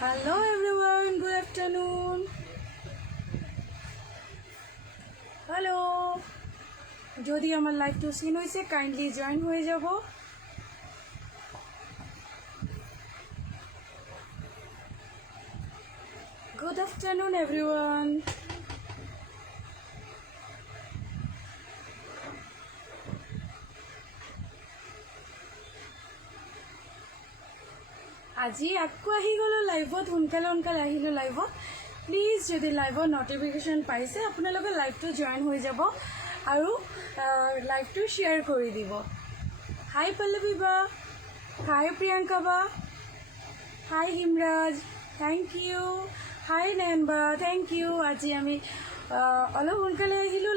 Hello everyone, good afternoon. Hello. যদি আমার live two scene হয়েছে কাইন্ডলি জয়েন হয়ে যাব। Good afternoon everyone. আজি আকৌ আহি গ'লো লাইভত, সোনকালে আহিলোঁ লাইভত। প্লিজ যদি লাইভত নটিফিকেশ্যন পাইছে আপোনালোকে লাইভটো জইন হৈ যাব আৰু লাইভটো শ্বেয়াৰ কৰি দিব। হাই পল্লৱী বা, হাই প্ৰিয়ংকা বা, হাই হিমৰাজ, থেংক ইউ। হাই নয়ন বা, থেংক ইউ। আজি আমি অলপ সোনকালে আহিলোঁ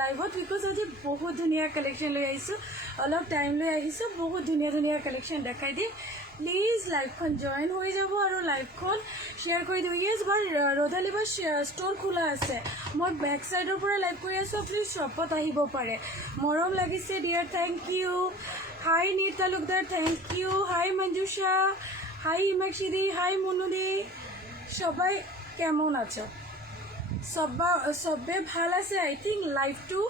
লাইভত বিকজ আজি বহুত ধুনীয়া কালেকশ্যন লৈ আহিছোঁ, অলপ টাইম লৈ আহিছোঁ, বহুত ধুনীয়া কালেকশ্যন দেখাই দিম। প্লিজ লাইভখন জইন হৈ যাব আৰু লাইভখন শ্বেয়াৰ কৰি দিব। য়েছ বা ৰ'দালি বা ষ্ট'ৰ খোলা আছে, মই বেক ছাইডৰ পৰা লাইভ কৰি আছোঁ, প্লিজ শ্বপত আহিব পাৰে। মৰম লাগিছে dear, thank you. Hi Neer Talukdar, thank you. Hi Manjusha, hi হিমাক্ষিদি, হাই মুনুদি, সবাই কেমন আছো? সবে ভাল আছে। আই থিংক লাইভটো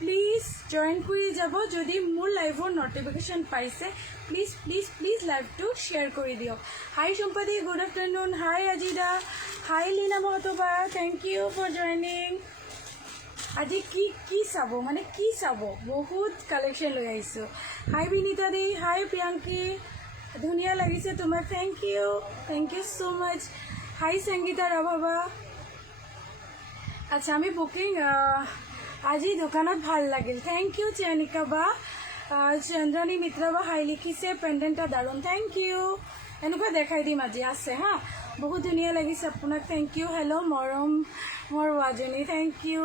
প্লিজ জইন কৰি যাব যদি মোৰ লাইভৰ নটিফিকেশ্যন পাইছে। প্লিজ প্লিজ প্লিজ লাইভটো শ্বেয়াৰ কৰি দিয়ক। হাই সম্পাদি, গুড আফটাৰনুন। হাই আজিদা, হাই লীনা মহতোবা, থেংক ইউ ফৰ জইনিং। আজি কি চাব মানে কি চাব, বহুত কালেকশ্যন লৈ আহিছোঁ। হাই বিনীতা দি, হাই প্ৰিয়াংকী, ধুনীয়া লাগিছে তোমাক, থেংক ইউ ছ' মাছ। হাই সংগীতা ৰাভাবা। আচ্ছা, আমি বুকিং আজি দোকানত ভাল লাগিল, থেংক ইউ চয়নিকা বা। চন্দ্ৰাণী মিত্ৰা বা হাই লিখিছে, পেণ্ডেণ্টটা দাৰুণ, থেংক ইউ। এনেকুৱা দেখাই দিম আজি আছে হা, বহুত ধুনীয়া লাগিছে আপোনাক, থেংক ইউ। হেল্ল' মৰম মোৰ ৱাজনী, থেংক ইউ।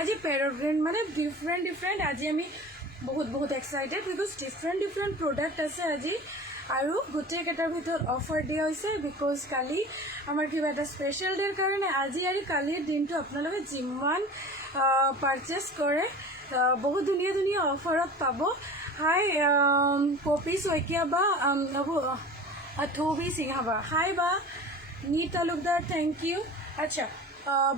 আজি পেৰগ্ৰেণ্ড মানে ডিফাৰেণ্ট আজি আমি বহুত এক্সাইটেড বিকজ ডিফাৰেণ্ট প্ৰডাক্ট আছে আজি, আৰু গোটেইকেইটাৰ ভিতৰত অফাৰ দিয়া হৈছে বিকজ কালি আমাৰ কিবা এটা স্পেচিয়েল ডেৰ কাৰণে আজি আৰু কালিৰ দিনটো আপোনালোকে যিমান পাৰচেছ কৰে বহুত ধুনীয়া অফাৰত পাব। হাই পপি শইকীয়া বা থৌবি সিংহা বা, হাই বা নীৰ তালুকদাৰ, থেংক ইউ। আচ্ছা,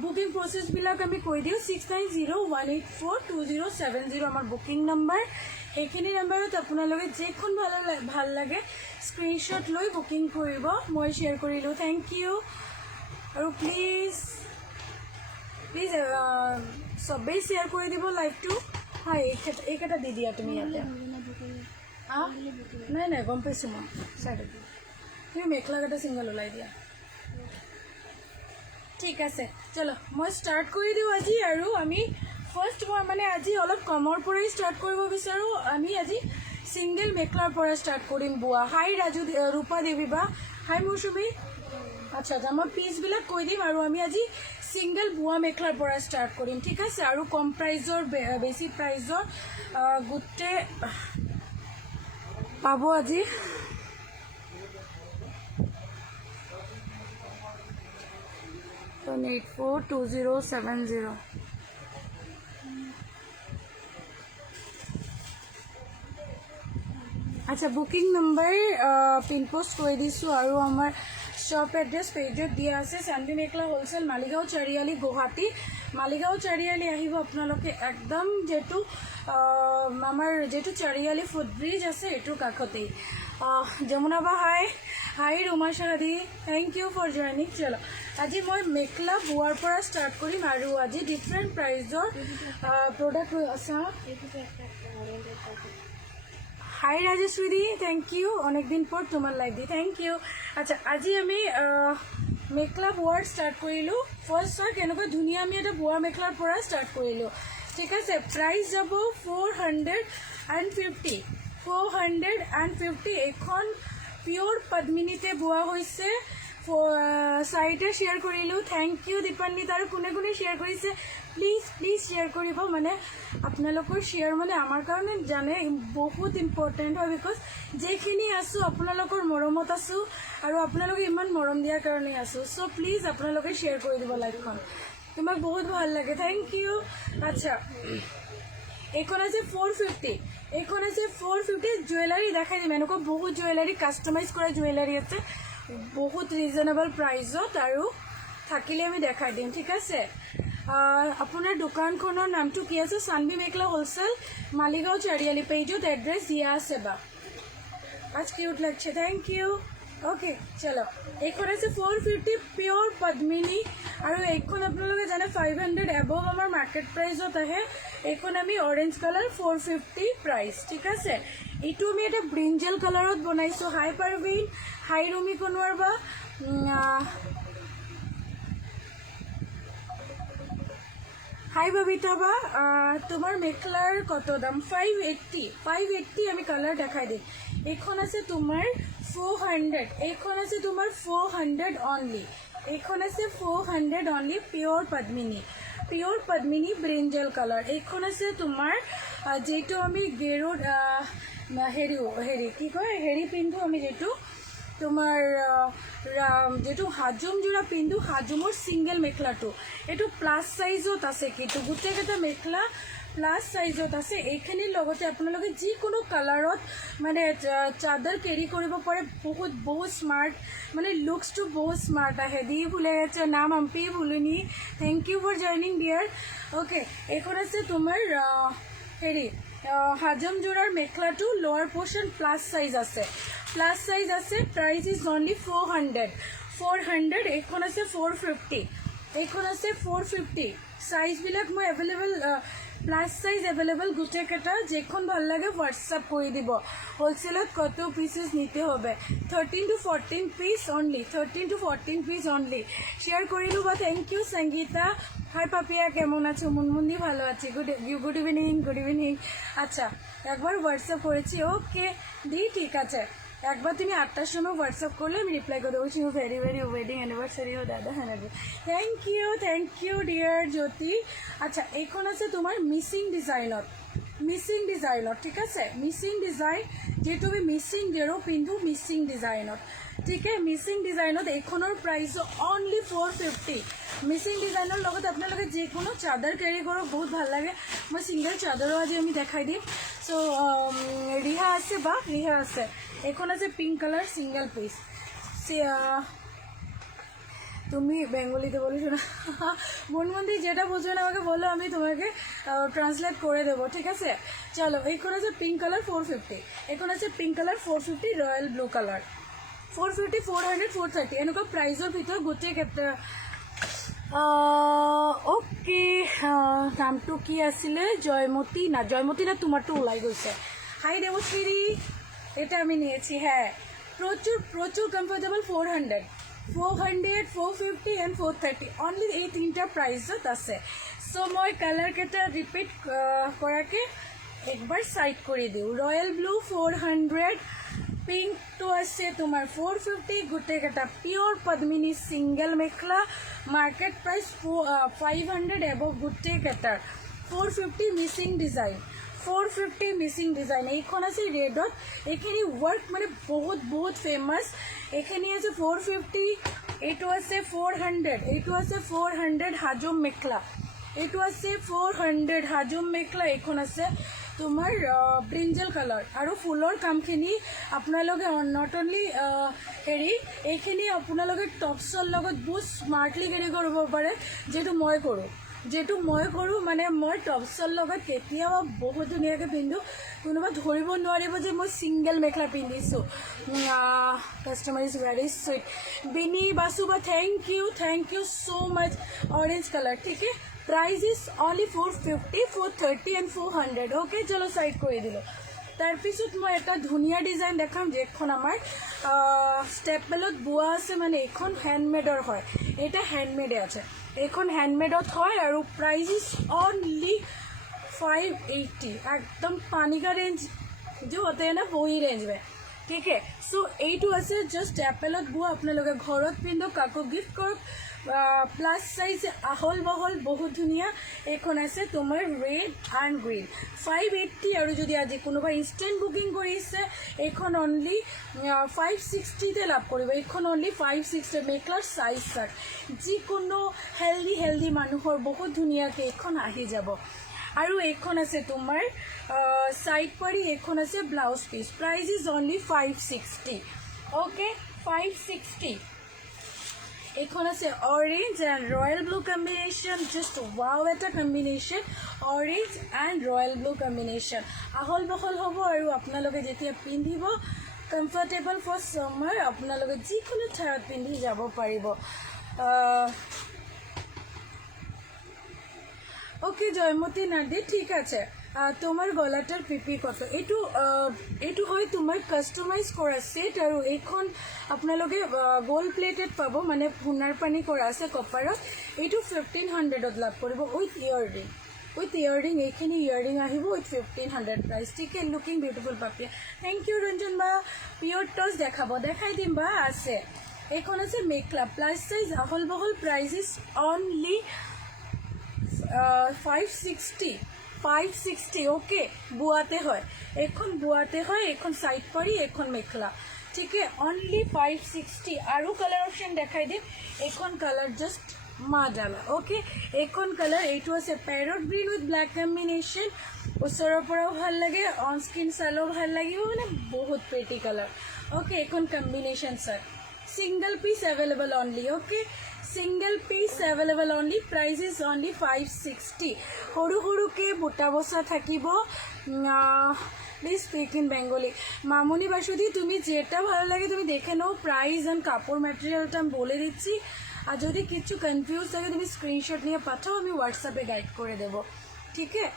বুকিং প্ৰচেছবিলাক আমি কৈ দিওঁ। 6901842070 আমাৰ বুকিং নম্বৰ। সেইখিনি নাম্বাৰত আপোনালোকে যিখন ভাল লাগে স্ক্ৰীনশ্বট লৈ বুকিং কৰিব। মই শ্বেয়াৰ কৰিলোঁ, থেংক ইউ। আৰু প্লিজ চবেই শ্বেয়াৰ কৰি দিব লাইভটো। হয়, এইকেইটা দি দিয়া তুমি ইয়াতে। নাই গম পাইছোঁ মই, চাইডত তুমি মেখেলাকেইটা ছিংগল ওলাই দিয়া। ঠিক আছে, চলো মই ষ্টাৰ্ট কৰি দিওঁ আজি। আৰু আমি ফাৰ্ষ্ট মই মানে আজি অলপ কমৰ পৰাই ষ্টাৰ্ট কৰিব বিচাৰোঁ। আমি আজি ছিংগল মেখেলাৰ পৰা ষ্টাৰ্ট কৰিম বোৱা। হাই ৰাজু ৰূপা দেৱী বা, হাই মৌচুমী। আচ্ছা, মই পিচবিলাক কৈ দিম আৰু আমি আজি ছিংগল বোৱা মেখেলাৰ পৰা ষ্টাৰ্ট কৰিম, ঠিক আছে। আৰু কম প্ৰাইজৰ বেছি প্ৰাইজৰ গোটেই পাব আজি। #842070। আচ্ছা, বুকিং নম্বৰ পিনপোষ্ট কৰি দিছোঁ আৰু আমাৰ শ্বপ এড্ৰেছ পেজত দিয়া আছে। চান্দি মেখেলা হোলচেল, মালিগাঁও চাৰিআলি, গুৱাহাটী। মালিগাঁও চাৰিআলি আহিব আপোনালোকে, একদম যিটো আমাৰ যিটো চাৰিআলি ফুটব্ৰিজ আছে এইটোৰ কাষতেই। যমুনা বা হাই ৰুমা শাহাদি, থেংক ইউ ফৰ জইনিং। চলো আজি মই মেখেলা বোৱাৰ পৰা ষ্টাৰ্ট কৰিম আৰু আজি ডিফাৰেণ্ট প্ৰাইজৰ প্ৰডাক্ট হৈ আছে। হাই ৰাজেশ্বৰী, থেংক ইউ, অনেক দিন পৰ তোমাৰ লাইভ দি, থেংক ইউ। আচ্ছা, আজি আমি মেখেলা বোৱাৰ ষ্টাৰ্ট কৰিলোঁ। ফাৰ্ষ্ট চাওক এনেকুৱা ধুনীয়া আমি এটা বোৱা মেখেলাৰ পৰা ষ্টাৰ্ট কৰিলোঁ, ঠিক আছে। প্ৰাইচ যাব 450। এইখন পিয়'ৰ পদ্মিনীতে বোৱা হৈছে। চাৰিটা শ্বেয়াৰ কৰিলোঁ, থেংক ইউ দীপান্বিত। আৰু কোনে শ্বেয়াৰ কৰিছে প্লিজ শ্বেয়াৰ কৰিব, মানে আপোনালোকৰ শ্বেয়াৰ মানে আমাৰ কাৰণে জানে বহুত ইম্পৰ্টেণ্ট হয় বিকজ যিখিনি আছোঁ আপোনালোকৰ মৰমত আছোঁ আৰু আপোনালোকে ইমান মৰম দিয়াৰ কাৰণে আছোঁ। চ' প্লিজ আপোনালোকে শ্বেয়াৰ কৰি দিব লাইভখন, তোমাক বহুত ভাল লাগে, থেংক ইউ। আচ্ছা, এইখন আছে 450, এইখন আছে 450। জুৱেলাৰী দেখাই দিম, এনেকুৱা বহুত জুৱেলাৰী কাষ্টমাইজ কৰা জুৱেলাৰী আছে বহুত ৰিজনেবল প্ৰাইজত আৰু থাকিলে আমি দেখাই দিম ঠিক আছে আপোনাৰ দোকানখনৰ নামটো কি আছে সানভি মেখলা হোলসেল মালিগাঁও চাৰিআলি পেজত এড্ৰেছ দিয়া আছে বা আজ কিউট লাগছে থ্যাংক ইউ ওকে চলো এইখন আছে 450 পিওর পদ্মিনী আৰু এইখন আপোনালোকে জানে 500 এবভ আমাৰ মাৰ্কেট প্ৰাইজত আহে এইখন আমি অৰেঞ্জ কালাৰ 450 প্ৰাইস ঠিক আছে এইটো আমি এটা ব্ৰিঞ্জেল কালাৰত বনাইছো হাই পাৰভিন হাই ৰুমি কোনৱাৰ বা হাই ববিতা বা তোমার মেখলার কত দাম 580 আমি কালার দেখাই দিই এইখন আছে তোমার 400 এইখন আছে তোমার 400 অনলি এইখন আছে 400 অনলি পিওর পদ্মিনী ব্রিঞ্জেল কালার এইখন আছে তোমার যেটো আমি গেরুর হেৰি কি কয় হেৰি পিন্ধো আমি যেটো তোমাৰ যেটো হাজুম জোড়া পিন্ধু হাজুমৰ সিঙ্গেল মেখলাটো এটো প্লাস সাইজত আছে কিন্তু গোটেইকেইটা মেখলা প্লাস সাইজত আছে এইখিনিৰ লগতে আপোনালোকে যিকোনো কালাৰত মানে চাদৰ কেৰি কৰিব পাৰে বহুত স্মার্ট মানে লুকসটো বহুত স্মার্ট আহে দি ভুলে গেছে নাম আম্পি ভুলনি thank you for joining dear okay এখন আছে তোমার হেৰি হাজম জোড়াৰ মেখলাটো লোৱাৰ পোর্শন প্লাস সাইজ আছে প্রাইস ইজ অনলি 400 এইখন আছে 450 এইখন আছে 450 সাইজ বিলাক মই अवेलेबल প্লাস সাইজ अवेलेबल গুটে কেটা যেখন ভাল লাগে হোয়াটসঅ্যাপ কৰি দিব হোলসেলত কত পিসেস নিতে হবে 13 to 14 পিস অনলি শেয়ার করিলু বা থ্যাংক ইউ সঙ্গীতা হাই পাপিয়া কেমন আছো মুনমুন্দি ভালো আছি গুড ইভিনিং আচ্ছা একবার হোয়াটসঅ্যাপ করেছি ওকে দি ঠিক আছে একবার তুমি 8টার সময় হোয়াটসঅ্যাপ করলে আমি রিপ্লাই করে দেবো ইউ ভেরি ওয়েডিং অ্যানিভার্সারি ও দাদা হ্যাঁ থ্যাংক ইউ ডিয়ার জ্যোতি আচ্ছা এইখন আছে তোমার মিসিং ডিজাইনত ঠিক আছে মিসিং ডিজাইন যে তুমি মিসিং গেরো পিন্ধু মিসিং ডিজাইনত ঠিক আছে মিসিং ডিজাইনত এইখনৰ প্ৰাইস অনলি 450 মিসিং ডিজাইনৰ লগত আপোনালোকে যিকোনো চাদৰ কেৰি কৰক বহুত ভাল লাগে মই সিঙ্গেল চাদৰো আজি আমি দেখাই দিম সো ৰিহা আছে এখন আছে পিঙ্ক কালার সিঙ্গেল পিস তুমি বেঙ্গলিতে বলি শোনা মনমন্দি যেটা বুঝবে না আমাকে বলো আমি তোমাকে ট্রান্সলেট করে দেবো ঠিক আছে চলো এইখন আছে পিঙ্ক কালার 450 এখন আছে pink colour 450 royal blue colour 450 400 430 এনেকুৱা প্ৰাইজৰ ভিতৰত গোটেই ওকে নামটো কি আছিলে জয়মতী না তোমারটো ওলাই গৈছে হাই দেবশ্রী এটা আমি নিয়েছি হ্যাঁ প্রচুর কমফর্টেবল 400 450 এন্ড 430 অনলি এই তিনটা প্রাইসত আছে সো মই কালার কেটা রিপিট করাকে একবার সাইড করে দিও রয়্যাল ব্লু 400 পিঙ্ক তো আছে তোমার 450 গোটে কেটা pure Padmini single mekhela market price 500 above গোটে কেটার 450 মিসিং ডিজাইন 450 মিসিং ডিজাইন এইখন আছে রেডত এইখিনি ওয়ার্ক মানে বহুত ফেমাস এইখিনি আছে 450 এইটো আছে 400 হাজম মেখলা এইটো আছে 400 হাজম মেখলা এইখন আছে তোমার ব্রিঞ্জেল কালার আর ফুলৰ কামখিনি আপোনালোকে নট অনলি হেৰি এইখিনি আপোনালোকে টপছৰ লগত বহুত স্মাৰ্টলি কেৰি কৰিব পাৰে যেটো মই কৰোঁ মানে মই টপছৰ লগত কেতিয়াবা বহুত ধুনীয়াকৈ পিন্ধো কোনোবা ধৰিব নোৱাৰিব যে মই সিঙ্গেল মেখলা পিন্ধিছোঁ কাস্টমাৰ ইজ ভেৰি সুইট বিনি বাসুবা thank you so mass orange colour ঠিক আছে price is only 450 430 and 400 okay चलो साइड করে দিল তার পিছত মই এটা ধুনিয়া ডিজাইন দেখাম যেখন আমার স্টেপেলত বোৱা আছে মানে এখন হ্যান্ডমেডৰ হয় এটা হ্যান্ডমেডে আছে এখন হ্যান্ডমেডত হয় আর प्राइस इज ओनली 580 एकदम पानी का रेंज जो होते हैं ना वही रेंज में ठीक है सो এইটো আছে জাস্ট স্টেপেলত বোৱা আপোনালোকে ঘৰত পিন্ধক কাকো গিফট কৰক প্লাস সাইজ আহল বহল বহুত ধুনিয়া এখন আছে তোমাৰ ৰেড এন্ড গ্ৰিন 580 আৰ যদি আজি কোনোবা ইনস্ট্যান্ট বুকিং কৰিছে এখন অনলি 560 তে লাভ কৰিব এখন অনলি 560 মেকলাৰ সাইজ চাৰ্ট যিকোনো হেলদি মানুহৰ বহুত ধুনিয়াকে এখন আহি যাব আৰু এখন আছে তোমাৰ সাইড পাৰি এখন আছে blouse piece price is only 560 okay 560 এইখন আছে orange and royal blue combination just wow এটা combination orange and royal blue combination আহল বহল হ'ব আৰু আপোনালোকে যেতিয়া পিন্ধিব কমফৰ্টেবল ফৰ চামাৰ আপোনালোকে যিকোনো ঠাইত পিন্ধি যাব পাৰিব ওকে জয়মতী নাৰ্দি ঠিক আছে তোমার গলাটার পিপি কত এইটো হয় তোমার কাস্টমাইজ করা সেট আর এইখন আপনাদের গোল্ড প্লেটেড পাব মানে সোনার পানি করা আছে কপারত এইটো 1500 লাভ করব উইথ ইয়ারিং এইখিনি ইয়ারিং আহিব উইথ 1500 প্রাইস ঠিক আছে looking beautiful Papiya thank you Ranjan বা পিওর টস দেখাই দিম বা আছে এইখন আছে মেখলা প্লাস সাইজ আহল বহল প্রাইস ইজ অনলি 560 ওকে বুয়াতে হয় এখন সাইড পারি এখন মেখলা ঠিক আছে অনলি 560 আৰু কালাৰ অপশন দেখাই দিম এখন কালাৰ জাস্ট মা ডালা ওকে এখন কালাৰ এইটো আছে প্যাৰট গ্ৰীণ উইথ ব্ল্যাক কম্বিনেশন ওচৰৰ পৰাও ভাল লাগে অন স্কিন চালো ভাল লাগিব মানে বহুত প্ৰিটি কালার ওকে এখন combination sir single piece available only okay single piece available only price is only 560 সৰু সৰুকে বুটা বসা থাকিব please speak in Bengali Mamoni বাসুদি তুমি যেটা ভালো লাগে তুমি দেখে নাও প্রাইস অ্যান্ড কাপড় ম্যাটেরিয়ালটা আমি বলে দিচ্ছি আর যদি কিছু কনফিউজ থাকে তুমি স্ক্রিনশট নিয়ে পাঠাও আমি হোয়াটসঅ্যাপে গাইড করে দেব ঠিক আছে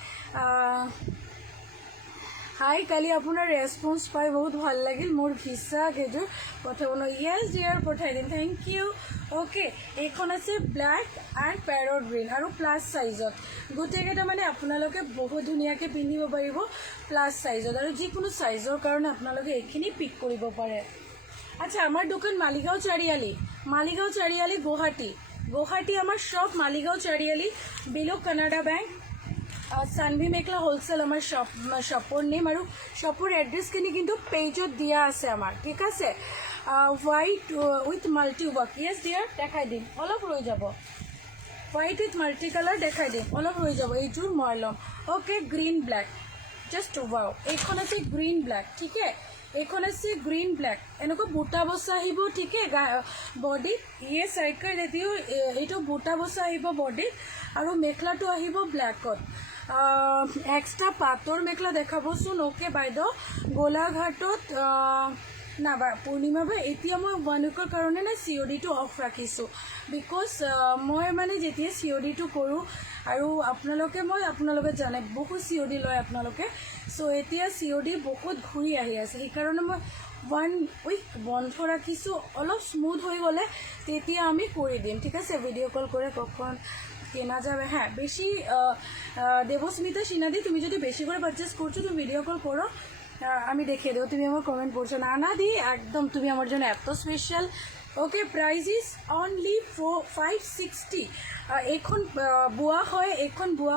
হাই কালি আপোনাৰ ৰেছপন্স পাই বহুত ভাল লাগিল মোৰ ভিছা কেজুৰ পঠাব ন ইয়েছ ডিয়াৰ পঠাই দিম থেংক ইউ ওকে এইখন আছে ব্ল্যাক এণ্ড প্যাৰট গ্ৰীণ আৰু প্লাছ চাইজত গোটেইকেইটা মানে আপোনালোকে বহুত ধুনীয়াকৈ পিন্ধিব পাৰিব প্লাছ চাইজত আৰু যিকোনো চাইজৰ কাৰণে আপোনালোকে এইখিনি পিক কৰিব পাৰে আচ্ছা আমাৰ দোকান মালিগাঁও চাৰিআলি গুৱাহাটী আমাৰ shop Maligaon Chariali below Canada bank Sanvi mekhela wholesale আমার শপর নেম আর শপর এড্রেসখিনি কিন্তু পেজত দিয়া আছে আমার ঠিক আছে white with multi work yes dear দেখাই দিম অলপ রয়ে যাব হোয়াইট উইথ মাল্টি কালার দেখাই দিম অলপ রয়ে যাব এইযোৰ মই ল'ম okay green black just wow এইখন আছে গ্ৰীণ ব্ল্যাক ঠিক আছে এইখন আছে গ্ৰীণ ব্ল্যাক এনেকুৱা বুটা বসা আহিব ঠিক আছে বডিত ইয়ে সাইকেল যদিও এইটো বুটা বসা আহিব বডিত আৰু মেখলাটো আহিব ব্ল্যাকত এক্সট্ৰা পাটৰ মেখলা দেখাবচোন ওকে বাইদেউ গোলাঘাটত না বা পূৰ্ণিমা বা এতিয়া মই 1 উইকৰ কাৰণে না COD-টো অফ ৰাখিছোঁ বিকজ মই মানে যেতিয়া COD-টো কৰোঁ আৰু আপোনালোকে জানে বহুত COD লয় আপোনালোকে সো এতিয়া COD বহুত ঘূৰি আহি আছে সেইকাৰণে মই 1 উইক বন্ধ ৰাখিছোঁ অলপ স্মুথ হৈ গ'লে তেতিয়া আমি কৰি দিম ঠিক আছে ভিডিঅ' কল করে কখন কেনা যাবে হ্যাঁ বেশি দেবস্মিতা সিনাদি তুমি যদি বেশি করে পারচেস করছো তুমি ভিডিও কল করো আমি দেখিয়ে দেবো তুমি আমার কমেন্ট পড়ছো না না দি একদম তুমি আমার জন্য এত special okay price is only 560 এখন বোৱা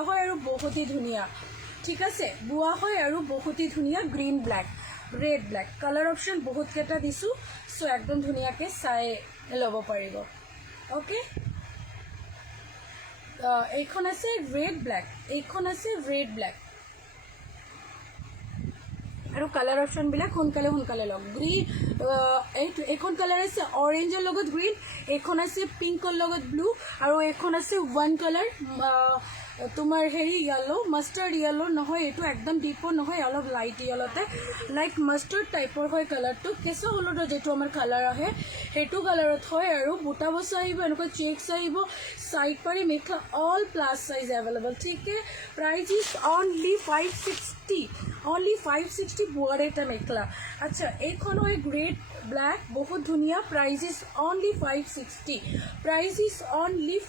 হয় আৰু বহুতেই ধুনীয়া ঠিক আছে বোৱা হয় আৰু বহুতেই ধুনীয়া green black red black colour option বহুত কেইটা দিছো সো একদম ধুনীয়াকৈ চাই ল'ব পাৰিব ওকে এইখন আছে ৰেড ব্ল্যাক আৰু কালাৰ অপশন বিলাক সোনকালে লওক গ্ৰীণ এইখন কালাৰ আছে অৰেঞ্জৰ লগত গ্ৰীণ এইখন আছে পিংকৰ লগত ব্লু আৰু এইখন আছে ওৱান কালাৰ তোমাৰ হেৰি য়েলো মাষ্টাৰ্ড য়েলো নহয় এইটো একদম ডিপো নহয় অলপ লাইট য়েলোতে লাইক মাষ্টাৰ্ড টাইপৰ হয় কালাৰটো কেঁচা হলুদৰ যেটো আমাৰ কালাৰ আহে সেইটো কালাৰত হয় আৰু বুটা বসা আহিব এনেকুৱা চেক্স আহিব সাইড পাৰি mekhela all plus size available ঠিক আছে প্ৰাইস ইজ অনলি 560 বোৱাৰ এটা মেখলা আচ্ছা এইখন হয় গ্ৰেড ব্ল্যাক বহুত ধুনীয়া প্ৰাইস ইজ অনলি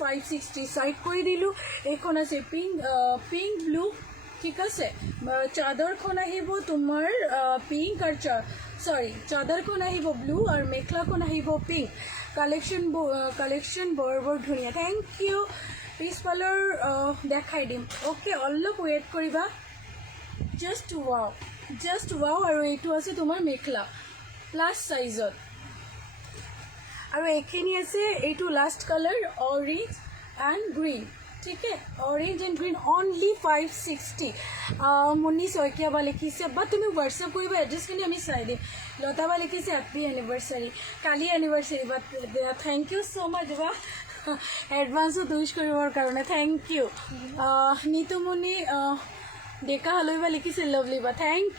560 সাইড কৰি দিলোঁ এইখন আছে পিংক ব্লু ঠিক আছে চাদৰখন আহিব তোমাৰ পিংক আৰু চাদৰখন আহিব ব্লু আৰু মেখলাখন আহিব পিংক কালেকশ্যন বৰ ধুনীয়া থেংক ইউ পিছফালৰ দেখাই দিম ওকে অলপ ৱেইট কৰিবা জাষ্ট ওৱাও আৰু এইটো আছে তোমাৰ মেখলা প্লাস সাইজত আৰু এইখিনি আছে এইটো last colour orange and green ठीक है orange and green only 560 Munni शइकियाबा लिखिছে বা তুমি হোৱাটছআপ কৰিবা এড্ৰেছখিনি আমি চাই দিম লতাবা লিখিছে হ্যাপি এনিভাৰ্সাৰী কালি এনিভাৰ্সাৰী বাট থেংক ইউ সো মাচ বা এডভান্সত উইশ কৰিবৰ কাৰণে থেংক ইউ নিতুমণি ডেকা হালৈবা লিখিছে লভলি বা থেংক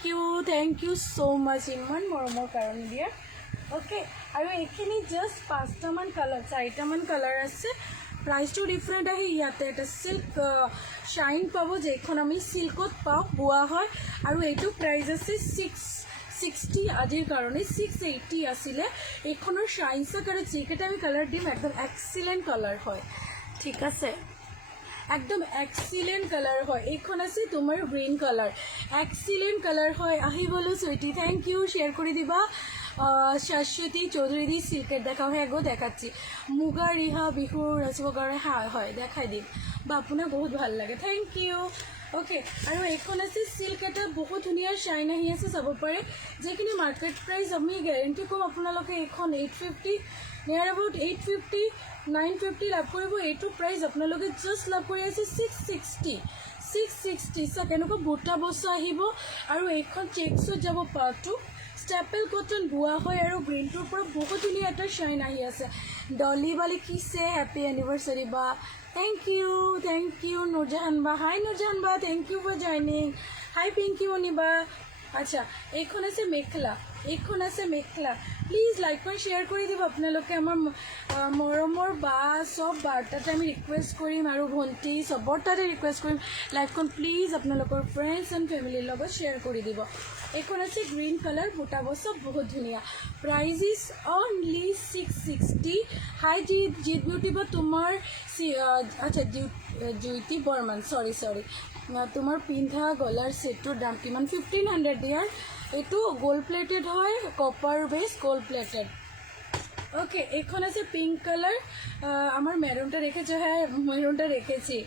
ইউ সো মাচ ইমান মৰমৰ কাৰণে দিয়া ওকে আৰু এইখিনি জাষ্ট 5টামান কালাৰ 4টামান কালাৰ আছে प्राइस तो डिफरेंट है इते एट सिल्क शाइन पाब जेखन आम सिल्कत पाओ बुआ है और यू प्राइस आसे 660 आजिर कारण 680 आसिले एखनर शाइन्स कारण जिकेटा आम कलर दिम एकदम एक्सिलेंट कलर है ठीक है एकदम एक्सिलेंट कलर है एखन आछे तुमार ग्रीन कलर एक्सिलेंट कलर है आहि बोलो सुइटी थैंक यू शेयर कर दिबा शाश्वती चौधरी दी सिल्केर देखा है गो देखा मुगा रिहा बिहुर नाचिब कारण हाँ है देखा दिम बा अपना बहुत भल लगे थैंक यू ओके और एखन आछे सिल्क एटा बहुत धुनिया शाइन आहि आछे चाब पारे जेखिनि मार्केट प्राइस आमी ग्यारेंटी कम आपनालोके एखन 850 नियर अबाउट 850 950 लाभ करिब एटु प्राइस आपनालोके जस्ट लाभ करि आछे 660 सा केनेको बुटा बसा आहिबो और एखन चेक्सत जाब पाटु स्टेपल कटन बुआ है और ग्रीनटोर पर बहुत धुनिया एटा शाइन आहि आछे डली वाले किसे हैप्पी एनिवर्सरी बा थैंक यू नूरजाहान बा हाई नूरजाहान बा thank you for joining hi Pinky Moni बा अच्छा एखन आछे मेखला प्लिज लाइक और शेयर कर दी आपनालोके आमार मरमर बा सब बार्ताते आमी रिक्वेस्ट करिम और भंटी सबर ताते रिक्वेस्ट करिम लाइफखन प्लिज आपनालोकर फ्रेंड्स एंड फैमिलिर लगत शेयर कर दी एखन आछे ग्रीन कलर बुटा बसा बहुत धुनिया price is only 660 hi Jeet beauty बा तुमार अच्छा ज्योति बर्मन सॉरी तुमार पिंधा गलार सेटर दाम किमान 1500 दियार एटू गोल्ड प्लेटेड है कपार बेस गोल्ड प्लेटेड ओके एखन आछे पिंक कलर आमार मेरूनटा रेखेछो हाँ मेरूनटा रेखेछि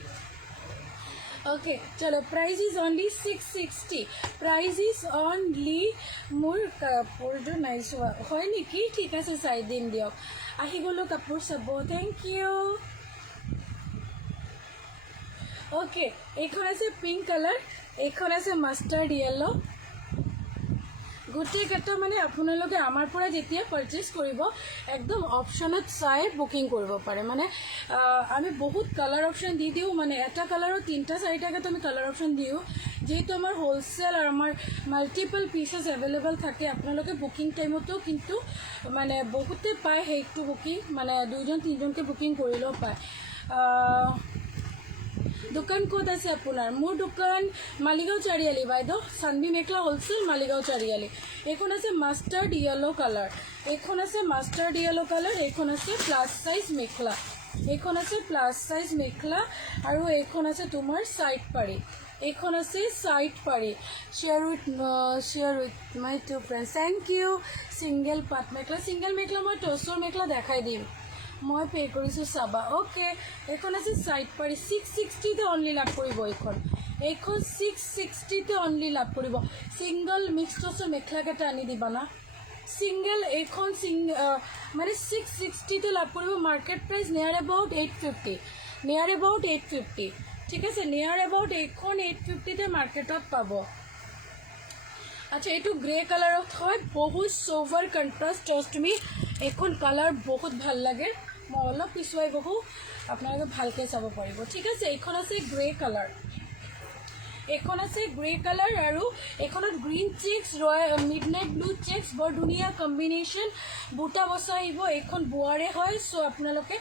ओके चलो price is only 660 price is only मोर कापोर जो नाइस है निकी ठीक है चाइ दिन दियक आहि गलो कापोर चाब थैंक यू ओके एखन आछे पिंक कलर एखन आछे मास्टार्ड येलो गोटेकेटा माने आपनालोके आमार परा जेतिया पार्चेज करिब एकदम अपशनत चाइ बुकिंग करिब पारे माने आमी बहुत कलर अपशन दी दिउ माने एटा कलर 3टा 4टाके तो आमी कलर अपशन दिउ जेहेतु आमार होलसेल और आमार माल्टिपल पिसेस एवेलेबल थाके आपनालोके बुकिंग टाइमतो किन्तु माने बहुते पाय हेटु बुकिंग माने 2জন 3জনকে बुकिंग करिलो पाय दुकान कत आछे आपुनार मोर दुकान मालिगाँव चारियाली बाइदेव सानवी मेखला होलसेल मालिगाँव चारियाली एखन आछे मास्टार्ड येलो कलर एखन आछे मास्टार्ड येलो कलर एखन आछे प्लास साइज मेखला एखन आछे प्लास साइज मेखला और एखन आछे तुमार साइड पाड़ी एखन आछे साइड पाड़ी share with my two friends thank you single पाट मेखला मैं टसर मेखला देखाई दिम मैं पे करिছো चाबा ओके एखन आछे साइड पाड़ी 660 ते ओनली लाभ करिब एखन 660 ते ओनली लाभ करिब सिंगल मिक्स टसर मेखला केटा आनी दिबा ना सिंगल एखन माने 660 ते लाभ करिब मार्केट प्राइस नियर अबाउट 850 ठीक है नियर अबाउट एखन 850 ते मार्केटत पाबो अच्छा ये ग्रे कलर है बहुत सोवर कन्ट्रास्ट टस्ट मी एखन कलर बहुत भल लगे मैं अलग पिछुआई बहु अपना भालके चाब पारिब ठीक है एखन आछे ग्रे कलर एखन आछे ग्रे कलर और एखन green checks midnight blue checks बर धुनिया कम्बिनेशन बुटा बसा आइब एखन बोआरे है सो आपनालोके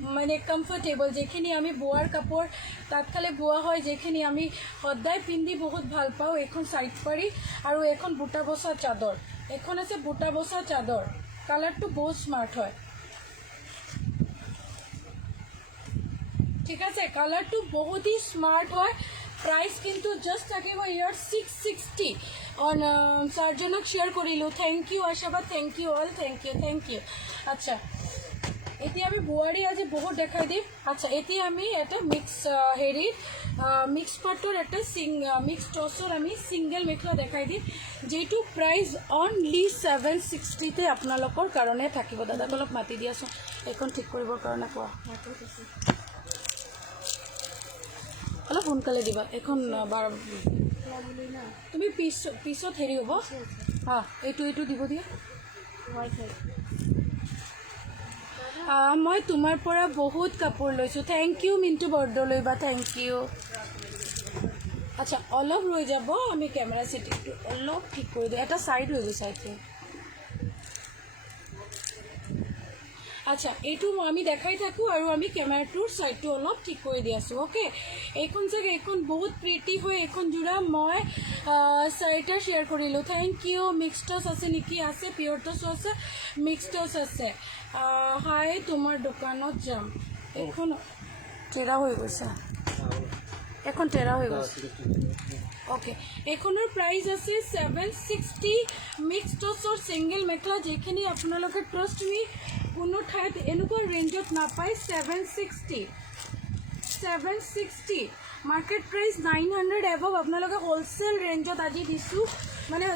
माने कम्फर्टेबल जेखिनि आमी बोआर कापोर तातकाले बोआ है जेखिनि आमी सदाय पिंधि बहुत भाल पाओ एखन साइड पाड़ी और एखन बुटा बसा चादर एखन आछे बुटा बसा चादर कलर तो बहुत स्मार्ट है ठीक है कलर तो बहुत ही स्मार्ट है प्राइस किन्तु जस्ट থাকিব ইয়াৰ 660 অন চাৰজনক शेयर करिलो थैंक यू आशाबाद thank you all thank you अच्छा एटी आमी बुआरी आज बहुत देखाई दिम अच्छा एटी आमी एटा मिक्स हेरी मिक्स पाटर एटा मिक्स टसर आमी सिंगल मेखला देखाई दिम जेटु प्राइस ओनली 760 ते आपनालोকৰ কাৰণে থাকিব দাদাক অলপ মাতি দিয়াছো এখন ঠিক কৰিবৰ কাৰণে কোৱা অলপ সোনকালে দিবা এখন তুমি পিছত হেৰি হ'ব হা এইটো দিব দিয়া মই তোমাৰ পৰা বহুত কাপোৰ লৈছোঁ থেংক ইউ মিণ্টু বৰদলৈ বা থেংক ইউ আচ্ছা অলপ ৰৈ যাব আমি কেমেৰা ছেটিংটো অলপ ঠিক কৰি দিওঁ এটা ছাইড হৈ গৈছে আই থিংক আচ্ছা এইটো আমি দেখাই থাকোঁ আৰু আমি কেমেৰাটোৰ ছাইডটো অলপ ঠিক কৰি দি আছোঁ অ'কে এইখন চাগে এইখন বহুত প্ৰিটি হয় এইখন যোৰা মই 4টা শ্বেয়াৰ কৰিলোঁ থেংক ইউ মিক্স টছ আছে নেকি আছে পিয়ৰ টছো আছে মিক্স টছ আছে হাই তোমাৰ দোকানত যাম এইখন টেৰা হৈ গৈছে এখন টেৰা হৈ গৈছে অ'কে এইখনৰ প্ৰাইচ আছে 760 মিক্স টছৰ ছিংগল মেখেলা যিখিনি আপোনালোকে ট্ৰাষ্ট মি কোনো ঠাইত এনেকুৱা ৰেঞ্জত নাপায় 760 মাৰ্কেট প্ৰাইচ 900 এবভ আপোনালোকে হোলচেল ৰেঞ্জত আজি দিছোঁ মানে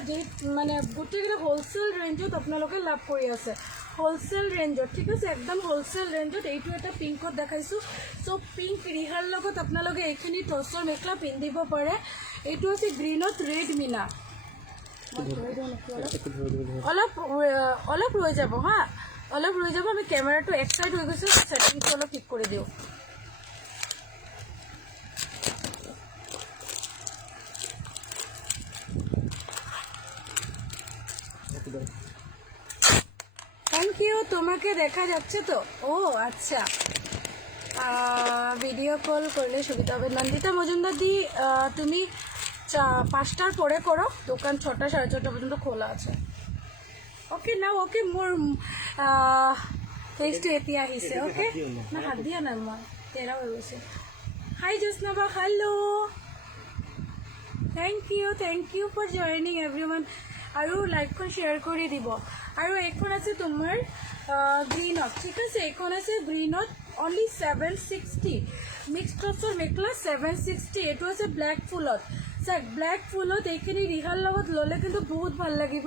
গোটেইকেইটা হোলচেল ৰেঞ্জত আপোনালোকে লাভ কৰি আছে হোলচেল ৰেঞ্জত ঠিক আছে একদম হোলচেল ৰেঞ্জত এইটো এটা পিংকত দেখাইছোঁ চ' পিংক ৰিহাৰ লগত আপোনালোকে এইখিনি টছৰ মেখেলা পিন্ধিব পাৰে এইটো আছে গ্ৰীণত ৰেড মিনা অলপ ৰৈ যাব হা অলপ ৰৈ যাব আমি কেমেৰাটো এক চাইড হৈ গৈছে ছেটিংটো অলপ ঠিক কৰি দিওঁ থ্যাংক ইউ তোমাকে দেখা যাচ্ছে তো ও আচ্ছা ভিডিও কল করলে সুবিধা হবে নন্দিতা মজুমদার দি তুমি 5টার পরে করো দোকান 6টা 6:30 পর্যন্ত খোলা আছে ওকে না ওকে মোর ফেসটো এতিয়া আহিছে ওকে না হাত দিয়া নাই মই তেৰা হৈ গৈছে হাই জোস্নাবা hello' thank you for joining everyone আৰু লাইভখন শ্বেয়াৰ কৰি দিব আৰু এইখন আছে তোমাৰ গ্ৰীণত ঠিক আছে এইখন আছে গ্ৰীণত অনলি 760 মিক্স টছৰ মেখেলা 760 এইটো আছে ব্লেক ফুলত চাওক ব্লেক ফুলত এইখিনি ৰিহাৰ লগত ল'লে কিন্তু বহুত ভাল লাগিব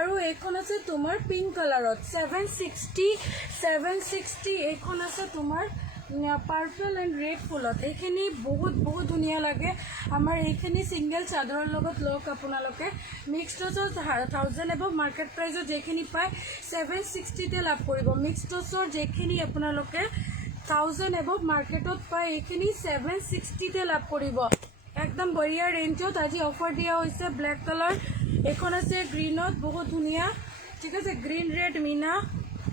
আৰু এইখন আছে তোমাৰ পিংক কালাৰত 760 এইখন আছে তোমাৰ পাৰ্পল এণ্ড ৰেড ফুলত এইখিনি বহুত ধুনীয়া লাগে আমাৰ এইখিনি ছিংগল চাদৰৰ লগত লওক আপোনালোকে মিক্স টছৰ 1000 এবভ মাৰ্কেট প্ৰাইজত যিখিনি পায় 760তে লাভ কৰিব মিক্স টছৰ যিখিনি আপোনালোকে 1000 এবভ মাৰ্কেটত পায় এইখিনি 760তে লাভ কৰিব একদম বঢ়িয়া ৰেঞ্জত আজি অফাৰ দিয়া হৈছে ব্লেক কালাৰ এইখন আছে গ্ৰীণত বহুত ধুনীয়া ঠিক আছে গ্ৰীণ ৰেড মিনা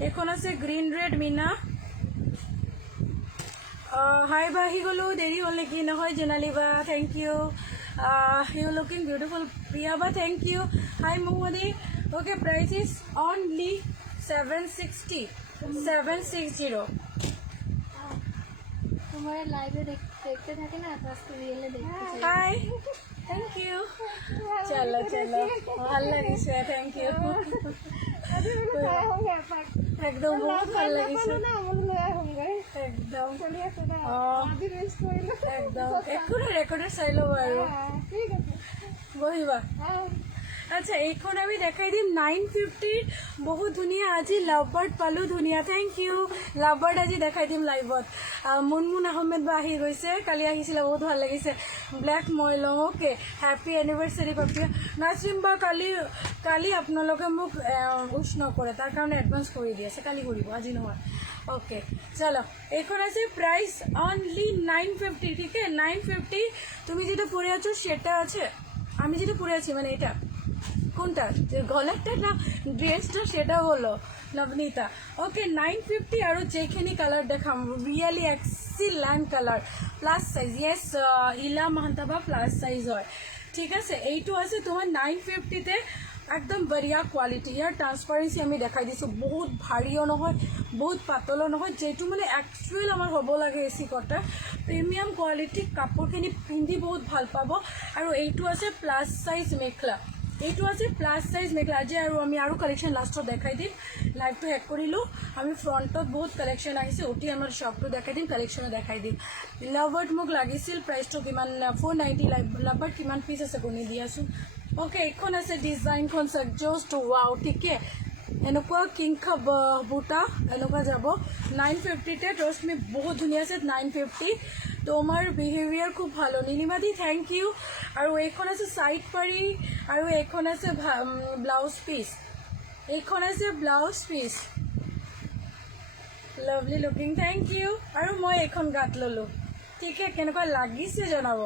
এইখন আছে গ্ৰীণ ৰেড মিনা হাই বা আহি গ'লো দেৰি হ'ল নেকি নহয় জোনালী বা thank you you looking beautiful Priya বা থেংক ইউ হাই মহুমদি অ'কে প্ৰাইচ ইজ অনলি 760 तुम्हारे लाइव देखते थे ना तो उसको रियल देखते हाय थैंक यू चलो ভাল লাগিছে থ্যাংক ইউ একদম বহুত ভাল লাগিছে একদম একো ৰেকৰ্ডাৰ চাই ল'ব আৰু বহিবা আচ্ছা এইখন আমি দেখাই দিম 950 বহুত ধুনীয়া আজি লাভ বাৰ্ড পালোঁ ধুনীয়া থেংক ইউ লাভ বাৰ্ড আজি দেখাই দিম লাইভত মুনমুন আহমেদ বা আহি গৈছে কালি আহিছিলে বহুত ভাল লাগিছে ব্লেক মই লওঁ অ'কে হেপী এনিভাৰ্চাৰী পাপি নাজৰিম বা কালি আপোনালোকে মোক উইচ নকৰে তাৰ কাৰণে এডভান্স কৰি দি আছে কালি কৰিব আজি নহয় ওকে চলো এইখন আছে প্রাইস অনলি 950 ঠিক আছে 950 তুমি যেটা পরে আছো সেটা আছে আমি যেটা পরে আছি মানে এটা কোনটা গলারটা না ড্রেসটা সেটা হলো নবনীতা ওকে 950 আর যেখানে কালার দেখাম really excellent colour plus size yes ইলা মহান্তাবা প্লাস সাইজ হয় ঠিক আছে এইটো আছে তোমার 950 তে একদম বঢ়িয়া কোৱালিটি ইয়াৰ ট্ৰান্সপাৰেন্সি আমি দেখাই দিছোঁ বহুত ভাৰীও নহয় বহুত পাতলো নহয় যেটো মানে একচুৱেল আমাৰ হ'ব লাগে এসি কটন প্ৰিমিয়াম কোৱালিটি কাপোৰখিনি পিন্ধি বহুত ভাল পাব আৰু এইটো আছে প্লাস সাইজ মেখলা এইটো আছে প্লাস সাইজ মেখলা আজি আৰু আমি আৰু কালেকশন লাষ্টত দেখাই দিম লাইভটো হেক কৰিলো আমি ফ্ৰণ্টত বহুত কালেকশন আহিছে ওটি আমাৰ শপটো দেখাই দিম কালেকশনো দেখাই দিম লাভবাৰ্ড মোক লাগিছিল প্ৰাইসটো কিমান 490 লাভবাৰ্ড কিমান পিস আছে গুনি দিয়াছো ওকে এখন আছে ডিজাইন কনসেপ্ট জাস্ট ওয়াও ঠিক আছে এনেকুৱা কিংখা বুটা এনেকুৱা যাব 950তে ট্ৰাষ্ট মি বহুত ধুনীয়া আছে 950 তোমাৰ বিহেভিয়াৰ খুব ভালো নীলিমাদি থেংক ইউ আৰু এইখন আছে সাইড পাৰি আৰু এইখন আছে ব্লাউজ পিস এইখন আছে blouse piece lovely looking thank you আৰু মই এইখন গাত ললো ঠিক আছে কেনেকুৱা লাগিছে জনাব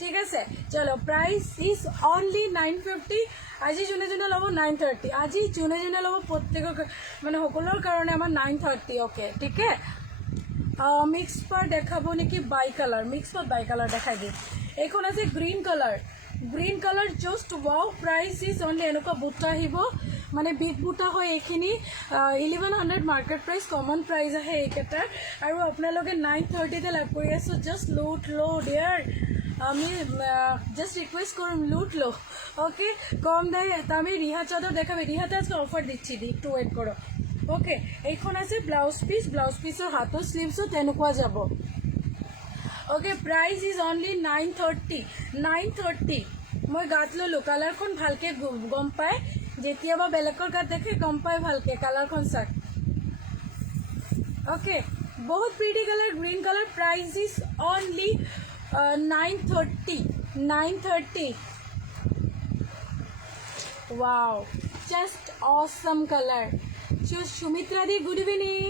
ঠিক আছে চলো প্ৰাইস ইজ অনলি 950 আজি যোনে যোনে ল'ব 930 আজি যোনে যোনে ল'ব প্ৰত্যেকৰ মানে সকলোৰ কাৰণে আমাৰ 930 ওকে ঠিক আছে মিক্স পাৰ দেখাব নেকি বাই কালাৰ মিক্স পাৰ বাই কালাৰ দেখাই দিম এইখন আছে green colour just wow price is only এনেকুৱা বুটা আহিব মানে বিগ বুটা হয় এইখিনি 1100 মাৰ্কেট প্ৰাইস কমন প্ৰাইস আহে এইকেটাৰ আৰু আপোনালোকে 930 তে লাভ কৰি আছো জাষ্ট লুট লো ডিয়াৰ আমি জাস্ট রিকোয়েস্ট করুন লুট লো ওকে কম দেয় আমি রিহা চাদর দেখাবে রিহাতে আজকে অফার দিচ্ছি একটু ওয়েট করো ওকে এইখন আছে ব্লাউজ পিসৰ হাতৰ স্লিভসও তেনেকুৱা যাব ওকে প্ৰাইস ইজ অনলি 930 মই গাত ললো কালাৰখন ভালকে গম পায় যেতিয়াবা বেলেগৰ গাত দেখে গম পায় ভালকে কালাৰখন চাক ওকে বহুত pretty colour green colour price is only 930 wow just awesome color Sumitra the good evening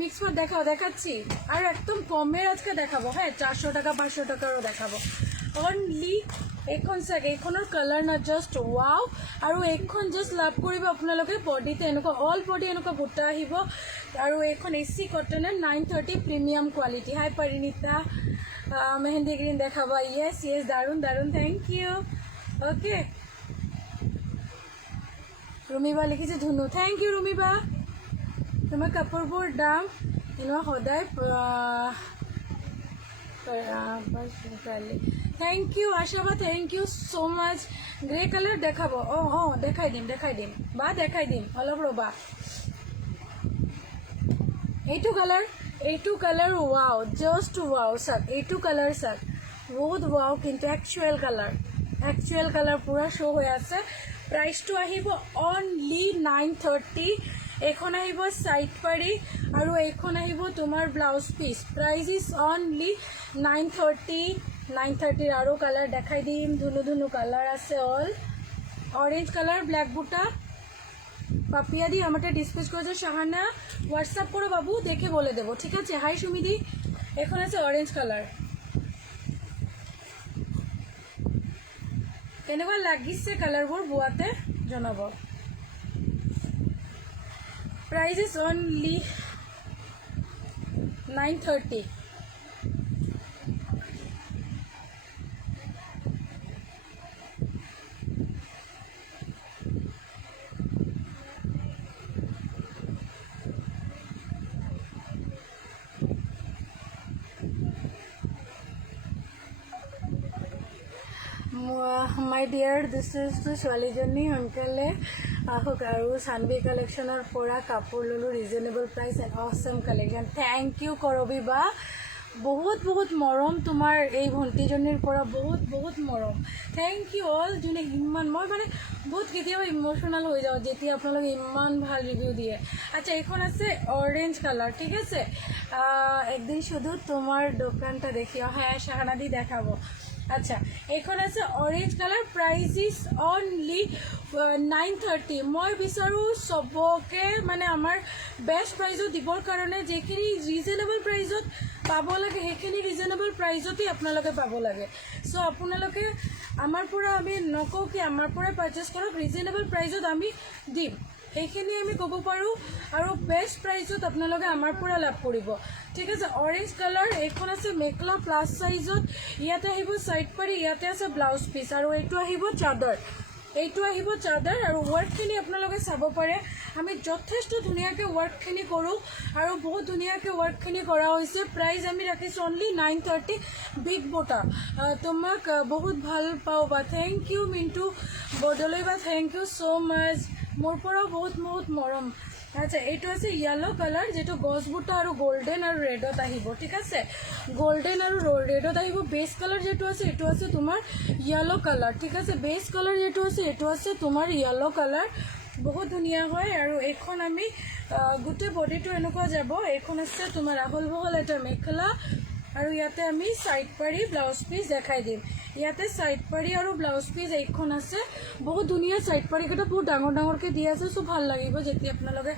mix করে দেখাচ্ছি আর একদম কমের আজকে দেখাবো হ্যাঁ 400 টাকা 500 টাকারও দেখাবো অনলি এইখন চাগে এইখনৰ কালাৰ না জাষ্ট ওয়াও আৰু এইখন জাষ্ট লাভ কৰিব আপোনালোকে বডিতে এনেকুৱা অল বডি এনেকুৱা বুটা আহিব আৰু এইখন এসি কটনৰ 930 প্ৰিমিয়াম কোৱালিটি হাই পৰিণীতা মেহেন্দি গ্ৰীণ দেখাবা ইয়েস দাৰুণ থ্যাংক ইউ ওকে ৰুমিবা লিখিছে ধুনু থ্যাংক ইউ ৰুমিবা তোমাৰ কাপোৰবোৰ দাম এনেকুৱা সদায় থ্যাংক ইউ আশাবা thank you so much grey colour দেখাবো দেখাই দিম বা দেখাই দিম অলপ ৰবা এইটো colour wow just wow sir এইটো কালার স্যার বহুত ওয়াও কিন্তু অ্যাকচুয়াল কালার পুরা শো হয়ে আছে প্রাইসটো আহিব অনলি 930 এইখন আহিব সাইড পাৰি আৰু এইখন আহিব তোমাৰ blouse piece price is only 930 আৰু কালাৰ দেখাই দিম ধুনু কালাৰ আছে অল অরেঞ্জ কালার ব্ল্যাক বুটা পাপিয়া দি আমাকে ডিসপ্লেস করেছে শাহানা হোয়াটসঅ্যাপ করো বাবু দেখে বলে দেবো ঠিক আছে হাই সুমিদি এখন আছে অরেঞ্জ কালার কেনেকুৱা লাগিছে কালাৰবোৰ বোৱাতে জনাব price is only 930 my dear this is টু ছোৱালীজনী সোনকালে আহক আৰু চানবি কালেকশ্যনৰ পৰা কাপোৰ ল'লোঁ reasonable price and Assam collection thank you Karabi বা বহুত মৰম তোমাৰ এই ভণ্টিজনীৰ পৰা বহুত মৰম থেংক ইউ অল যোনে ইমান মই মানে বহুত কেতিয়াবা ইমোশ্যনেল হৈ যাওঁ যেতিয়া আপোনালোকে ইমান ভাল ৰিভিউ দিয়ে আচ্ছা এইখন আছে অরেঞ্জ কালার ঠিক আছে একদিন শুধু তোমার দোকানটা দেখিও হ্যাঁ শাহানা দি দেখাবো আচ্ছা এইখন আছে orange colour price is only 930 মই বিচাৰো সবকে মানে আমাৰ বেষ্ট প্ৰাইজত দিবৰ কাৰণে যেখিনি ৰিজনেবল প্ৰাইজত পাব লাগে সেইখিনি ৰিজনেবল প্ৰাইজতে আপোনালোকে পাব লাগে সো আপোনালোকে আমাৰ পৰা আমি নকওঁ কি আমাৰ পৰা পাৰচেজ কৰক ৰিজনেবল প্ৰাইজত আমি দিম সেইখিনি আমি ক'ব পাৰোঁ আৰু বেষ্ট প্ৰাইজত আপোনালোকে আমাৰ পৰা লাভ কৰিব ঠিক আছে অৰেঞ্জ কালাৰ এইখন আছে মেখলা প্লাস সাইজত ইয়াতে আহিব সাইড পাৰি ইয়াতে আছে ব্লাউজ পিস আৰু এইটো আহিব চাদৰ আৰু ওয়াৰ্কখিনি আপোনালোকে চাব পাৰে আমি যথেষ্ট ধুনীয়াকৈ ওয়াৰ্কখিনি কৰোঁ আৰু বহুত ধুনীয়াকৈ ওয়াৰ্কখিনি কৰা হৈছে প্ৰাইস আমি ৰাখিছোঁ অনলি 930 বিগ বোটা তোমাক বহুত ভাল পাওঁ বা থেংক ইউ মিন্টু বদলৈ বা থেংক ইউ সো মাচ মোৰ পৰাও বহুত মৰম আচ্ছা এইটো আছে য়েলো কালাৰ যেটো গছ বুটা আৰু গোল্ডেন আৰু ৰেডত আহিব ঠিক আছে গোল্ডেন আৰু ৰেডত আহিব বেস কালাৰ যেটো আছে এটো আছে তোমাৰ য়েলো কালাৰ ঠিক আছে বেস কালাৰ যেটো আছে এটো আছে তোমাৰ য়েলো কালাৰ বহুত ধুনীয়া হয় আৰু এখন আমি গুটে বডিটো এনেকুৱা যাব এখন আছে তোমাৰ আহল বহল এটা মেখেলা আৰু ইয়াতে আমি সাইড পাৰি ব্লাউজ পিস দেখাই দিম ইয়াতে সাইড পাৰি আৰু ব্লাউজ পিস এইখন আছে বহুত ধুনীয়া সাইড পাৰি কেটা বহুত ডাঙৰ ডাঙৰকে দি আছে সো ভাল লাগিব যেতি আপোনালোকে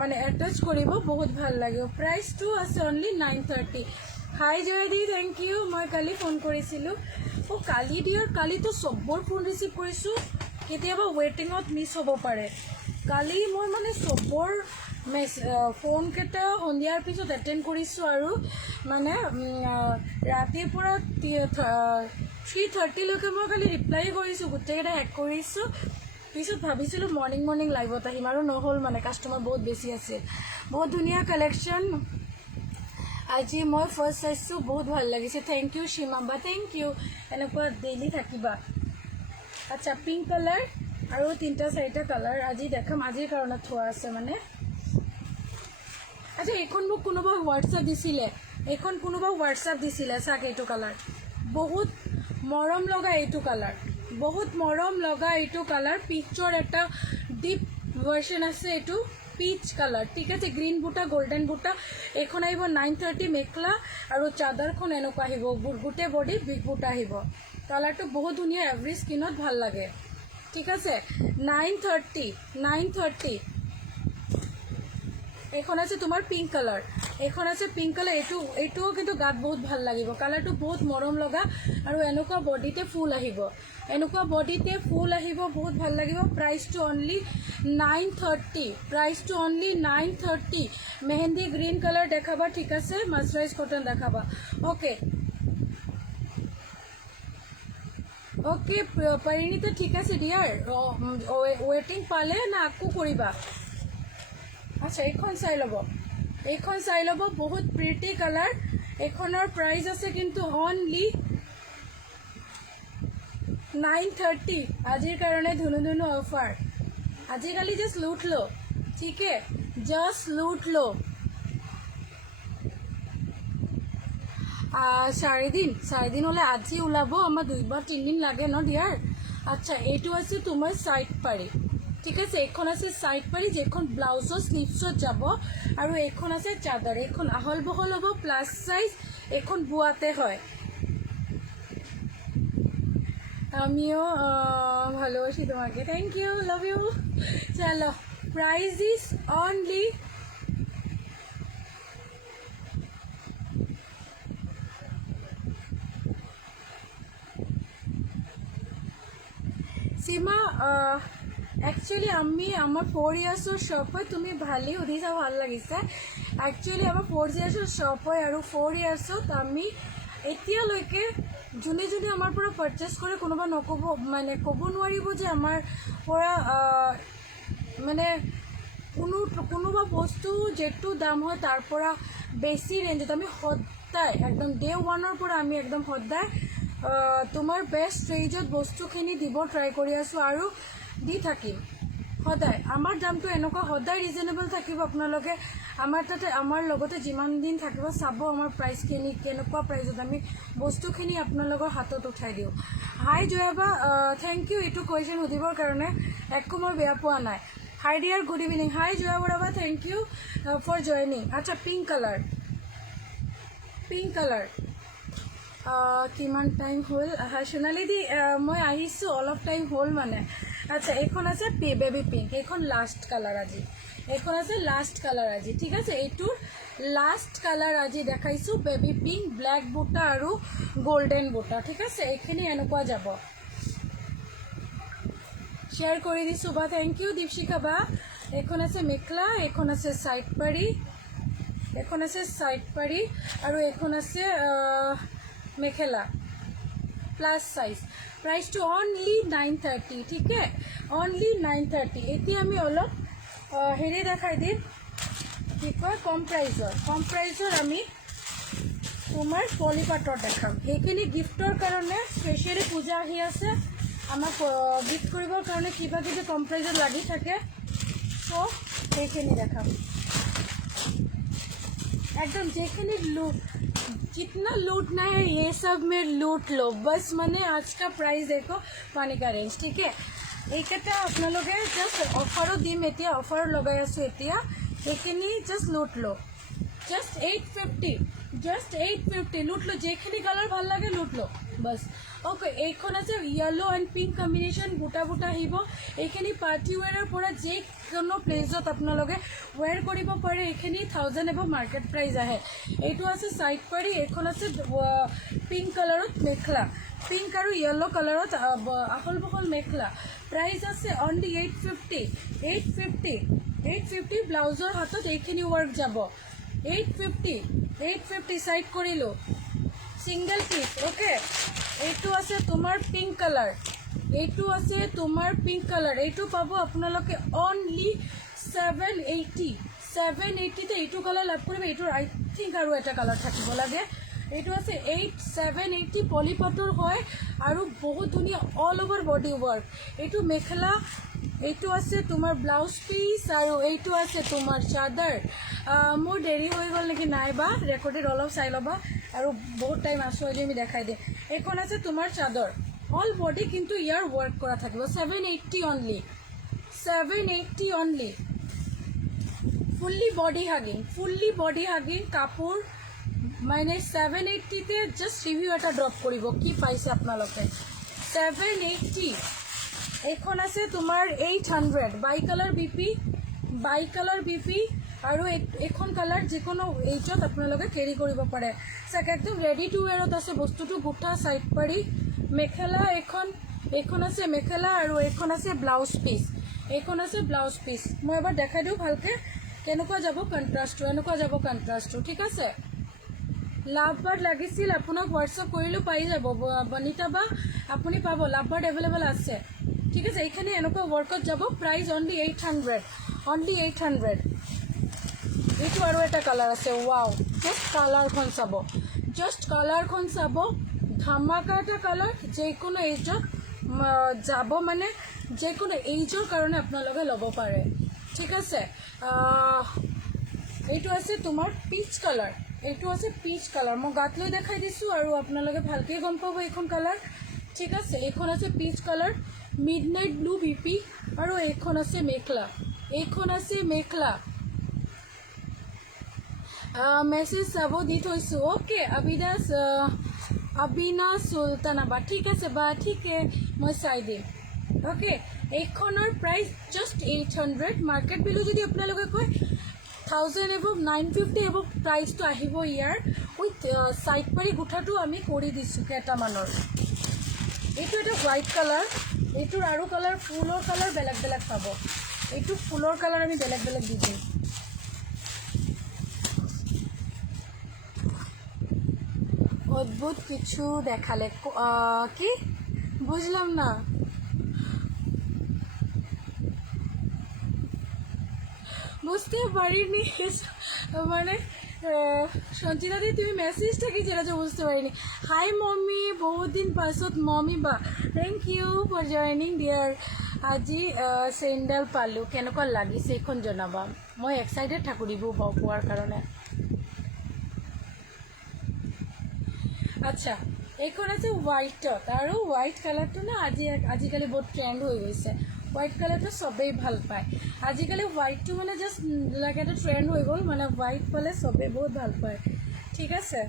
মানে এটাচ কৰিব বহুত ভাল লাগিব প্ৰাইসটো আছে অনলি 930 হাই জয়দি থ্যাংক ইউ মই কালি ফোন কৰিছিলো ও কালি দিয়াৰ কালি তো সবৰ ফোন ৰিসিভ কৰিছো কেতিয়াবা ৱেটিংত মিস হ'ব পাৰে কালি মই মানে সবৰ ফোন কেটা সন্ধিয়াৰ পিছত এটেন্ড কৰিছো আৰু মানে ৰাতিৰ পৰা 3:30 লৈকে মই কালি ৰিপ্লাই কৰিছো গুটেকেটা হেক কৰিছো পিছত ভাবিছিলো মৰ্নিং লাইভত আহিম আৰু নহল মানে কাস্টমাৰ বহুত বেছি আছে বহুত ধুনীয়া কালেকশন আজি মই ফাৰ্স্ট চাইছো বহুত ভাল লাগিছে থ্যাংক ইউ সীমাবা থ্যাংক ইউ এনেকুৱা ডেইলি থাকিবা আচ্ছা পিঙ্ক কালাৰ আৰু তিনটা চাৰিটা কালাৰ আজি দেখাম আজিৰ কাৰণে থোৱা আছে মানে আচ্ছা এখন মোক কোনোবা হোৱাটছআপ দিছিলে এখন কোনোবা হোৱাটছআপ দিছিলে চাক এইটো কালাৰ বহুত মৰম লগা এইটো কালাৰ বহুত মৰম লগা এইটো কালাৰ পিকচাৰ এটা ডিপ ভাৰ্সন আছে এইটো পিচ কালাৰ ঠিক আছে গ্ৰীন বুটা গোল্ডেন বুটা এখন আহিব 930 মেখলা আৰু চাদৰখন এনেকুৱা আহিব গুটে বডি বিগ বুটা আহিব কালাৰটো বহুত ধুনীয়া এভৰি স্কিনত ভাল লাগে ঠিক আছে 930 এখন আছে তোমাৰ পিঙ্ক কালাৰ এখন আছে পিঙ্ক কালাৰ এইটোও কিন্তু গাত বহুত ভাল লাগিব কালাৰটো বহুত মৰম লগা আৰু এনেকুৱা বডিতে ফুল আহিব বহুত ভাল লাগিব প্ৰাইসটো অনলি 930 মেহেন্দি গ্ৰীন কালাৰ দেখাবা ঠিক আছে মাৰ্চাৰাইজ কটন দেখাবা ওকে পৰিণীতা ঠিক আছে ডিয়াৰ ওয়েটিং পালে না আকো কৰিবা আচ্ছা এইখন চাই লব বহুত প্ৰিটি কালাৰ এখনৰ প্ৰাইস আছে কিন্তু অনলি 930 আজিৰ কাৰণে ধুনু অফাৰ আজিকালি জাস্ট লুট লো ঠিক আছে জাস্ট লুট লো 4 দিন হলে আজি ওলাব আমাৰ 2 বা 3 দিন লাগে ন ডিয়াৰ আচ্ছা এইটো আছে তোমাৰ সাইড পাৰি ঠিক আছে এখন আছে সাইড পাৰি যেখন ব্লাউজৰ স্লিভছত যাব আৰু এখন আছে চাদৰ এখন আহল বহল হ'ব প্লাস সাইজ এখন বুয়াতে হয় আমিও ভালোবাসি তোমাকে থ্যাংক ইউ লাভ ইউ চলো price is only Seema actually আমি আমার 4 ইয়াৰ্সৰ শপ হয় তুমি ভালেই সুধিছা ভাল লাগিছে একচুয়ালি আমাৰ 4 ইয়াৰ্সৰ শপ হয় আৰু 4 ইয়াৰ্সত আমি এতিয়ালৈকে যোনে আমাৰ পৰা পাৰচেজ কৰে কোনোবা নকব মানে কব নোৱাৰিব যে আমাৰ পৰা মানে কোনোবা বস্তু যেটো দাম হয় তাৰ পৰা বেছি ৰেঞ্জত আমি সদায় একদম ডে 1ৰ পৰা আমি একদম সদায় তোমাৰ বেস্ট ৰেঞ্জত বস্তুখিনি দিব ট্ৰাই কৰি আছো আৰু দি থাকিম সদায় আমাৰ দামটো এনেকুৱা সদায় ৰিজনেবল থাকিব আপোনালোকে আমাৰ তাতে আমাৰ লগতে যিমান দিন থাকিব চাব আমাৰ প্ৰাইসখিনি কেনেকুৱা প্ৰাইসত আমি বস্তুখিনি আপোনালোকৰ হাতত উঠাই দিও হাই জয়াবা থ্যাংক ইউ এটো কোৱেশ্চন সুধিবৰ কাৰণে একো মই বেয়া পোৱা নাই hi dear good evening hi Jaya বৰাবা থ্যাংক ইউ ফৰ জয়নিং আচ্ছা পিঙ্ক কালাৰ কিমান টাইম হল সোণালী দি মই আহিছো অলপ টাইম হল মানে আচ্ছা এখন আছে বেবি পিঙ্ক এখন লাস্ট কালার আজি ঠিক আছে এইটোৰ লাস্ট কালাৰ আজি দেখাইছো বেবি পিঙ্ক ব্ল্যাক বুটা আৰু গোল্ডেন বুটা ঠিক আছে এইখিনি এনেকুৱা যাব শেয়াৰ কৰি দিছো বা থ্যাংক ইউ দীপশিকা বা এখন আছে মেখলা এখন আছে সাইড পাৰি আৰু এখন আছে mekhela plus size price to only 930 ठीक है ओनली 930 एटी आमी अलप हेरे देखाई दिम कि कय कम प्राइसर आमी तुमार पलिपाटर देखाम हेखिनि गिफ्टर कारणे स्पेशली पूजा आहि आछे आमाक गिफ्ट करिबर कारणे किबा किबि कम प्राइसर लागि थाके सो সেইখিনি দেখাম एकदम जेखनी लूट जितना लूट ना है ये सब में लूट लो बस मैंने आज का प्राइस देखो पानी का रेंज ठीक है এইকেইটা আপোনালোকে জাষ্ট অফাৰো দিম এতিয়া অফাৰ লগাই আছোঁ এতিয়া এইখিনি জাষ্ট লুট লো জাষ্ট 850 লুট লো যেইখিনি কালাৰ ভাল লাগে লুট লো বছ ওকে এইখন আছে য়েলো এণ্ড পিংক কম্বিনেশ্যন বুটা বুটা আহিব এইখিনি পাৰ্টি ৱেৰৰ পৰা যে কোনো প্লেচত আপোনালোকে ৱেৰ কৰিব পাৰে এইখিনি 1000 এব মাৰ্কেট প্ৰাইচ আহে এইটো আছে সাইড পাৰি এইখন আছে পিংক কালাৰত মেখলা পিংক আৰু য়েলো কালাৰত আহল বহল মেখলা প্ৰাইস আছে অনলি 850 ব্লাউজৰ হাতত এইখিনি ৱৰ্ক যাব 850 সাইড কৰিলো সিঙ্গল পিস ওকে এইটো আছে তোমাৰ পিংক কালাৰ এইটো আছে তোমাৰ পিংক কালাৰ এইটো পাব আপোনালোকে অনলি 780 তে এইটো কালাৰ লাভ কৰিব এইটো আই থিংক আৰু এটা কালাৰ থাকিব লাগে এইটো আছে 780 পলিপাটৰ হয় আৰু বহুত ধুনীয়া অল ওভাৰ বডি ৱৰ্ক এইটো মেখেলা এইটো আছে তোমাৰ ব্লাউজ পিস আৰু এইটো আছে তোমাৰ চাদৰ মোৰ দেৰি হৈ গ'ল নেকি নাইবা ৰেকৰ্ডেড অলপ চাই ল'বা আৰু বহুত টাইম আছো আজি আমি দেখাই দিম এইখন আছে তোমাৰ চাদৰ অল বডি কিন্তু ইয়াৰ ৱৰ্ক কৰা থাকিব 780 অনলি ফুল্লি বডি হাগিং কাপোৰ মানে 780 তে জাস্ট ৰিভিউ এটা ড্ৰপ কৰিব কি পাইছে আপোনালোকে 780 এখন আছে তোমাৰ 800 বাই কালাৰ বিপি আৰু এখন কালাৰ যিকোনো এইচত আপোনালোকে কেৰি কৰিব পাৰে চাক একদম ৰেডি টু ওয়্যাৰত আছে বস্তুটো গুঠা সাইড পাৰি মেখেলা এখন আছে মেখেলা আৰু এখন আছে ব্লাউজ পিস মই এবাৰ দেখাই দিও ভালকে কেনেকুৱা যাব কন্ট্ৰাস্টটো ঠিক আছে লাভবাৰ্ড লাগিছিল আপোনাক হোৱাটছআপ কৰিলেও পাই যাব বনিতা বা আপুনি পাব লাভবাৰ্ড এভেলেবল আছে ঠিক আছে এইখানে এনেকুৱা ৱৰ্কত যাব প্ৰাইস অনলি 800 এইটো আৰু এটা কালাৰ আছে ওয়াও জাস্ট কালাৰখন চাব ধামাকা এটা কালাৰ যিকোনো এইজত যাব মানে যিকোনো এইজৰ কাৰণে আপোনালোকে ল'ব পাৰে ঠিক আছে এইটো আছে তোমাৰ পিচ কালাৰ মই গাত লৈ দেখাই দিছোঁ আৰু আপোনালোকে ভালকৈ গম পাব এইখন কালাৰ ঠিক আছে এইখন আছে peach colour midnight blue BP আৰু এইখন আছে মেখলা মেছেজ চাব দি থৈছোঁ অ'কে আবিনা সুলতানা বা ঠিক আছে বা ঠিকে মই চাই দিম অ'কে এইখনৰ প্ৰাইচ জাষ্ট 800 মাৰ্কেট ভেলু যদি আপোনালোকে কয় 1000 এবভ 950 এবভ প্ৰাইচটো আহিব ইয়াৰ উইথ সাইড পাৰি গুঠাটো আমি কৰি দিছোঁ কেইটামানৰ এইটো এটা হোৱাইট কালাৰ এইটোৰ আৰু কালাৰ ফুলৰ কালাৰ বেলেগ পাব এইটো ফুলৰ কালাৰ আমি বেলেগ দি দিম অদ্ভুত কিছু দেখালে কি বুঝলাম না বুঝতে পারিনি মানে সঞ্চিতা দি তুমি মেসেজটা কি যেটা বুঝতে পারিনি হাই মমি বহুত দিন পাছত মমি বা thank you for joining dear আজি চেণ্ডেল পালোঁ কেনেকুৱা লাগিছে এইখন জনাবা মই এক্সাইটেড থাকোঁ ৰিভিউ পোৱাৰ কাৰণে আচ্ছা এইখন আছে হোৱাইটত আৰু হোৱাইট কালাৰটো না আজিকালি বহুত ট্ৰেণ্ড হৈ গৈছে হোৱাইট কালাৰটো চবেই ভাল পায় আজিকালি হোৱাইটটো মানে জাষ্ট লাইক এটা ট্ৰেণ্ড হৈ গ'ল মানে হোৱাইট পালে চবেই বহুত ভাল পায় ঠিক আছে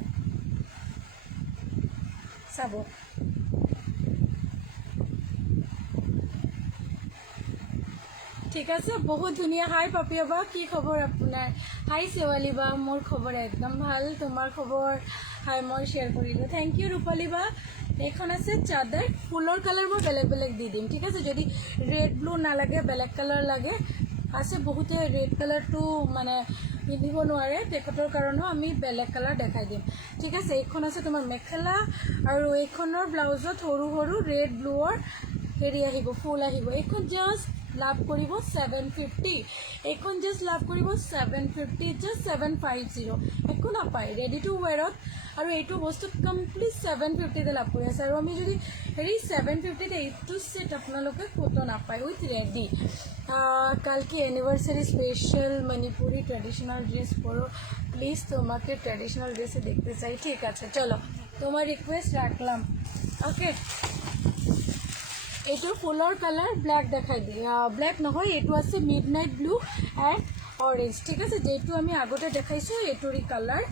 চাব ঠিক আছে বহুত ধুনীয়া হাই পাপিয়া বা কি খবৰ আপোনাৰ হাই শেৱালী বা মোৰ খবৰ একদম ভাল তোমাৰ খবৰ হাই মই শ্বেয়াৰ কৰিলোঁ থেংক ইউ ৰূপালী বা এইখন আছে চাদৰ ফুলৰ কালাৰ মই বেলেগ দি দিম ঠিক আছে যদি ৰেড ব্লু নালাগে বেলেগ কালাৰ লাগে আছে বহুতে ৰেড কালাৰটো মানে পিন্ধিব নোৱাৰে তেখেতৰ কাৰণেও আমি বেলেগ কালাৰ দেখাই দিম ঠিক আছে এইখন আছে তোমাৰ মেখেলা আৰু এইখনৰ ব্লাউজত সৰু ৰেড ব্লুৰ হেৰি আহিব ফুল আহিব এইখন জাষ্ট লাভ কৰিব 750 এইখন জাষ্ট লাভ কৰিব 750 জাষ্ট 750 একো নাপায় ৰেডি টু ৱেৰত আৰু এইটো বস্তু কমপ্লিট 750 তে লাভ কৰি আছে আৰু আমি যদি হেৰি 750 তে এইটো সেট আপোনালোকে ক'তো নাপায় উইথ ৰেডি কালকে anniversary special Manipuri traditional dress পরো প্লিজ, তোমাকে ট্র্যাডিশনাল ড্রেসে দেখতে চাই। ঠিক আছে চলো, তোমার রিকোয়েস্ট রাখলাম। ওকে, এইটোৰ ফুলৰ কালাৰ ব্লেক দেখাই দিই, ব্লেক নহয়, এইটো আছে mid night blue and orange. ঠিক আছে, যেইটো আমি আগতে দেখাইছোঁ এইটোৰে colour,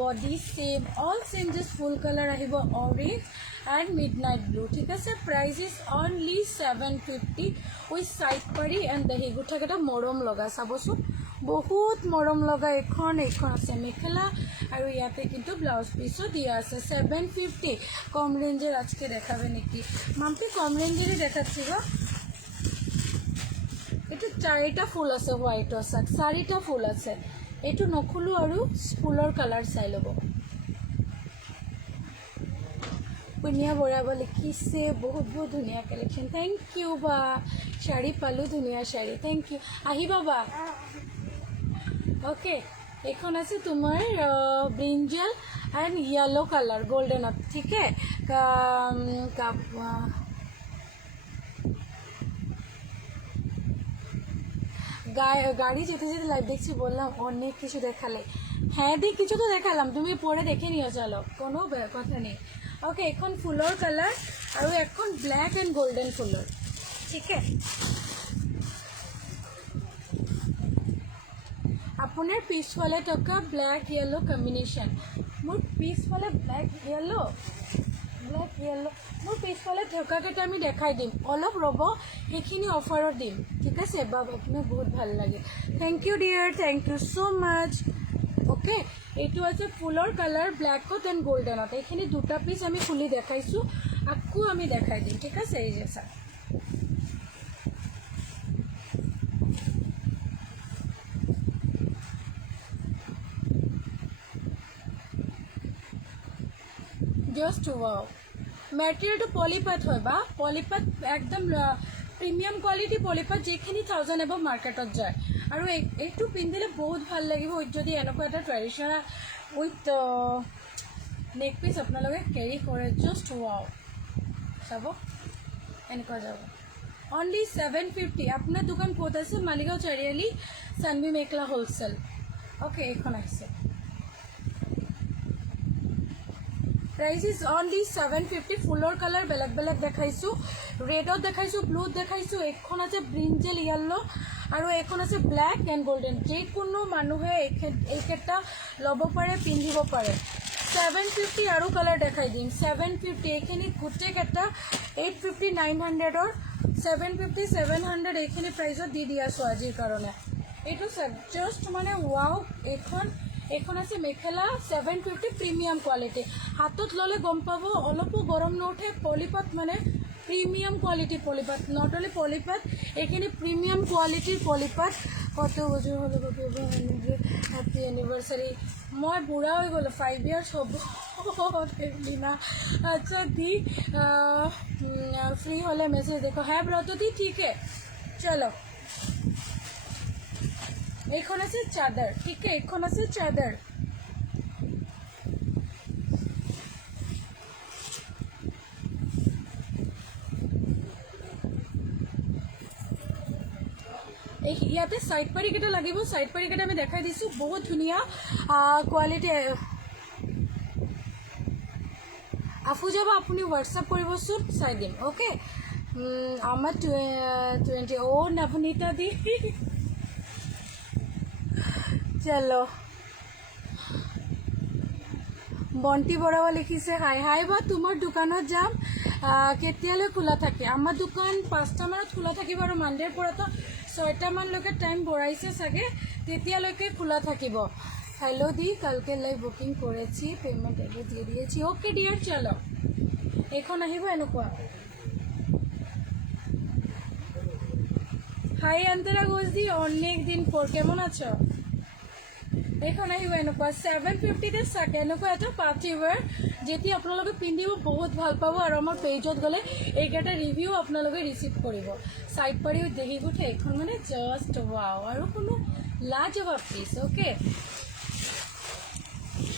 body same, all same, just full colour আহিব orange and mid night blue. ঠিক আছে, price is only 750 with side পাৰি এণ্ড দহি গোঠাকেইটা মৰম লগা, চাবচোন বহুত মৰম লগা। এইখন আছে মেখেলা আৰু ইয়াতে কিন্তু ব্লাউজ পিচো দিয়া আছে। 750, কম রেঞ্জের আজকে দেখাবে নাকি মাম্পি? কম রেঞ্জেরই দেখাচ্ছি গো। এটা 4টা ফুল আছে হোয়াইটৰ, চাক 4টা ফুল আছে। এইটো নখুলো আৰু ফুলৰ কালাৰ চাই ল'ব। পুনিয়া বৰাব লিখিছে, বহুত বহুত ধুনীয়া কালেকশ্যন। থেংক ইউ বা, শাড়ী পালোঁ, ধুনীয়া শাড়ী, থেংক ইউ। আহিবা বা। ওকে, এখন আছে তোমাৰ ব্ৰিঞ্জল এণ্ড য়েলো কালাৰ গোল্ডেনত। ঠিক আছে, গাড়ি যেতে যেতে লাইভ দেখছি, বললাম অনেক কিছু দেখালে। হ্যাঁ দি, কিছু তো দেখালাম, তুমি পরে দেখে নিও, চলো কোনো কথা নেই। ওকে, এখন ফুলৰ কালাৰ আৰু এখন ব্লেক এণ্ড গোল্ডেন ফুলৰ। ঠিক আছে, আপোনাৰ পিছফালে থকা ব্লেক য়েলো কম্বিনেশ্যন, মোৰ পিছফালে ব্লেক য়েলো মোৰ পিছফালে থকাকেইটা আমি দেখাই দিম, অলপ ৰ'ব, সেইখিনি অফাৰত দিম। ঠিক আছে, বাবা আপোনাৰ বহুত ভাল লাগে। Thank you dear, thank you so' much. Okay, এইটো আছে ফুলৰ কালাৰ ব্লেকত এণ্ড গোল্ডেনত। এইখিনি দুটা পিচ আমি খুলি দেখাইছোঁ, আকৌ আমি দেখাই দিম। ঠিক আছে, এই যে চাওক, জাষ্ট ওয়াও। মেটেৰিয়েলটো পলিপাট হয় বা, পলিপাট একদম প্ৰিমিয়াম কোৱালিটি পলিপাট, যিখিনি 1000 এব মাৰ্কেটত যায়। আৰু এইটো পিন্ধিলে বহুত ভাল লাগিব উইথ যদি এনেকুৱা এটা ট্ৰেডিশ্যনেল উইথ নেক পিচ আপোনালোকে কেৰি কৰে। জাষ্ট ওৱাও, চাব এনেকুৱা যাব। অনলি 750। আপোনাৰ দোকান ক'ত আছে? মালিগাঁও চাৰিআলি, চানবি মেখেলা হোলচেল। অ'কে, এইখন আহিছে, প্ৰাইজ ইজ অনলি 750। ফুলৰ কালাৰ বেলেগ বেলেগ দেখাইছোঁ, ৰেডত দেখাইছোঁ, ব্লুত দেখাইছোঁ, এইখন আছে ব্ৰিঞ্জেল য়েল্লো আৰু এইখন আছে ব্লেক এণ্ড গোল্ডেন। যিকোনো মানুহে এইকেইটা ল'ব পাৰে, পিন্ধিব পাৰে। 750 আৰু কালাৰ দেখাই দিম। 750 এইখিনি গোটেইকেইটা 850, 900ৰ 750, 700 এইখিনি প্ৰাইজত দি আছোঁ আজিৰ কাৰণে। এইটো জাষ্ট মানে ৱাও। এইখন আছে মেখেলা 750 প্ৰিমিয়াম কোৱালিটি। হাতত ল'লে গম পাব, অলপো গৰম নুঠে। পলিপাট মানে প্ৰিমিয়াম কোৱালিটি পলিপাট, নট অনলি পলিপাট, এইখিনি প্ৰিমিয়াম কোৱালিটিৰ পলিপাট। কত বছৰ হ'লে হেপী এনিভাৰ্চাৰী। মই বুঢ়া হৈ গ'লোঁ, 5 years হ'ব না। আচ্ছা দি, ফ্ৰী হ'লে মেছেজ দেখো। হ্যাঁ ব্ৰত দি, ঠিক है চলো। এইখন আছে চাদৰ। ঠিক আছে, এইখন আছে চাদৰ। ইয়াতে সাইড পাৰিকেইটা লাগিব, সাইড পাৰিকেইটা আমি দেখাই দিছোঁ, বহুত ধুনীয়া কোৱালিটি। আফু যাব, আপুনি হোৱাটছআপ কৰিবচোন, চাই দিম। অ'কে, আমাৰ 20 অ' নৱনীতা দি, চলো। বন্তি বৰাৱা লিখিছে, হাই হাই বা, তোমাৰ দোকানত যাম, কেতিয়ালৈ খোলা থাকে? আমাৰ দোকান 5টা মানত খোলা থাকিব আৰু মানডেৰ পৰাতো 6টা মানলৈকে টাইম বঢ়াইছে চাগে, তেতিয়ালৈকে খোলা থাকিব। হ্যালো দি, কালকে লাইভ বুকিং করেছি, পেমেন্ট আগে দিয়ে দিয়েছি। ওকে ডিয়ার, চলো। এখন আহিব এনেকুৱা। হাই অন্তৰা ঘোষ দি, অনেক দিন পৰ, কেমন আছো? এখন আহিব এনেকুৱা 750তে চাগে এনেকুৱা এটা পাৰ্টি ৱেৰ, যেটি আপোনালোকে পিন্ধিব বহুত ভাল পাব। আৰু আমাৰ পেজত গ'লে এইকেইটা ৰিভিউ আপোনালোকে ৰিচিভ কৰিব। সাইড পাৰিও দেখি উঠে, এইখন মানে জাষ্ট ৱাও, আৰু কোনো লাজবাব পিস। ওকে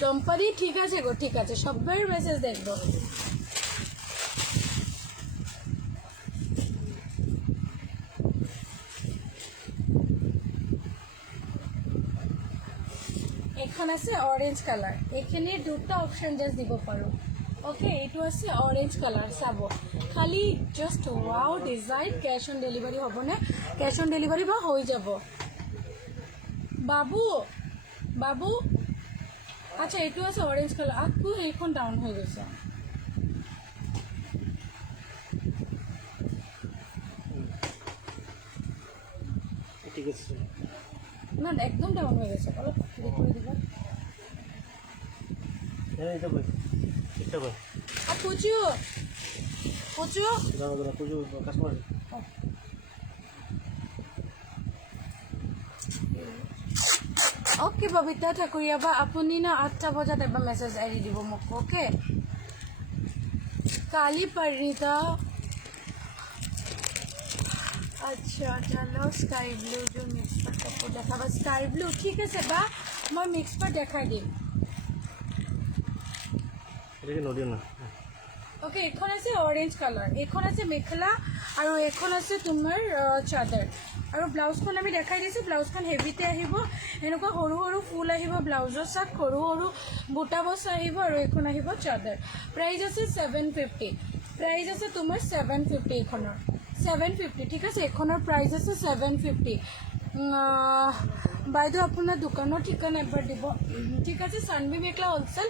সম্পাদি, ঠিক আছে গো, ঠিক আছে, সবার মেসেজ দেখবো। এইখন আছে অৰেঞ্জ কালাৰ এইখিনিৰ দুটা অপশ্যন জাষ্ট দিব পাৰোঁ অ'কে এইটো আছে অৰেঞ্জ কালাৰ চাব খালি just wow design cash on delivery হ'বনে কেছ অন ডেলিভাৰী বা হৈ যাব বাবু বাবু আচ্ছা এইটো আছে অৰেঞ্জ কালাৰ আকৌ এইখন ডাউন হৈ গৈছে ঠিক আছে না একদম ডাউন হৈ গৈছে অলপ হেৰি কৰি দিবা এটা কই পুজু পুজু দাদা পুজো কাস্টমাৰ অ'কে ববিতা ঠাকুৰীয়া বা আপুনি না 8টা বজাত এবাৰ মেছেজ এৰি দিব মোক অ'কে কালি পৰিণীতা আচ্ছা চলো স্কাই ব্লু जो মিক্স পাট কাপোৰ দেখাবা স্কাই ব্লু ঠিক আছে বা মই মিক্স পাট দেখাই দিম এটা নদিও না ওকে এখন আছে অৰেঞ্জ কালাৰ এখন আছে মেখেলা আৰু এখন আছে তোমাৰ চাদৰ আৰু ব্লাউজখন আমি দেখাই দিছোঁ ব্লাউজখন হেভিতে আহিব এনেকুৱা সৰু সৰু ফুল আহিব ব্লাউজৰ চাক সৰু সৰু বুটা বছ আহিব আৰু এখন আহিব চাদৰ প্ৰাইচ আছে 750 প্ৰাইচ আছে তোমাৰ 750 এইখনৰ 750 ঠিক আছে এইখনৰ প্ৰাইচ আছে 750 বাইদেউ আপোনাৰ দোকানৰ ঠিকনা এবাৰ দিব ঠিক আছে চানবি মেখেলা হোলচেল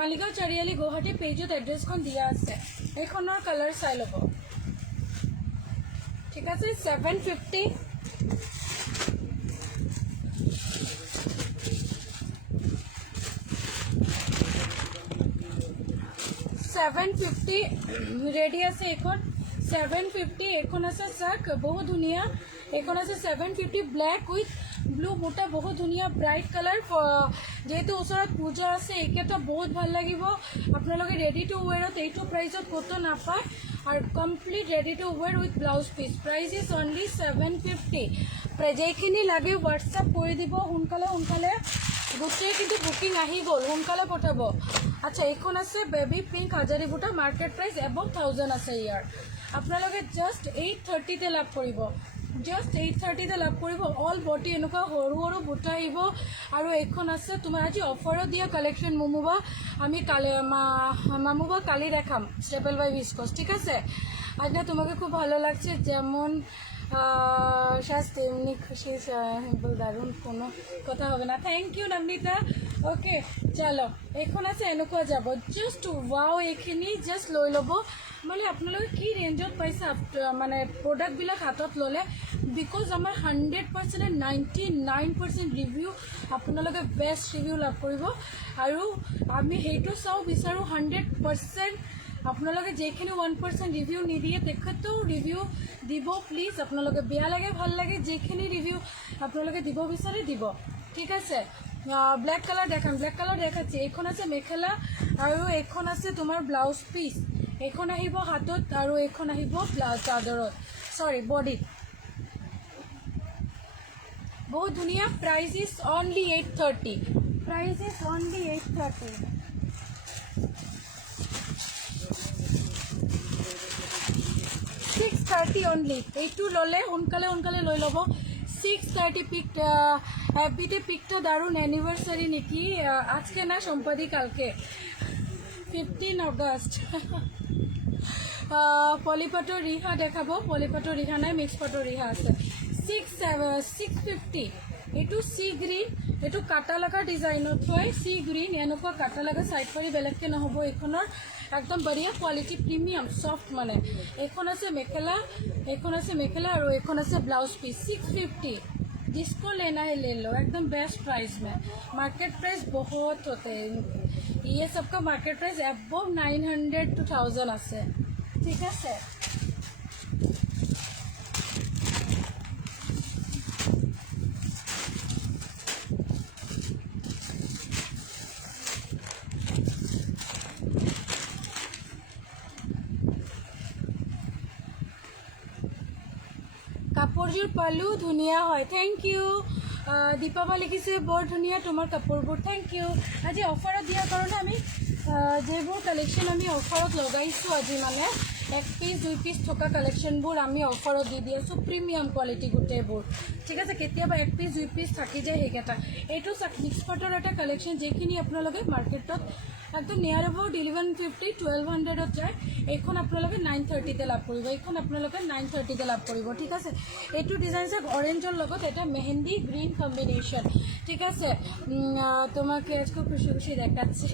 মালিগাঁও চাৰিআলি গুৱাহাটী পেজত এড্ৰেছখন দিয়া আছে এইখনৰ কালাৰ চাই ল'ব ঠিক আছে 750 750 ৰেডি আছে এইখন 750 এখন আছে চাক বহুত ধুনীয়া এখন আছে 750 ব্লেক উইথ ব্লু বুটা বহুত ধুনীয়া ব্ৰাইট কালাৰ যেহেতু ওচৰত পূজা আছে এইকেইটা বহুত ভাল লাগিব আপোনালোকে ৰেডি টু ৱেৰত এইটো প্ৰাইচত ক'তো নাপায় আৰু complete ready to wear with blouse piece price is only 750 যেইখিনি লাগে হোৱাটছআপ কৰি দিব সোনকালে সোনকালে গোটেই কিন্তু বুকিং আহি গ'ল সোনকালে পঠাব আচ্ছা এইখন আছে বেবী পিংক হাজাৰী বুটা মাৰ্কেট প্ৰাইচ এবভ 1000 আছে ইয়াৰ আপোনালোকে জাষ্ট 830তে লাভ কৰিব জাষ্ট 830তে লাভ কৰিব অল বডি এনেকুৱা সৰু সৰু বুটা আহিব আৰু এইখন আছে তোমাৰ আজি অফাৰত দিয়া কালেকশ্যন মমুবা আমি কালি মামুবা কালি দেখাম স্টেপল বাই ভিসকস ঠিক আছে আজ না তোমাকে খুব ভালো লাগছে যেমন শাস তেমনি খুশি সিম্পল দারুণ কোনো কথা হবে না থ্যাংক ইউ নবনীতা ওকে চলো এখন আছে এনেকুৱা যাব জাষ্ট ওয়াও এইখিনি জাষ্ট লৈ ল'ব মানে আপোনালোকে কি ৰেঞ্জত পাইছে মানে প্ৰডাক্টবিলাক হাতত ল'লে বিকজ আমাৰ 100% 99% ৰিভিউ আপোনালোকে বেষ্ট ৰিভিউ লাভ কৰিব আৰু আমি সেইটো চাওঁ বিচাৰোঁ 100% আপোনালোকে যেইখিনি 1% ৰিভিউ নিদিয়ে তেখেতেও ৰিভিউ দিব প্লিজ আপোনালোকে বেয়া লাগে ভাল লাগে যেইখিনি ৰিভিউ আপোনালোকে দিব বিচাৰে দিব ঠিক আছে ব্লেক কালাৰ দেখাম ব্লেক কালাৰ দেখাচ্ছি এইখন আছে মেখেলা আৰু এইখন আছে তোমাৰ ব্লাউজ পিচ এইখন আহিব হাতত আৰু এইখন আহিব চাদৰত সৰি বডিত বহুত ধুনীয়া price is only 830 price is only 830 630 only এইটো ল'লে সোনকালে সোনকালে লৈ ল'ব 630 পিক এফবিতে পিকটা দারুণ অ্যানিভার্সারি নাকি আজকে না সম্পাদি কালকে 15 অগস্ট পলিপাটৰ ৰিহা দেখাব পলিপাটৰ ৰিহা নাই মিক্স পাটৰ ৰিহা আছে 650 এইটো সি গ্ৰীণ এইটো কাটা লগা ডিজাইনত হয় সি গ্ৰীণ এনেকুৱা কাটা লগা সাইড কৰি বেলেগকে নহ'ব এইখনৰ একদম বঢ়িয়া কোৱালিটি প্ৰিমিয়াম সফট মানে এইখন আছে মেখেলা আৰু এইখন আছে ব্লাউজ পিস 650 जिसको लेना है ले लो एकदम बेस्ट प्राइस में मार्केट प्राइस बहुत होते हैं ये सबका मार्केट प्राइस अबव 900 to 1000 আছে ঠিক আছে কাপোৰযোৰ পালো ধুনীয়া হয় থ্যাংক ইউ দীপাবা লিখিছে বৰ ধুনীয়া তোমাৰ কাপোৰবোৰ থ্যাংক ইউ আজি অফাৰত দিয়াৰ কাৰণে আমি যেবোৰ কালেকশ্যন আমি অফাৰত লগাইছোঁ আজি মানে 1 পিচ 2 পিচ থকা কালেকশ্যনবোৰ আমি অফাৰত দি আছোঁ প্ৰিমিয়াম কোৱালিটি গোটেইবোৰ ঠিক আছে কেতিয়াবা 1 পিচ 2 পিচ থাকি যায় সেইকেইটা এইটো মিক্স পাটৰ এটা কালেকশ্যন যিখিনি আপোনালোকে মাৰ্কেটত একদম নিয়াৰ এবাউট 1150-1200ত যায় এইখন আপোনালোকে 930তে লাভ কৰিব এইখন আপোনালোকে 930তে লাভ কৰিব ঠিক আছে এইটো ডিজাইন আছে অৰেঞ্জৰ লগত এটা মেহেন্দি গ্ৰীণ কম্বিনেশ্যন ঠিক আছে তোমাকে আজকে খুশি খুশি দেখাচ্ছি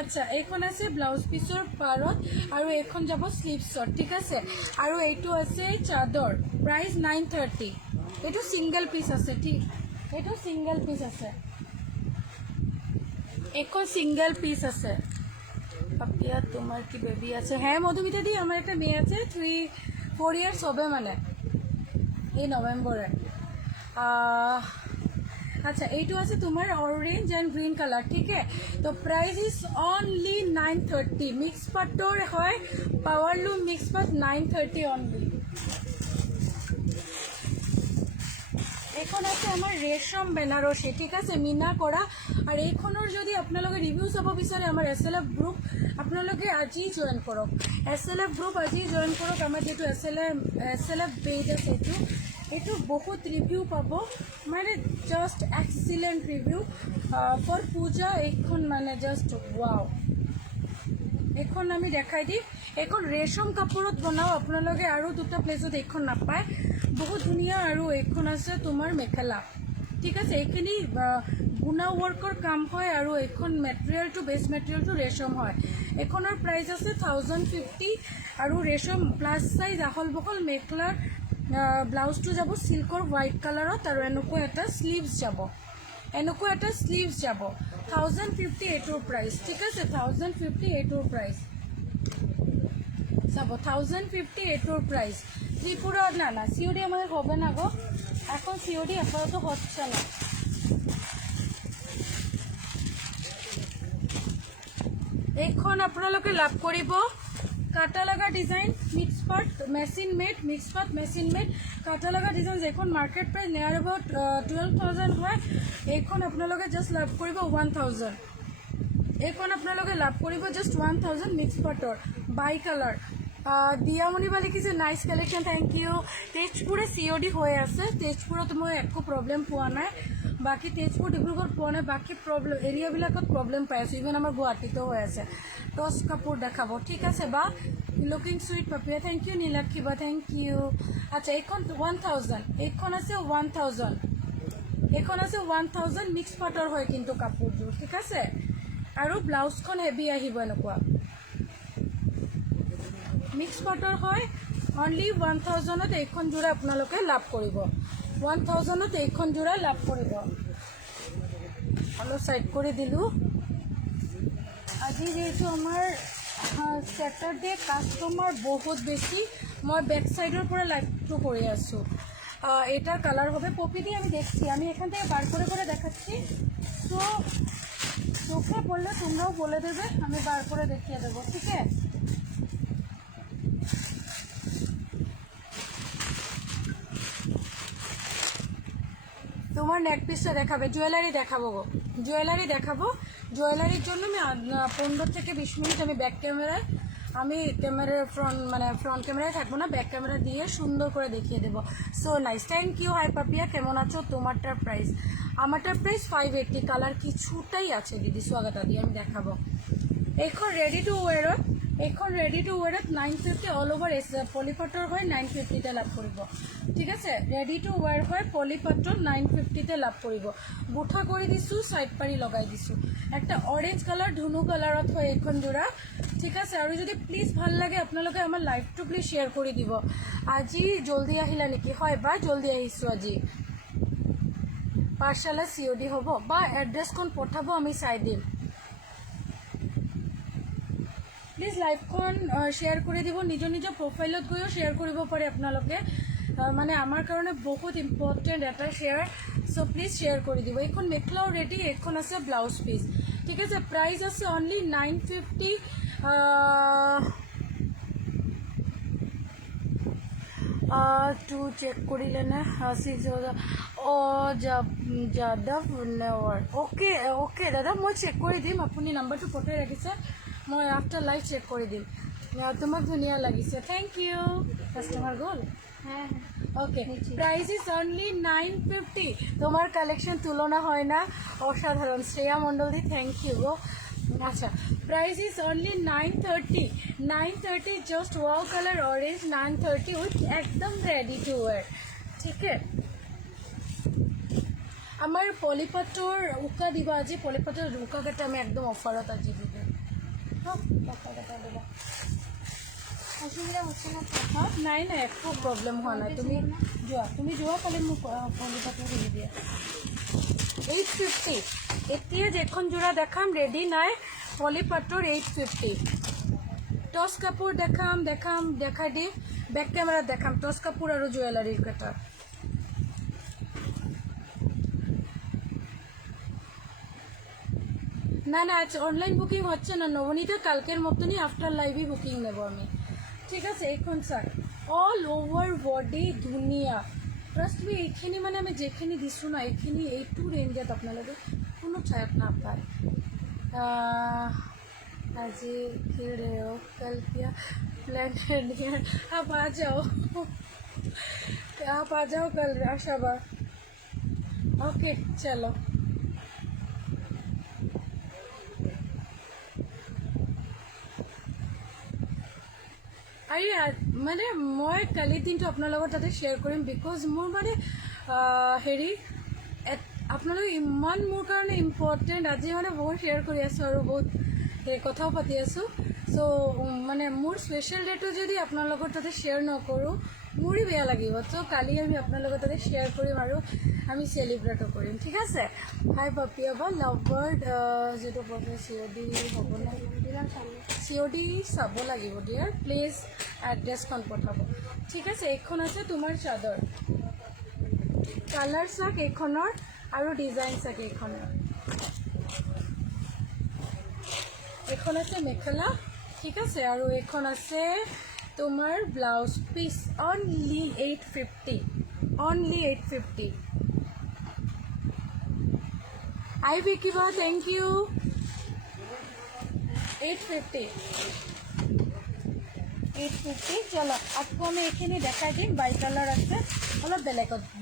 আচ্ছা এইখন আছে ব্লাউজ পিছৰ পাৰত আৰু এইখন যাব স্লিভছত ঠিক আছে আৰু এইটো আছে চাদৰ প্ৰাইস 930 এইটো সিঙ্গেল পিস আছে ঠিক এইটো সিঙ্গেল পিস আছে এখন সিঙ্গেল পিস আছে পাপিয়া তোমার কি বেবি আছে হ্যাঁ মধুমিতা দি আমার একটা মেয়ে আছে 3-4 ইয়ার্স হবে মানে এই নভেম্বরে আচ্ছা এইটো আছে তোমার অরেঞ্জ এন্ড গ্রিন কালার ঠিক আছে তো প্রাইস ইজ অনলি 930 মিক্স পাটৰ হয় পাৱাৰ লুম মিক্স পাট 930 অনলি এখন আছে আমাৰ ৰেশম বেনাৰসি ঠিক আছে মিনা কৰা আৰ এইখনৰ যদি আপোনালোকে ৰিভিউ চাব বিচাৰে আমাৰ এসএলএফ গ্ৰুপ আপোনালোকে আজি জয়েন কৰক এসএলএফ গ্ৰুপ আজি জয়েন কৰক আমাৰ যেটো এসএলএফ পেজ আছে এইটো বহুত রিভিউ পাব মানে জাস্ট এক্সিলেন্ট রিভিউ ফর পূজা এইখন মানে জাস্ট ওয়াও এখন আমি দেখাই দিম এখন রেশম কাপড়ত বনাও আপোনালোকে আৰু দুটা প্লেসত এইখন নাপায় বহুত ধুনিয়া আৰু এইখন আছে তোমাৰ মেখেলা ঠিক আছে এইখিনি বুনা ওয়াৰ্কৰ কাম হয় আৰু এইখন মেটেৰিয়েলটো বেস মেটেৰিয়েলটো ৰেশম হয় এইখনৰ প্ৰাইস আছে 1050 আৰু ৰেশম প্লাস সাইজ আহল বহল মেখেলাৰ ব্লাউজটো যাব সিল্কৰ হোয়াইট কালাৰত আৰু এনেকুৱা এটা স্লিভস যাব 1050 এইটোৰ প্ৰাইস ঠিক আছে 1050 এইটোৰ প্ৰাইস চাব 1050 এইটোৰ প্রাইস ত্রিপুরা না সিওডি আমাদের হবে না গো এখন সিওডি আপাতত হচ্ছে না এখন আপোনালোকে লাভ কৰিব কাটা লাগা ডিজাইন মিক্স পাট মেশিন মেড মিক্স পাট মেশিন মেড কাটা লাগা ডিজাইন এখন মার্কেট প্রাইস নিয়ার অ্যাবাউট 12000 হয় এখন আপোনালোকে জাস্ট লাভ কৰিব 1000 এখন আপোনালোকে লাভ কৰিব জাস্ট 1000 মিক্স পাটৰ বাই কালাৰ দিয়ামণি বা লিখিছে নাইস কালেকশন থ্যাংক ইউ তেজপুৰে সিওডি হয়ে আছে তেজপুৰত মই একো প্ৰবলেম পোৱা নাই বাকি তেজপুৰ ডিব্ৰুগড় পোৱা নাই বাকি প্ৰবলেম এৰিয়াবিলাকত প্ৰবলেম পাই আছো ইভেন আমাৰ গুৱাহাটীতো হৈ আছে টস কাপোৰ দেখাব ঠিক আছে বা looking sweet Papiya thank you Nilakshi বা থ্যাংক ইউ আচ্ছা এইখন 1000 এইখন আছে 1000 এইখন আছে 1000 মিক্স পাটৰ হয় কিন্তু কাপোৰটো ঠিক আছে আৰু ব্লাউজখন হেভি আহিব এনেকুৱা মিক্স পাটৰ হয় অনলি 1000ত এইখন জোৰা আপোনালোকে লাভ কৰিব 1000ত এইখন জোৰা লাভ কৰিব অলপ সাইড কৰি দিলো আজি যেহেতু আমাৰ স্যাটাৰডে কাস্টমাৰ বহুত বেশি মই ব্যাক সাইডৰ পৰা লাইভটো কৰি আছো এটার কালার হবে পপি দিয়ে আমি দেখছি আমি এখান থেকে বার করে দেখাচ্ছি তো চোখে পড়লে তোমরাও বলে দেবে আমি বার করে দেখিয়ে দেবো ঠিক আছে তোমার নেক পিসটা দেখাবে জুয়েলারি দেখাবো গো জুয়েলারি দেখাবো জুয়েলারির জন্য আমি 15 থেকে 20 মিনিট আমি ব্যাক ক্যামেরায় আমি ক্যামেরার ফ্রন্ট ক্যামেরায় থাকবো না ব্যাক ক্যামেরা দিয়ে সুন্দর করে দেখিয়ে দেবো so nice thank you hi Papiya কেমন আছো তোমারটার প্রাইস আমারটার প্রাইস 580 কালার কিছুটাই আছে দিদি স্বাগতা দিয়ে আমি দেখাবো এখন রেডি টু ওয়ারত 950 অল ওভার পলিপাটৰ হয় 950 লাভ কৰিব ঠিক আছে ৰেডি টু ওয়াৰ হয় পলিপাটৰ 950 লাভ কৰিব বুঠা কৰি দিছো সাইড পাৰি লগাই দিছো একটা অৰেঞ্জ কালাৰ ধুনু কালাৰত হয় এখন জোড়া ঠিক আছে আৰু যদি প্লিজ ভাল লাগে আপোনালোকে আমাৰ লাইভটো প্লিজ শেয়াৰ কৰি দিব আজি জলদি আহিলা নেকি হয় বা জলদি আহিছো আজি পাৰ্সেল সিওডি হ'ব বা এড্ৰেছখন পঠাব আমি চাই দিম প্লিজ লাইভখন শেয়াৰ কৰে দিব নিজ প্ৰোফাইলত গৈও শেয়াৰ কৰিব পাৰে আপোনালোকে মানে আমার কারণে বহুত ইম্পর্টেন্ট এটা শেয়ার সো প্লিজ শেয়ার করে দিব এখন মেখলাও রেডি এখন আছে ব্লাউজ পিস ঠিক আছে প্রাইস আছে অনলি 950 টু চেক করিলে না 6000 ও যাদৱ নেৱাৰ ওকে দাদা মই চেক কৰি দিম আপুনি নাম্বাৰটো পঠাই ৰাখিছে মই আফটাৰ লাইভ চেক কৰি দিম তোমাক ধুনীয়া লাগিছে, থেংক ইউ। কাষ্টমাৰ গ'ল? হ্যাঁ হ্যাঁ ওকে, নিচে। Price is only 950। তোমার কালেকশন তুলনা হয় না, অসাধারণ। শ্রেয়া মণ্ডল থ্যাংক ইউ গো। আচ্ছা, price is only 930। 930 just wow colour orange 930 with একদম রেডি টু ওয়ার। ঠিক আছে, আমাৰ পলিপাটৰ উকা দিবা আজি, পলিপাটৰ উকাকেইটা আমি একদম অফাৰত আজি দি দিম। উকাকেইটা দিবা। অসুবিধা হচ্ছে না তো? হ্যাঁ, নাই নাই, একো প্ৰব্লেম হোৱা নাই। তুমি যোৱা খালি মোক পলিপাটৰ দি দিয়া। 850। এতিয়া যেখন যোৰা দেখাম ৰেডি নাই, পলিপাটৰ 850। টচ কাপোৰ দেখাই দিম, বেক কেমেৰাত দেখাম টচ কাপোৰ আৰু জুৱেলাৰীৰ কেইটা। না না, আজ অনলাইন বুকিং হচ্ছে না নবনীতা, কালকের মতনই আফটার লাইভই বুকিং নেব আমি। ঠিক আছে, এইখন চাক অল ওভার বডি ধুনীয়া। ট্ৰাষ্ট মি, এইখিনি মানে আমি যেখিনি দিছোঁ না, এইখিনি এইটো ৰেঞ্জত আপোনালোকে কোনো ঠাইত নাপায়। আজি फिर रहे हो कल क्या प्लान है? आप आ जाओ, आप आ जाओ कल आशाबा। ओके चलो। মানে মই কালি দিনটো আপোনাৰ লগত তাতে শ্বেয়াৰ কৰিম, বিকজ মোৰ মানে হেৰি আপোনালোক ইমান মোৰ কাৰণে ইম্পৰ্টেণ্ট। আজি মানে বহুত শ্বেয়াৰ কৰি আছোঁ আৰু বহুত কথাও পাতি আছোঁ। চ' মানে মোৰ স্পেচিয়েল ডেটো যদি আপোনালোকৰ তাতে শ্বেয়াৰ নকৰোঁ মোৰে বেয়া লাগিব। চ' কালি আমি আপোনালোকৰ তাতে শ্বেয়াৰ কৰিম আৰু আমি চেলিব্ৰেটো কৰিম। ঠিক আছে। হাই পাপিয়া বা লাভ বাৰ্ড, যিটো প্ৰথমে COD হ'ব না, COD চাব লাগিব ডিয়াৰ, প্লিজ এড্ৰেছখন পঠাব। ঠিক আছে, এইখন আছে তোমাৰ চাদৰ, কালাৰ চাক এইখনৰ আৰু ডিজাইন চাক এইখনৰ। এইখন আছে মেখেলা, ঠিক আছে, আৰু এইখন আছে তোমাৰ ব্লাউজ পিচ। Only 850, only 850। আই বিকিবা, থেংক ইউ। 850। চলো আকৌ আমি এইখিনি দেখাই দিম। বাই কালাৰ আছে, অলপ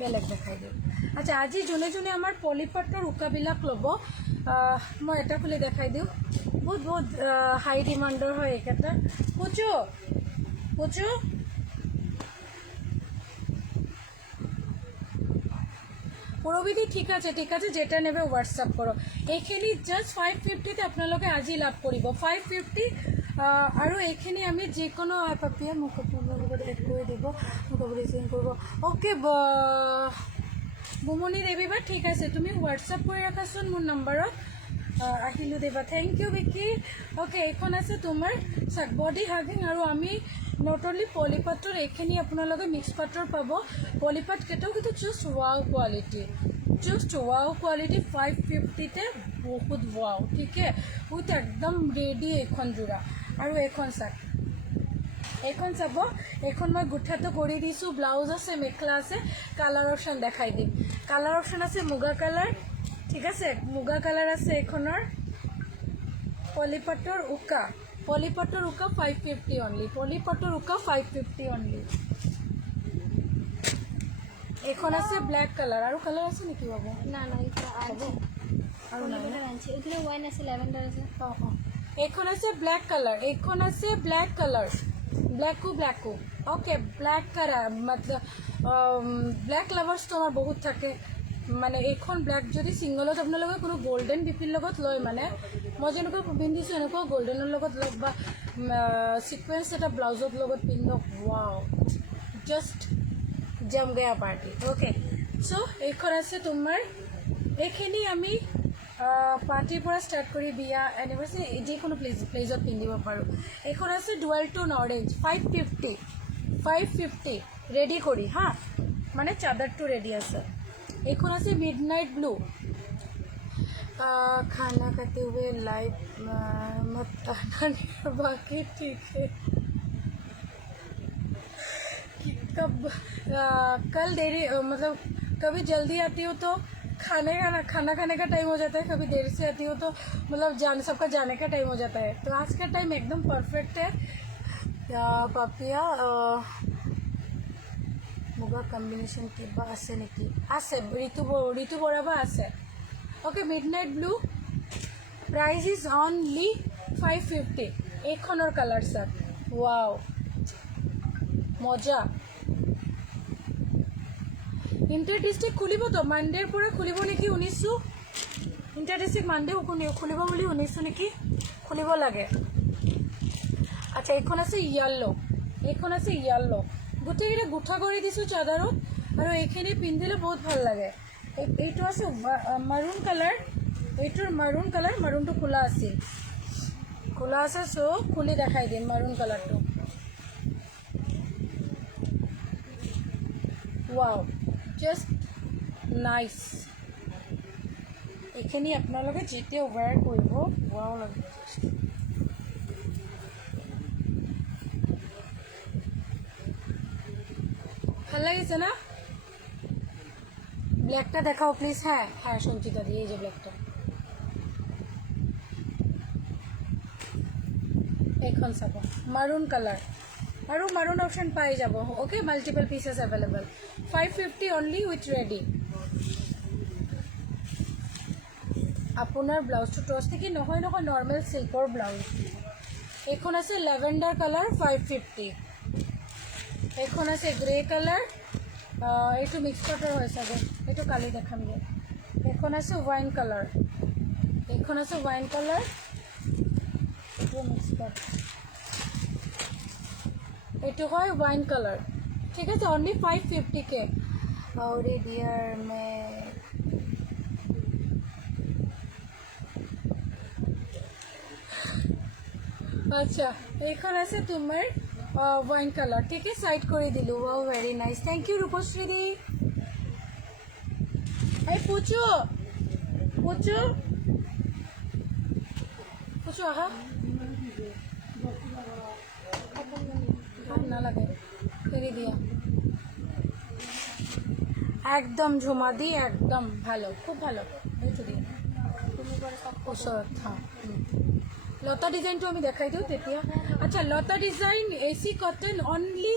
বেলেগ দেখাই দিম। আচ্ছা, আজি যোনে যোনে আমাৰ পলিপাটৰ উকাবিলাক ল'ব, মই এটা খুলি দেখাই দিওঁ। বহুত হাই ডিমাণ্ডৰ হয় এইকেইটা। পুচু পুৰবিধি, ঠিক আছে, যেটা নেবে হোয়াটসঅ্যাপ কৰো। এইখিনি জাস্ট 550তে আপোনালোকে আজি লাভ কৰিব, 550। আৰু এইখিনি আমি যিকোনো পাপিয়া মোক আপোনাৰ লগত এড কৰি দিব, মোক চেঞ্জ কৰিব। অ'কে বুমনি দেৱীবা, ঠিক আছে, তুমি হোৱাটছআপ কৰি ৰাখাচোন মোৰ নম্বৰত। আহিলোঁ দেৱা, থেংক ইউ বিকি। অ'কে, এইখন আছে তোমাৰ বডি হাগিং, আৰু আমি নট অনলি পলিপাটৰ এইখিনি আপোনালোকে মিক্স পাটৰ পাব। পলিপাট কেইটাও কিন্তু জাষ্ট ৱাও কোৱালিটি, 550তে বহুত ৱাও। ঠিকে, উইথ একদম ৰেডি এইখন যোৰা। আৰু এইখন চাওক, এইখন চাব, এইখন মই গুঠাটো কৰি দিছোঁ। ব্লাউজ আছে, মেখেলা আছে, কালাৰ অপশ্যন দেখাই দিম। কালাৰ অপশ্যন আছে মুগা কালাৰ, ঠিক আছে, মুগা কালাৰ আছে এইখনৰ। পলিপাটৰ উকা 550 অনলি, পলিপাটৰ উকা 550 অনলি। এইখন আছে ব্লেক কালাৰ, আৰু কালাৰ আছে নেকি বাবু? না এটা আছে আৰু নাই না? আনছি, ওখানে ওয়াইন আছে, ল্যাভেন্ডাৰ আছে। এইখন আছে ব্লেক কালাৰ, এইখন আছে ব্লেক কালাৰ, ব্লেকো। অ'কে, ব্লেক কালাৰ মতলব ব্লেক লাভাৰ্ছটো আমাৰ বহুত থাকে। মানে এইখন ব্লেক যদি ছিংগলত আপোনালোকে কোনো গল্ডেন বিপিৰ লগত লয়, মানে মই যেনেকুৱা পিন্ধিছোঁ এনেকুৱা গল্ডেনৰ লগত লওক, বা ছিকুৱেঞ্চ এটা ব্লাউজৰ লগত পিন্ধক, ৱাও, জাষ্ট জম গয়া পাৰ্টি। অ'কে, চ' এইখন আছে তোমাৰ, এইখিনি আমি পাৰ্টিৰ পৰা ষ্টাৰ্ট কৰি বিয়া, এনিভাৰ্চাৰী, যিকোনো প্লেজত পিন্ধিব পাৰোঁ। এইখন আছে ডুৱেল টোন অৰেঞ্জ, 550 ৰেডি কৰি, হা, মানে চাদৰটো ৰেডি আছে। এইখন আছে মিড নাইট ব্লু। खाना खाते हुए लाइव मत आना, बाकी ठीक है। कल देरी, मतलब कभी जल्दी आती हो तो खाना खाने का टाइम हो जाता है, कभी देर से आती हो तो मतलब सबका जाने का टाइम हो जाता है। तो आज का टाइम एकदम परफेक्ट है। পাপিয়া মুগা কম্বিনেশ্যন কিবা আছে নেকি? আছে, ঋতু বৰা বা আছে। Okay, mid night blue price is only 550। এইখনৰ কালাৰ চাৰ্ট, ৱাও মজা। ইণ্টাৰ ডিষ্ট্ৰিক্ট খুলিবতো, মানডেৰ পৰা খুলিব নেকি শুনিছোঁ। ইণ্টাৰ ডিষ্ট্ৰিক্ট মানডে খুলিব বুলি শুনিছোঁ নেকি, খুলিব লাগে। আচ্ছা, এইখন আছে য়েল্লো, এইখন আছে য়েল্লো। গোটেইকেইটা গোঠা কৰি দিছোঁ চাদৰত, আৰু এইখিনি পিন্ধিলে বহুত ভাল লাগে। এইটো আছে মাৰুণ কালাৰ, এইটোৰ মাৰুণ কালাৰ, মাৰুণটো খোলা আছিল, খোলা আছে। চ' খুলি দেখাই দিম মাৰুণ কালাৰটো। Wow, just nice. এইখিনি আপোনালোকে যেতিয়া ৱেৰ কৰিব ৱাও লাগিব। ভাল লাগিছে না? ব্ল্যাকটা দেখাও প্লিজ। হ্যাঁ হ্যাঁ সঞ্চিতা দিয়ে, এই যে ব্ল্যাকটা, এইখন চাব, মাৰুণ কালাৰ আৰু মাৰুণ অপশ্যন পাই যাব। Okay, multiple pieces available. 550 only with ready. আপোনাৰ ব্লাউজটো টচ নেকি? নহয় নহয়, নৰ্মেল চিল্কৰ ব্লাউজ। এইখন আছে লেভেণ্ডাৰ কালাৰ 550। এইখন আছে গ্ৰে কালাৰ, এইটো মিক্স পাটৰ হয় চাগে, এইটো কালি দেখামগৈ। এইখন আছে ৱাইন কালাৰ, এইখন আছে ৱাইন কালাৰ, এইটো মিক্স পাট, এইটো হয় ৱাইন কালাৰ। ঠিক আছে, অনলি 550K। और डियर मैं আচ্ছা, এইখন আছে তোমাৰ ৱাইন কালাৰ। ঠিক আছে, সাইড কৰি দিলোঁ। Wow, very nice, thank you Rupashree দি। এই পুচু পুচু পুচু আহা, নালাগে, ফেরি দিয়া। একদম ঝুমা দি, একদম ভালো, খুব ভালো। এইটো দিয়া ওচৰত, হা। লতা ডিজাইনটো আমি দেখাই দিওঁ তেতিয়া। আচ্ছা, লতা ডিজাইন AC কটন অনলি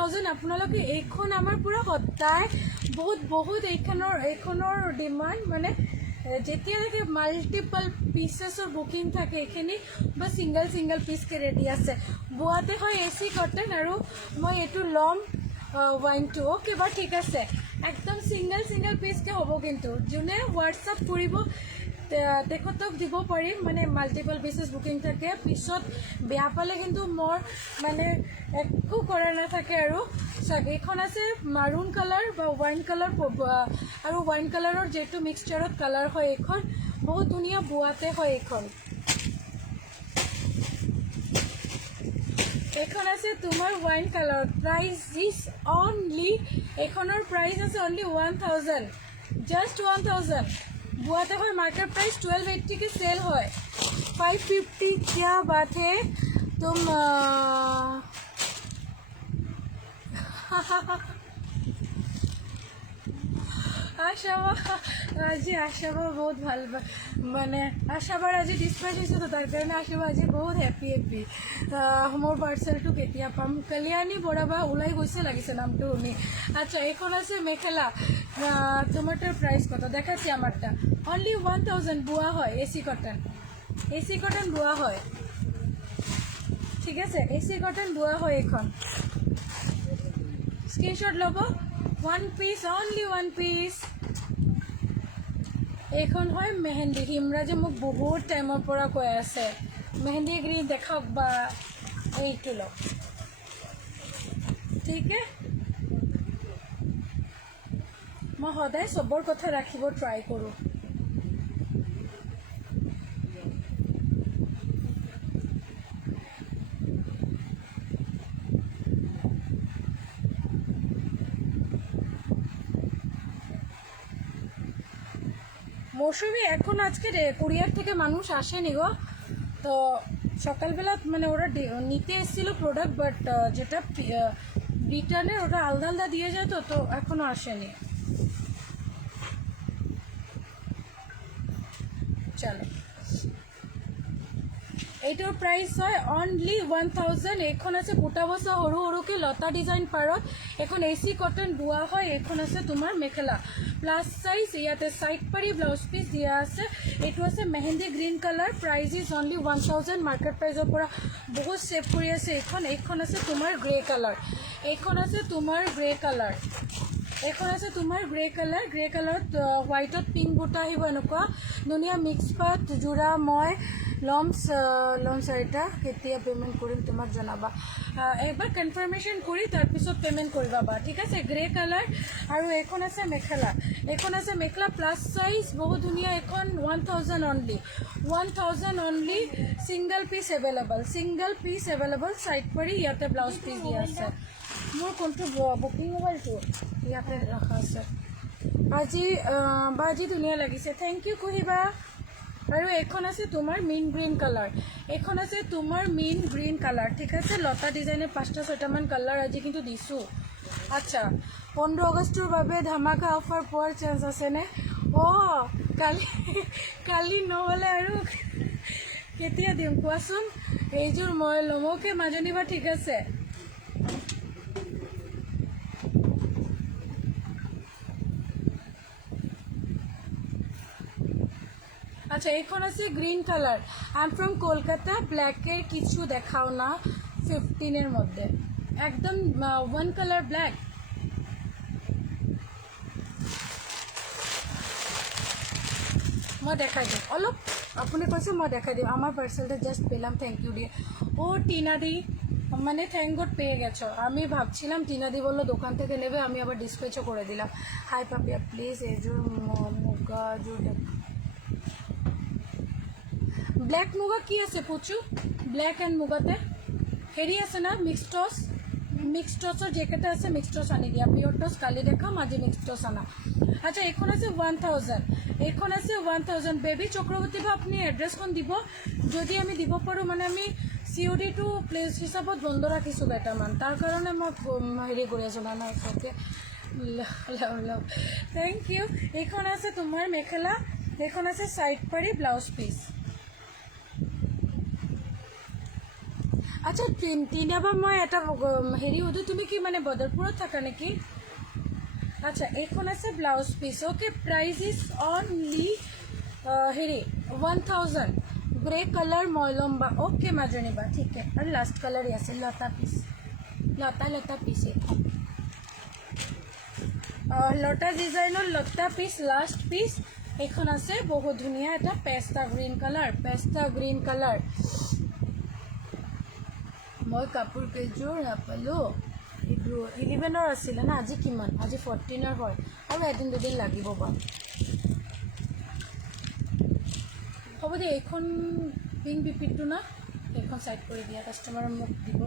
1000 আপোনালোকে। এইখন আমাৰ পূৰা সদায় বহুত এইখনৰ ডিমাণ্ড, মানে যেতিয়ালৈকে মাল্টিপল পিচেছৰ বুকিং থাকে, এইখিনি বা ছিংগল পিচকৈ ৰেডি আছে। বোৱাতে হয় AC কটন, আৰু মই এইটো ল'ম ৱাইনটো। অ'কে বাৰু, ঠিক আছে, একদম ছিংগল পিচকৈ হ'ব। কিন্তু যোনে হোৱাটছআপ কৰিব তেখেতক দিব পাৰিম, মানে মাল্টিপল পিচেছ বুকিং থাকে। পিছত বেয়া পালে কিন্তু মোৰ মানে একো কৰা নাথাকে আৰু। চাওক, এইখন আছে মাৰুণ কালাৰ বা ৱাইন কালাৰ, আৰু ৱাইন কালাৰৰ যিটো মিক্সচাৰত কালাৰ হয়, এইখন বহুত ধুনীয়া বোৱাতে হয়। এইখন আছে তোমাৰ wine colour, price is only, এইখনৰ প্ৰাইজ আছে অনলি 1000, জাষ্ট 1000। बुआते हुए मार्केट प्राइस 1280 के सेल है। 550 क्या बात है तुम আশাবা আজি আশাবা বহুত ভাল, মানে আশাবাৰ আজি ডিছপ্যাচ হৈছে, তো তাৰ কাৰণে আশাবা আজি বহুত হেপী। মোৰ পাৰ্চেলটো কেতিয়া পাম? কল্যাণী বৰাবা ওলাই গৈছে লাগিছে নামটো শুনি। আচ্ছা, এইখন আছে মেখেলা, তোমাৰটাৰ প্ৰাইচ কত দেখাচ্ছি? আমাৰটা অনলি 1000। বোৱা হয় AC কটন বোৱা হয়। ঠিক আছে, AC কটন বোৱা হয়। এইখন স্ক্ৰীনশ্বট ল'ব। 1 পিচ, অনলি 1 পিচ। এইখন হয় মেহেন্দি। হিমৰাজে মোক বহুত টাইমৰ পৰা কৈ আছে মেহেন্দি গ্ৰীণ দেখাওক বা এইটো লওক। ঠিক আছে, মই সদায় চবৰ কথা ৰাখিব ট্ৰাই কৰোঁ। মৌসুমি এখন আজকে কুরিয়ার থেকে মানুষ আসেনি গো, তো সকালবেলা মানে ওরা নিতে এসেছিল প্রোডাক্ট, বাট যেটা রিটার্নের ওটা আলাদা আলাদা দিয়ে যায়, তো এখনও আসেনি। চলো এইটোৰ প্ৰাইচ হয় অনলি 1000 এইখন আছে বুটা বসা সৰু সৰুকৈ লতা ডিজাইন পাৰত এখন AC কটন বোৱা হয় এইখন আছে তোমাৰ মেখেলা প্লাস সাইজ ইয়াতে সাইড পাৰি ব্লাউজ পিস দিয়া আছে এইটো আছে mehendi green colour price is only 1000 market প্ৰাইসৰ পৰা বহুত সেভ কৰি আছে এইখন আছে তোমাৰ গ্ৰে কালাৰ এইখন আছে তোমাৰ গ্ৰে কালাৰ এইখন আছে তোমাৰ গ্ৰে কালাৰত হোৱাইটত পিংক বুটা আহিব এনেকুৱা ধুনীয়া মিক্স পাত জোৰা মই লমস এটা কেতিয়া পেমেন্ট কৰিম তোমাক জনাবা একবাৰ কনফাৰ্মেশন কৰি তাৰ পিছত পেমেন্ট কৰিবা বা ঠিক আছে গ্ৰে কালাৰ আৰু এইখন আছে মেখেলা প্লাস সাইজ বহুত ধুনীয়া এখন 1000 only single piece available side কৰি ইয়াতে ব্লাউজ পিস দিয়া আছে মোৰ কোনটো বুকিং মোবাইলটো ইয়াতে ৰাখা আছে বাজি ধুনীয়া লাগিছে থেংক ইউ কহিবা আৰু এখন আছে তোমাৰ মিন গ্ৰীণ কালাৰ ঠিক আছে লতা ডিজাইনৰ 5টা 6টা মান কালাৰ আজি কিন্তু দিছো আচ্ছা 15 আগষ্টৰ বাবে ধামাকা অফাৰ পোৱাৰ চান্স আছে নে কালি নহলে আৰু কেতিয়া দিম কোৱাচোন এইযোৰ মই লমকে মাজনিবা ঠিক আছে আচ্ছা এইখন আছে green colour I am from Kolkata ব্ল্যাকের কিছু দেখাও না 15 এর মধ্যে একদম ওয়ান কালার ব্ল্যাক মই দেখাই দিম অলপ আপুনি কৈছে মই দেখাই দিম আমার পার্সেলটা জাস্ট পেলাম থ্যাংক ইউ দিয়ে ও টিনা দি মানে থ্যাংক গড পেয়ে গেছো আমি ভাবছিলাম টিনা দি বললো দোকান থেকে নেবে আমি আবার ডিসপ্যাচও করে দিলাম হাই পাপিয়া প্লিজ এজোর মুগা জোর ব্ল্যাক মুগা কি আছে পুচু ব্ল্যাক এন্ড মুগাতে হেৰি আছে না মিক্সড টসৰ যেকেটা আছে মিক্সড টস আনি দিয়া পিওর টস কালি দেখাম আজি মিক্সড টস আনা আচ্ছা এইখন আছে 1000 বেবি চক্ৰৱৰ্তী বা আপুনি এড্ৰেছখন দিব যদি আমি দিব পাৰো মানে আমি COD টু প্লেস হিসাবত বন্ধ ৰাখিছো কেইটামান তাৰ কাৰণে মই হেৰি কৰি আছো না ওকে থ্যাংক ইউ এইখন আছে তোমাৰ মেখেলা এইখন আছে সাইড পাৰি ব্লাউজ পিস আচ্ছা তিনিবা মই এটা হেৰি হদু তুমি কি মানে বদৰপুৰত থাকা নেকি আচ্ছা এইখন আছে blouse piece okay price is only হেৰি 1000 গ্ৰে কালাৰ ময়লম্বা ওকে মাজনিবা ঠিক আছে আৰু লাষ্ট কালাৰ আছে লতা পিস এইখন লতা ডিজাইনৰ লতা পিস লাষ্ট পিস এইখন আছে বহুত ধুনীয়া এটা পেস্তা গ্ৰীণ কালাৰ মই কাপোৰ কেইযোৰ নাপালো এইটো 11 আছিল না আজি কিমান আজি 14 হয় আৰু এদিন দুদিন লাগিব বা হ'ব দে এইখন পিং বিপিটো না এইখন সাইড কৰি দিয়া কাস্টমাৰ মোক দিব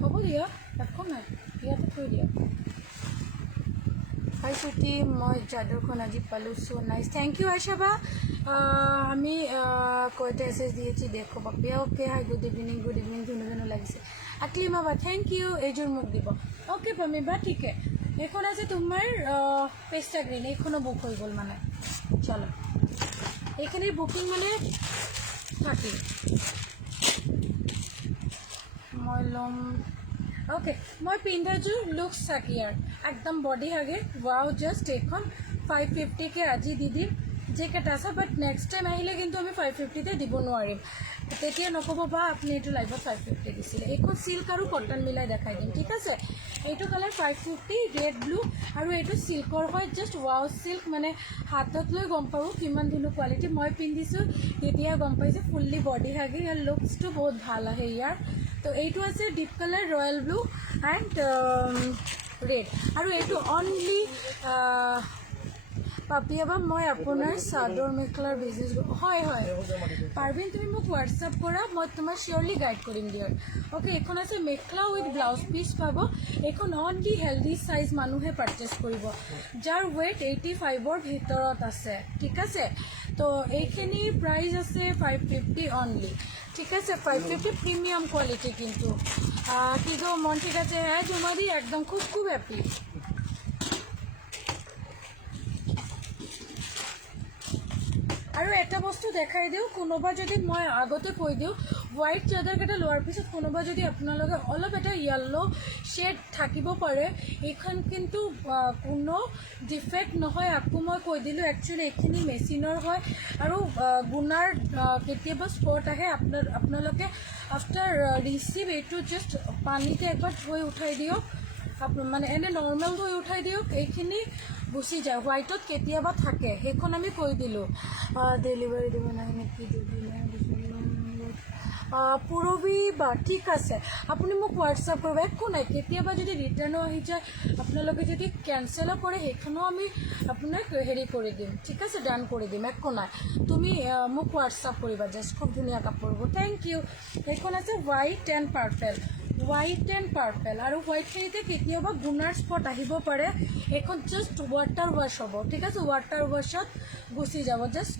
হ'ব দিয়া এখন নাই ইয়াতে থৈ দিয়া হাই সুটি মই চাদৰখন আজি পালো সো নাইস থ্যাংক ইউ আশাবা আমি কয়টা এসএস দিয়েছি দেখো Bapia okay hi good evening ধুনো লাগিছে আকলিমা বা থ্যাংক ইউ এইযোৰ মোক দিব ওকে পামিবা ঠিক আছে এখন আছে তোমাৰ পেস্টা গ্ৰীণ এইখনো বুক হৈ গ'ল মানে চলো এইখিনিৰ বুকিং মানে থাকি মই লম ওকে মই পিন্ধাযোৰ লুকস সাকিয়াৰ একদম বডি হাগে ওয়াও জাস্ট এখন 550 কে আজি দি দিম যেকেটা আছে বাট নেক্সট টাইম আহিলে কিন্তু আমি 550 তে দিব নোৱাৰিম তেতিয়া নকব বা আপনি এটো লাইভত 550 দিছিলে এখন সিল্ক আৰু কটন মিলাই দেখাই দিম ঠিক আছে এইটো কালাৰ 550 ৰেড ব্লু আৰু এইটো সিল্কৰ হয় জাস্ট ওয়াও সিল্ক মানে হাতত লৈ গম পাও কিমান ধুনু কোৱালিটি মই পিন্ধিছো এতিয়া গম পাইছে ফুললি বডি হাগি আৰু লুকসটো বহুত ভাল আহে ইয়াৰ তো এইটো আছে deep colour royal blue and red আৰু এইটো অনলি পাপিয়াবা মই আপোনাৰ চাদৰ মেখেলাৰ বিজনেস হয় পাৰবিন তুমি মোক হোয়াটসঅ্যাপ কৰা মই তোমাক শিওৰলি গাইড কৰিম দিয়াৰ ওকে এখন আছে মেখেলা উইথ ব্লাউজ পিস পাব এখন অনলি হেলদি সাইজ মানুহে পারচেজ কৰিব যাৰ ওয়েট 85 ৰ ভিতৰত আছে ঠিক আছে তো এইখিনি প্রাইস আছে 550 অনলি ঠিক আছে 550 প্রিমিয়াম কোয়ালিটি কিন্তু কি গো মন ঠিক আছে হ্যাঁ তোমারই একদম খুব হ্যাপি আৰু এটা বস্তু দেখাই দিওঁ, কোনোবা যদি মই আগতে কৈ দিওঁ হোৱাইট চাদৰকেইটা লোৱাৰ পিছত কোনোবা যদি আপোনালোকে অলপ এটা য়েল্ল' শ্বেড থাকিব পাৰে, এইখন কিন্তু কোনো ডিফেক্ট নহয়। আকৌ মই কৈ দিলোঁ একচুৱেলি এইখিনি মেচিনৰ হয় আৰু গুণাৰ কেতিয়াবা স্পট আহে। আপোনালোকে আফটাৰ ৰিচিভ এইটো জাষ্ট পানীতে একবাৰ ধুই উঠাই দিয়ক, মানে এনে নৰ্মেল ধুই উঠাই দিয়ক, এইখিনি গুচি যায়। হোৱাইটত কেতিয়াবা থাকে, সেইখন আমি কৈ দিলোঁ। ডেলিভাৰী দিব নাই নেকি পুৰবী বা ঠিক আছে, আপুনি মোক হোৱাটছআপ কৰিব, একো নাই। কেতিয়াবা যদি ৰিটাৰ্ণো আহি যায়, আপোনালোকে যদি কেঞ্চেলো কৰে, সেইখনো আমি আপোনাক হেৰি কৰি দিম, ঠিক আছে, ডান কৰি দিম, একো নাই। তুমি মোক হোৱাটছআপ কৰিবা, জাষ্ট খুব ধুনীয়া কাপোৰবোৰ। Thank you. সেইখন আছে white and purple, white and purple. আৰু হোৱাইটখিনিতে কেতিয়াবা গুণাৰ স্পট আহিব পাৰে, এইখন জাষ্ট ৱাটাৰ ৱাশ্ব হ'ব, ঠিক আছে, ৱাটাৰ ৱাশ্বত গুচি যাব। জাষ্ট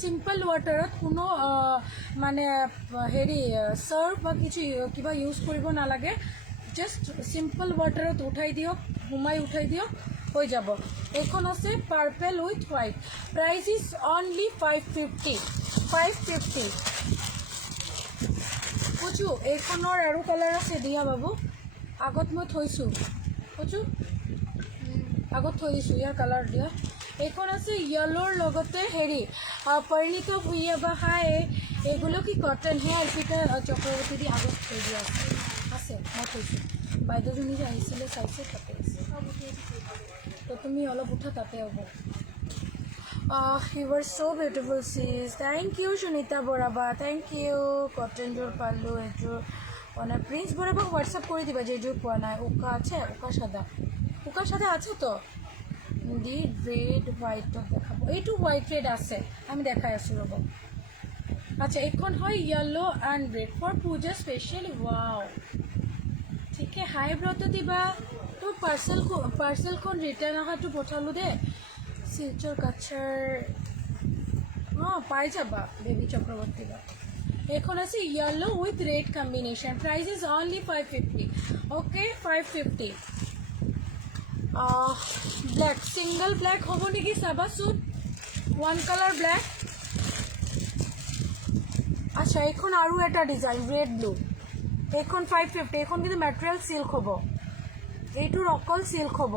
চিম্পল ৱাটাৰত কোনো মানে হেৰি চাৰ্ফ বা কিবা ইউজ কৰিব নালাগে। জাষ্ট চিম্পল ৱাটাৰত উঠাই দিয়ক, সোমাই উঠাই দিয়ক, হৈ যাব। এইখন আছে purple with white, price is only 550। বুজো, এইখনৰ আৰু কালাৰ আছে, দিয়া বাবু, আগত মই থৈছোঁ, বুজো, আগত থৈ দিছোঁ, ইয়াৰ কালাৰ দিয়া। এইখন আছে য়েল্লোৰ লগতে হেৰি পৰিণীত ভূঞা বা হাই, এগুলো কি কটন হে, অর্পিতা চক্রবর্তী দি আগত থৈ দিয়া আছে, মই থৈছোঁ। বাইদেউজনী যে আহিছিলে চাইছে, তাতে আছে, তো তুমি অলপ উঠা, তাতে হ'ব। You were so beautiful sis, thank you Sunita বৰাবা, thank you। কটনযোৰ পালোঁ, এযোৰ মানে প্ৰিন্স বৰাবাক হোৱাটছআপ কৰি দিবা যে এযোৰ পোৱা নাই। উকা আছে, উকা সাদা আছে তো দি ৰেড হোৱাইটত দেখাব, এইটো হোৱাইট ৰেড আছে, আমি দেখাই আছোঁ ৰ'ব। আচ্ছা, এইখন হয় য়েল্লো এণ্ড ৰেড ফৰ পূজা স্পেচিয়েল। ৱাও, ঠিকে, হাই ব্ৰত দিবা। তো পাৰ্চেলখন ৰিটাৰ্ণ অহাটো পঠালোঁ দে। শিলচৰ কাছাৰ পাই যাবা বেবী চক্ৰৱৰ্তী বা। এইখন আছে yellow with red combination, price is only 550। Okay, 550। Black, single black হ'ব নেকি চাবাচোন, ওৱান কালাৰ ব্লেক। আচ্ছা, এইখন আৰু এটা ডিজাইন ৰেড ব্লু, এইখন 550। এইখন কিন্তু মেটেৰিয়েল চিল্ক হ'ব, এইটোৰ অকল চিল্ক হ'ব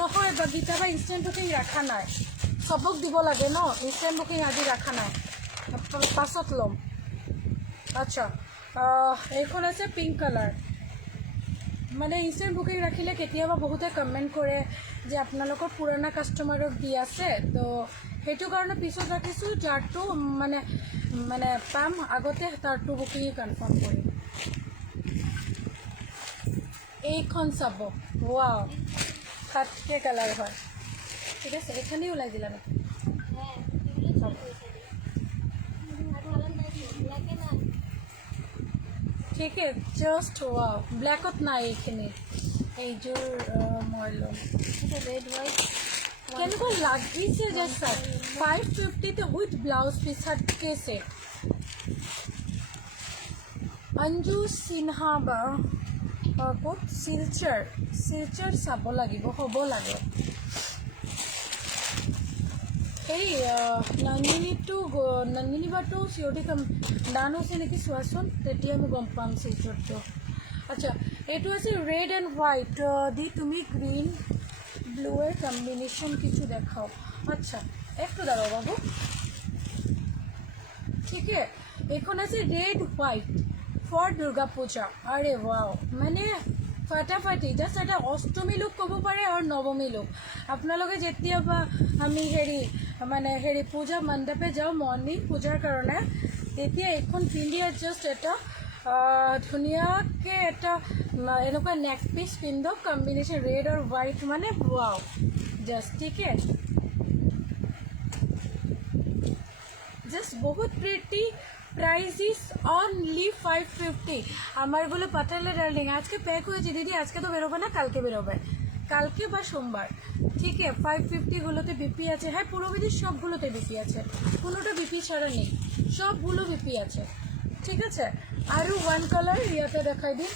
নহয়। বা গীতা বা ইনষ্টেণ্ট বুকিং ৰখা নাই, চবক দিব লাগে ন, ইনষ্টেণ্ট বুকিং আজি ৰখা নাই, পাছত ল'ম। আচ্ছা, এইখন আছে পিংক কালাৰ। মানে ইনষ্টেণ্ট বুকিং ৰাখিলে কেতিয়াবা বহুতে কমেণ্ট কৰে যে আপোনালোকৰ পুৰণা কাষ্টমাৰক দি আছে, তো সেইটো কাৰণে পিছত ৰাখিছোঁ, যাৰটো মানে পাম আগতে তাৰটো বুকিং কনফাৰ্ম কৰিম। এইখন চাব, ৱাও, 7 কালাৰ হয়, ঠিক আছে, এইখানেই ওলাই দিলা নেকি? ঠিক আছে, জাষ্ট ৱাও, ব্লেকত নাই এইখিনি। এইযোৰ মই ল'ম, ৰেড হোৱাইট কেনেকুৱা লাগিছে যে চাই, 550 উইথ ব্লাউজ পিছ কেছে। অঞ্জু সিনহা বা ক'ত, শিলচৰ চাব লাগিব, হ'ব লাগে। এই নন্দিনী বাটো চিঅ'ডি ডান হৈছে নেকি চোৱাচোন, তেতিয়া মই গম পাম শিলচৰটো। আচ্ছা, এইটো আছে ৰেড এণ্ড হোৱাইট দি তুমি গ্ৰীন ব্লুয়ের কম্বিনেশন কিছু দেখাও। আচ্ছা, একটু দাঁড়াও বাবু, ঠিক আছে। এখন আছে রেড হোয়াইট ফর দুর্গা পূজা। আরে ওয়াও, মানে ফাটাফাটি, জাষ্ট এটা অষ্টমী লুক ক'ব পাৰে আৰু নৱমী লুক। আপোনালোকে যেতিয়াবা আমি হেৰি পূজা মণ্ডপে যাওঁ মৰ্ণিং পূজাৰ কাৰণে, তেতিয়া এইখন পিন্ধি জাষ্ট এটা ধুনীয়াকৈ এটা এনেকুৱা নেক পিচ পিন্ধক, কম্বিনেশ্যন ৰেড আৰু হোৱাইট, মানে ৱাও জাষ্ট, ঠিক আছে, জাষ্ট বহুত প্রিটি। Price is only 550। আমার বলে পাঠালে ডার্লিং, আজকে প্যাক হয়েছে দিদি, আজকে তো বেরোবে না, কালকে বেরোবে, কালকে বা সোমবার, ঠিক আছে। 550গুলোতে বিপি আছে, হ্যাঁ পুরোবিদির সবগুলোতে বিপি আছে, কোনোটা বিপি ছাড়া নেই, সবগুলো বিপি আছে, ঠিক আছে। আরও ওয়ান কালার ইয়াতে দেখাই দিন,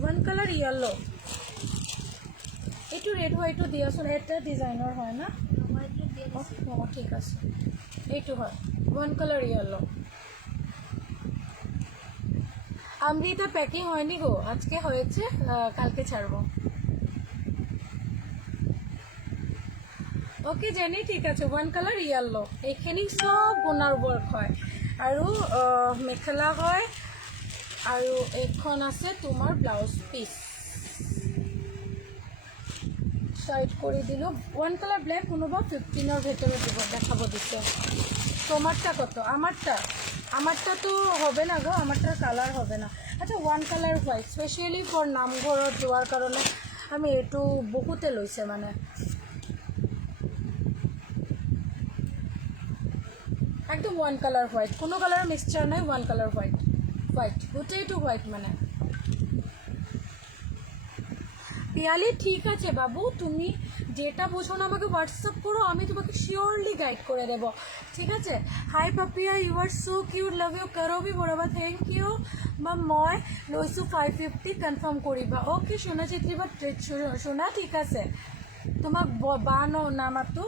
ওয়ান কালার ইয়েলো, এইটো ৰেড হোৱাইটটো দিয়াচোন, এটা ডিজাইনৰ হয় না? হোয়াইটটা দিয়ে দিছি ও ঠিক আছে, এইটো হয় one colour yellow. Amrita packing হয়নি গো, আজকে হয়েছে, কালকে ছাড়বো। ওকে জেনি, ঠিক আছে, ওয়ান কালার ইয়েলো। এইখিনি সব বোনাৰ ৱৰ্ক হয় আৰু মেখেলা হয় আৰু এইখন আছে তোমাৰ ব্লাউজ পিস। সাইড করে দিল। ওয়ান কালার ব্ল্যাক, কোনোবা 15-এর ভেতরে দিব, দেখাবো দিচ্ছে। তোমারটা কত? আমারটা তো হবে না গো, আমারটার কালার হবে না। আচ্ছা one colour white, specially for নামঘৰত যোৱাৰ কাৰণে আমি এইটো বহুতে লৈছে মানে। একদম ওয়ান কালার হোয়াইট, কোনো কালার মিক্সচার নাই, ওয়ান কালার হোয়াইট, গোটেইটো হোয়াইট মানে। পিয়ালি ঠিক আছে বাবু, তুমি যেটা বোঝো না আমাকে হোয়াটসঅ্যাপ করো, আমি তোমাকে শিওরলি গাইড করে দেবো, ঠিক আছে? Hi Papiya, you are so cute, love you, করো বি বৰাবা, থেংক ইউ। বা মই লৈছোঁ 550, কনফাৰ্ম কৰিবা। অ'কে সোনা চেত্ৰী, বা সোনা ঠিক আছে, তোমাক বা নামাতো,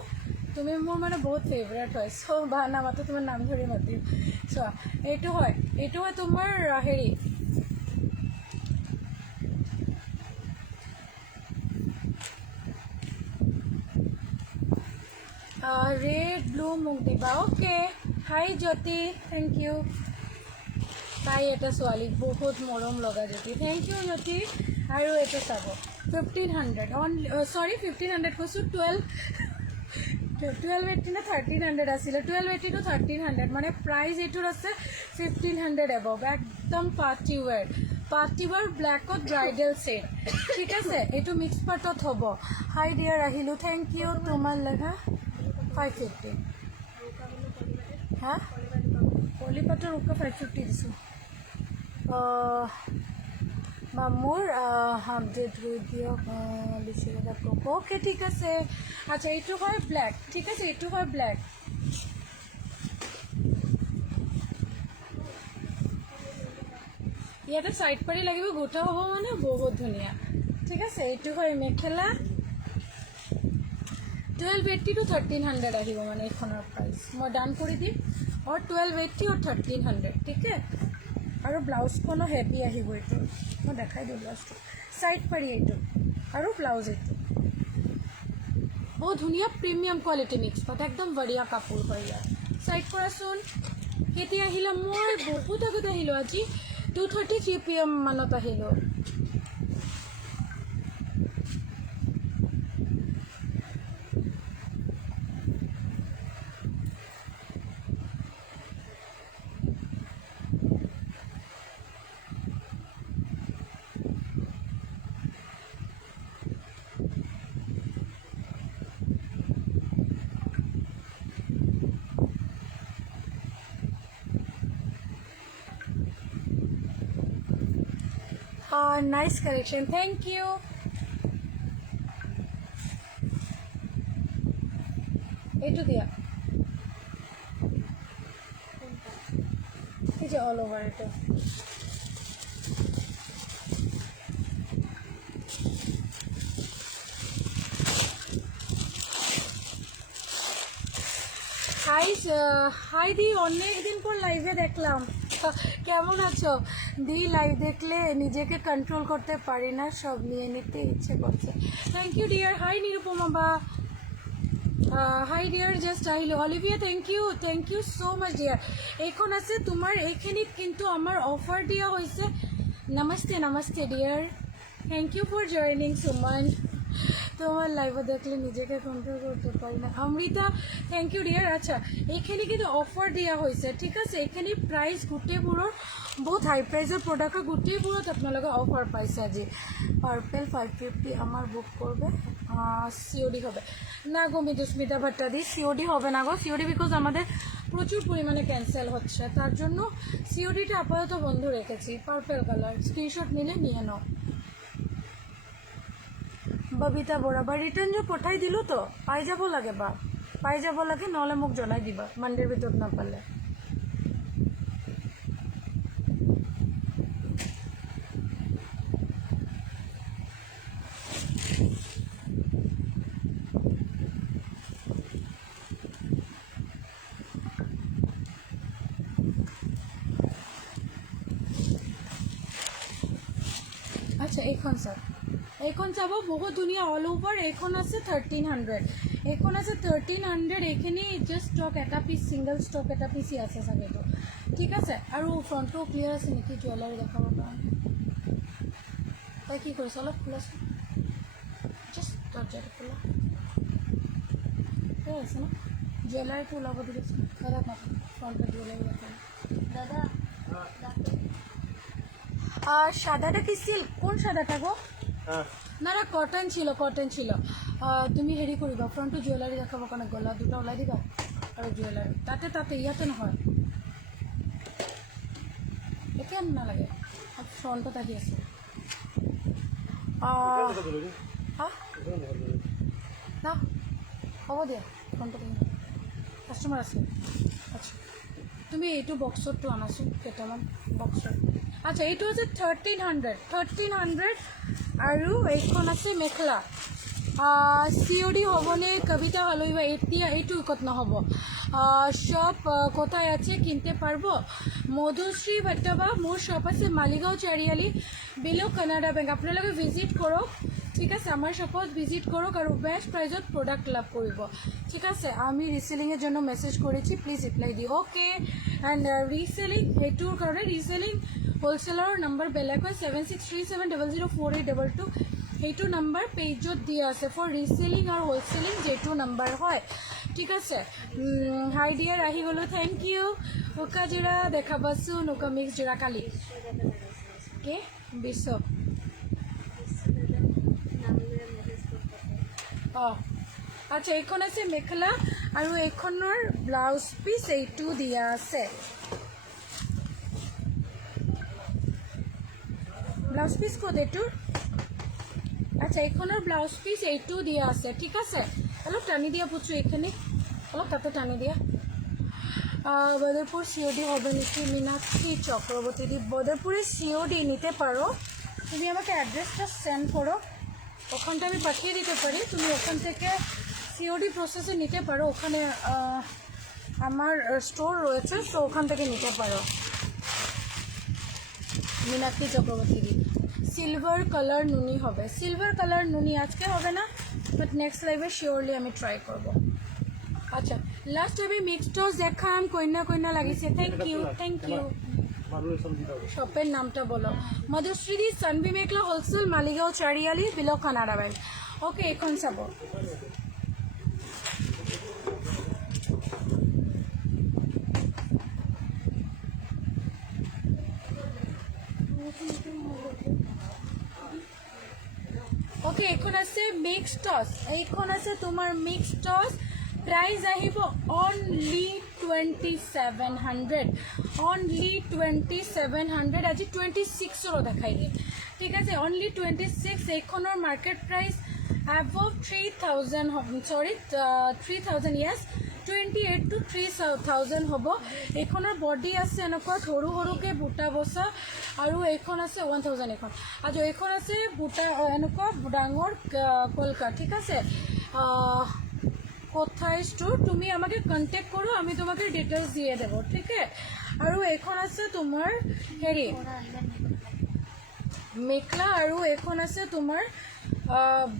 তুমি মোৰ মানে বহুত ফেভৰেট হয়, চ' বা নামাতো, তোমাৰ নাম ধৰি মাতিম। চোৱা এইটো হয় তোমাৰ হেৰি ৰেড ব্লু মোক দিবা। অ'কে, হাই জ্যোতি, থেংক ইউ। তাই এটা ছোৱালী বহুত মৰম লগা জ্যোতি, থেংক ইউ জ্যোতি। আৰু এইটো চাব 1500 অন, চৰি 1500 কৈছোঁ, 1280 নে 1300 আছিলে, 1280 to 1300 মানে প্ৰাইচ এইটোৰ আছে 1500 এবভ। একদম পাৰ্টি ৱেৰ ব্লেকত ব্ৰাইডেল ছেট, ঠিক আছে? এইটো মিক্স পাৰ্টত হ'ব। হাই ডিয়াৰ আহিলোঁ, থেংক ইউ। তোমাৰ লেখা 550, হা পলিপাটৰ উকা 550 দিছোঁ। বা মোৰ আপডেট হৈ দিয়ক, ওকে ঠিক আছে। আচ্ছা এইটো হয় ব্লেক, ঠিক আছে, এইটো হয় ব্লেক। ইয়াতে সাইড পাৰি লাগিব, গোটা হ'ব মানে বহুত ধুনীয়া, ঠিক আছে? এইটো হয় মেখেলা, 1280 to 1300 আহিব মানে এইখনৰ প্ৰাইচ, মই ডান কৰি দিম। और 1280 और 1300, ঠিক আছে? আৰু ব্লাউজখনো হেভি আহিব, এইটো মই দেখাই দিওঁ ব্লাউজটো। সাইড পাৰি এইটো আৰু ব্লাউজ এইটো বহুত ধুনীয়া প্ৰিমিয়াম কোৱালিটি মিক্স পাত, একদম বঢ়িয়া কাপোৰ হয় ইয়াৰ। সাইড কৰাচোন। কেতিয়া আহিলে? মই বহুত আগত আহিলোঁ, আজি 2:33 PM মানত আহিলোঁ। Nice collection, thank you. এইটো দিয়া, এই যে অল ওভার এটা। হাই দি, অনেক দিন পর লাইভে দেখলাম, কেমন আছো দি? লাইভ দেখলে নিজেকে কন্ট্রোল করতে পারি না, সব নিয়ে নিতে ইচ্ছে করছে। Thank you dear. Hi Nirupama বা, হাই ডিয়ার, জাস্ট আহিলো। Olivia, thank you so much dear. এখন আছে তোমাৰ এইখিনিত কিন্তু আমাৰ অফাৰ দিয়া হৈছে। নমস্তে dear, thank you for joining Suman. তোমার লাইভে দেখলে নিজেকে কন্ট্রোল করতে পারি না। Amrita, thank you dear. আচ্ছা এইখিনি কিন্তু অফাৰ দিয়া হৈছে, ঠিক আছে? এইখিনি প্ৰাইচ গোটেইবোৰৰ বহুত হাই প্ৰাইজৰ প্ৰডাক্টৰ গোটেইবোৰত আপোনালোকে অফার পাইছে আজি। পার্পেল 550 আমার বুক করবে, সিওডি হবে না গো মৃদুস্মিতা ভট্টাদি? সিওডি হবে না গো, সিওডি বিকজ আমাদের প্রচুর পরিমাণে ক্যান্সেল হচ্ছে, তার জন্য সিওডিটা আপাতত বন্ধ রেখেছি। পার্পেল কালার স্ক্রিনশট নিলে নিয়ে নাও। ববিতা বৰা, বা ৰিটাৰ্ণ যে পঠাই দিলোঁ তো, পাই যাব লাগে বা পাই যাব লাগে, নহ'লে মোক জনাই দিবা মানডেৰ ভিতৰত নাপালে। আচ্ছা এইখন চাওক, এইখন চাব বহুত ধুনীয়া অল অভাৰ। এইখন আছে 1300, এইখন আছে 1300। এইখিনি জাষ্ট ষ্টক এটা পিচ, ছিংগল ষ্টক এটা পিচি আছে চাগে এইটো, ঠিক আছে। আৰু ফ্ৰণ্টটো ক্লিয়াৰ আছে নেকি জুৱেলাৰী দেখাব কাৰণে? তই কি কৰিছ? অলপ খোলাচোন, জাষ্ট দৰ্জাটো খোলা। ঠিক আছে ন? জুৱেলাৰীটো ওলাব দিবচোন দাদা, ফ্ৰণ্টত জুৱেলাৰী দেখাব। দাদা আর সাদাটা কি সিল্ক? কোন সাদাটা গো? হ্যাঁ না না কটন ছিল, কটন ছিল। তুমি হেৰি কৰিবা, ফ্ৰণ্টটো জুৱেলাৰী দেখাবৰ কাৰণে গলা দুটা ওলাই দিবা আৰু জুৱেলাৰী তাতে তাতে ইয়াতে নহয়, এতিয়া নালাগে, ফ্ৰণ্টত আহি আছে। হা না হ'ব দিয়া, ফ্ৰণ্টত আহি কাষ্টমাৰ আছে। আচ্ছা তুমি এইটো বক্সতটো আনাচোন কেইটামান বক্সত। আচ্ছা এইটো আছে 1300 আৰু এইখন আছে মেখেলা। COD হ'বনে কবিতা হালইবা? এতিয়া এইটো ক'ত নহ'ব, শপ কোথায় আছে কিনতে পারবো? মধুশ্রী ভট্টাবা, মোর শপ আছে Maligaon Chariali below Canara bank. আপোনালোকে ভিজিট কৰক, ঠিক আছে, আমাৰ শপত ভিজিট কৰক আৰু বেষ্ট প্ৰাইজত প্ৰডাক্ট লাভ কৰিব, ঠিক আছে। আমি ৰিসেলিংয়েৰ জন্য মেসেজ কৰেছি, প্লিজ ৰিপ্লাই দিও। ওকে অ্যান্ড ৰিসেলিং সেইটোৰ কাৰণে ৰিসেলিং হোলসেলাৰৰ নাম্বাৰ বেলেগ হয় 7637004822, সেইটো নাম্বাৰ পেজত দিয়া আছে ফৰ ৰিসেলিং আৰু হোলসেলিং যেটো নাম্বাৰ হয়, ঠিক আছে। হাই ডিয়াৰ আহি গ'লো, থেংক ইউ। ওকা জিৰা দেখাবাচোন, ওকা মিক্স জিৰা কালি কে বিশ্ব। অঁ আচ্ছা এইখন আছে মেখেলা আৰু এইখনৰ ব্লাউজ পিচ এইটো দিয়া আছে। ব্লাউজ পিচ ক'ত এইটোৰ? আচ্ছা এইখনৰ ব্লাউজ পিচ এইটো দিয়া আছে, ঠিক আছে। অলপ টানি দিয়া পুচু, এইখিনি অলপ তাতে টানি দিয়া। বদরপুর COD হবে নাকি? মীনাক্ষী চক্রবর্তী, বদরপুরে COD নিতে পারো, তুমি আমাকে অ্যাড্রেসটা সেন্ড করো, ওখানটা আমি পাঠিয়ে দিতে পারি। তুমি ওখান থেকে COD প্রসেসে নিতে পারো, ওখানে আমার স্টোর রয়েছে, সো ওখান থেকে নিতে পারো। মীনাক্ষী চক্রবর্তী, সিলভার কালার নুনি হবে। সিলভার কালার নুনি আজকে হবে না, বাট নেক্সট লাইভে শিওরলি আমি ট্রাই করব। আচ্ছা লাস্ট আমি মিক্সড টস দেখাম, কইনা কইনা লাগিছে। Thank you, thank you. শপের নামটা বলো। Madhushree Sanvi mekhela wholesale Maligaon Chariali below Canara bank. Okay এখন চাব। ওকে এখন আছে মিক্সড টস, এইখন আছে তোমাৰ মিক্সড টস। প্ৰাইস আহিব অনলি 2700, অনলি 2700। আজি 26ৰ দেখাই দিম, ঠিক আছে, অনলি 26। এইখনৰ মাৰ্কেট প্ৰাইস অ্যাবভ 3000, সৰি 3000, ইয়েস 28 to 3000 হ'ব। এইখনৰ বডি আছে এনেকুৱা সৰু সৰুকে বুটা বসা, আৰু এইখন আছে 1000 এইখন। আৰু এইখন আছে বুটা এনেকুৱা ডাঙৰ কলকা, ঠিক আছে। কোথায় স্টোৰ? তুমি আমাকে কন্টেক্ট কৰো, আমি তোমাকে ডিটেলস দিয়ে দেবো, ঠিক আছে। আৰু এইখন আছে তোমাৰ হেৰি মেখলা, আৰু এইখন আছে তোমাৰ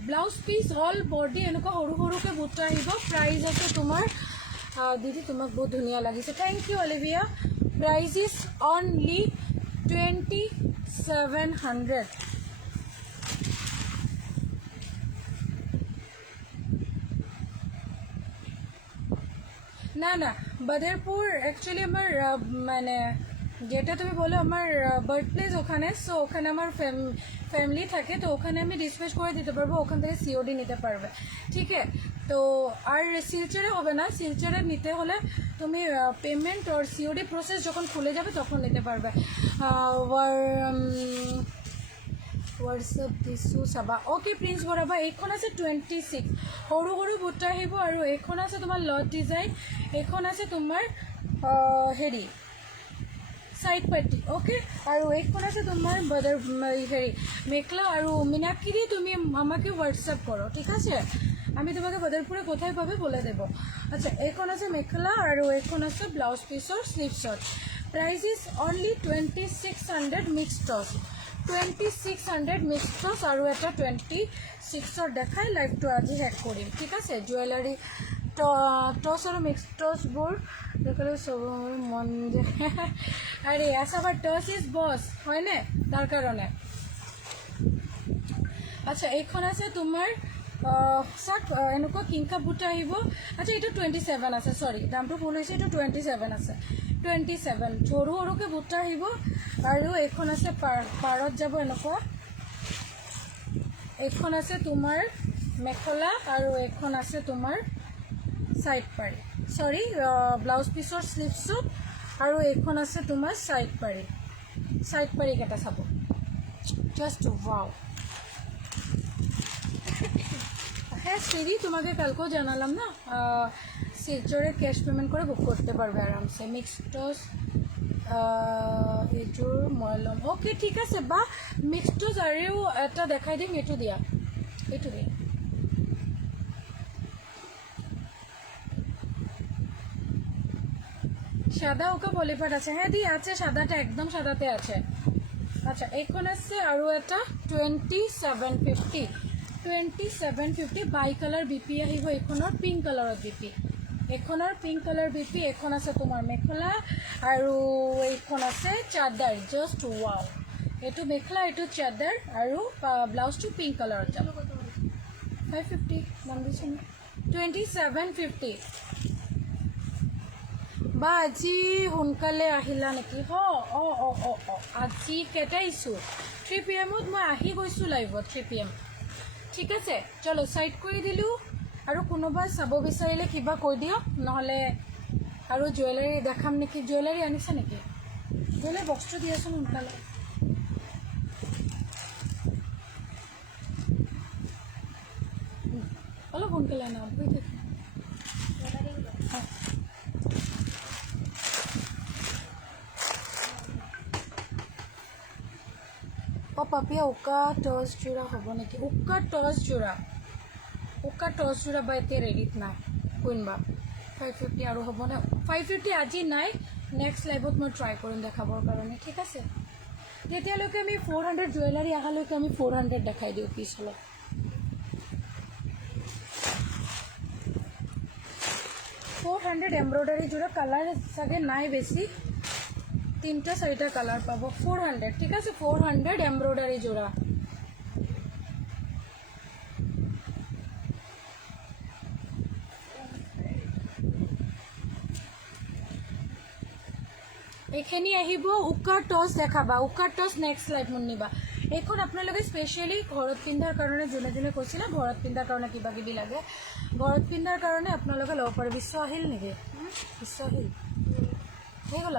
ব্লাউজ পিচ অল বডি এনেকুৱা সৰু সৰুকে বুটা আহিব। প্ৰাইস আছে তোমাৰ দিদি তোমাক বহুত ধুনীয়া লাগিছে, thank you Olivia. Price is only 2700। না না বদরপুর অ্যাকচুয়ালি আমার মানে যেটা তুমি বলো আমার বার্থ প্লেস ওখানে, সো ওখানে আমার ফ্যামিলি থাকে, তো ওখানে আমি ডিসপ্যাচ করে দিতে পারবো, ওখান থেকে COD নিতে পারবে, ঠিক আছে। তো আর শিলচরে হবে না, শিলচরে নিতে হলে তুমি পেমেন্ট আর COD প্রসেস যখন খুলে যাবে তখন নিতে পারবে। হোয়াটসঅ্যাপ দিছো চাবা। ওকে প্রিন্স বৰাবা, এইখন আছে 26, সৰু সৰু বুটা আহিব। আৰু এইখন আছে তোমাৰ লট ডিজাইন, এইখন আছে তোমাৰ হেৰি সাইড পাৰ্টি, ওকে। আৰু এইখন আছে তোমাৰ বদৰ হেৰি মেখলা। আৰু মীনাক্ষী তুমি আমাকে হোয়াটসঅ্যাপ কৰো, ঠিক আছে, আমি তোমাকে বদৰপুৰে কোথায় পাবে বলে দেব। আচ্ছা এইখন আছে মেখলা, আৰু এইখন আছে ব্লাউজ পিসৰ স্লিভসৰ। প্ৰাইস ইজ অনলি 2600 মিক্সড টস। 2600 মিক্স টচ আৰু এটা 26ৰ দেখাই লাইভটো আজি শেষ কৰিম ঠিক আছে জুৱেলাৰী টচ আৰু মিক্স টচবোৰ দেখালে চবৰ মন যায় আৰে আছাবাৰ টচ ইজ বছ হয়নে তাৰ কাৰণে আচ্ছা এইখন আছে তোমাৰ চাক এনেকুৱা কিংকা বুটা আহিব আচ্ছা এইটো 27 আছে সৰি দামটো ভুল হৈছে এইটো 27 আছে 27 সৰু সৰুকৈ বুটা আহিব আৰু এইখন আছে পাৰত যাব এনেকুৱা এইখন আছে তোমাৰ মেখেলা আৰু এইখন আছে তোমাৰ সাইড পাৰি সৰি ব্লাউজ পিছৰ স্লিভছত আৰু এইখন আছে তোমাৰ সাইড পাৰি কেটা চাব জাস্ট ওয়াও হ্যাঁ সিরি তোমাকে কালকেও জানালাম না শিলচরে ক্যাশ পেমেন্ট করে বুক করতে পারবে আরামসে মিক্সড টস এইটোৰ মই ল'ম ওকে ঠিক আছে বা মিক্সড টস আৰু এটা দেখাই দিম এইটো দিয়া সাদা ওকে পলিপাট আছে হ্যাঁ দি আছে সাদাটা একদম সাদাতে আছে আচ্ছা এইখন আছে আৰু এটা 2750 বাই কালাৰ বিপি আহিব এইখনৰ পিংক কালাৰত বিপি এইখন আছে তোমাৰ মেখেলা আৰু এইখন আছে চাদৰ জাষ্ট ওয়াও এইটো মেখেলা এইটো চাদৰ আৰু ব্লাউজটো পিংক কালাৰত যাব 550 দাম দিছোঁ 2750 বা আজি সোনকালে আহিলা নেকি আজি কেইটাইছোঁ 3 PM মই আহি গৈছোঁ লাইভত 3 PM ঠিক আছে চলো সাইড কৰি দিলোঁ আৰু কোনোবা চাব বিচাৰিলে কিবা কৈ দিয়ক নহ'লে আৰু জুৱেলাৰী দেখাম নেকি জুৱেলাৰী আনিছে নেকি জুৱেলাৰী বক্সটো দিয়াচোন সোনকালে অলপ সোনকালে আনা গৈ থাকি পাপিয়া উকা টচ জোৰা হ'ব নেকি উকা টচ জোৰা বা এতিয়া ৰেডিত নাই কোনবা 550 আৰু হ'বনে 550 আজি নাই নেক্সট লাইভত মই ট্ৰাই কৰিম দেখাবৰ কাৰণে ঠিক আছে তেতিয়ালৈকে আমি 400 জুৱেলাৰী আহালৈকে আমি 400 দেখাই দিওঁ পিছ অলপ এমব্ৰইডাৰী জোৰা কালাৰ চাগে নাই বেছি 3-4টা কালাৰ পাব 400 ঠিক আছে 400 এমব্ৰইডাৰী জোৰা এইখিনি আহিব উকা টচ দেখাবা উকা টচ নেক্সট লাইভ মুন্নিবা এইখন আপোনালোকে স্পেচিয়েলি ঘৰত পিন্ধাৰ কাৰণে যোনে কৈছিলে ঘৰত পিন্ধাৰ কাৰণে কিবা কিবি লাগে ঘৰত পিন্ধাৰ কাৰণে আপোনালোকে ল'ব পাৰে বিশ্ব আহিল নেকি বিশ্ব আহিল হৈ গ'ল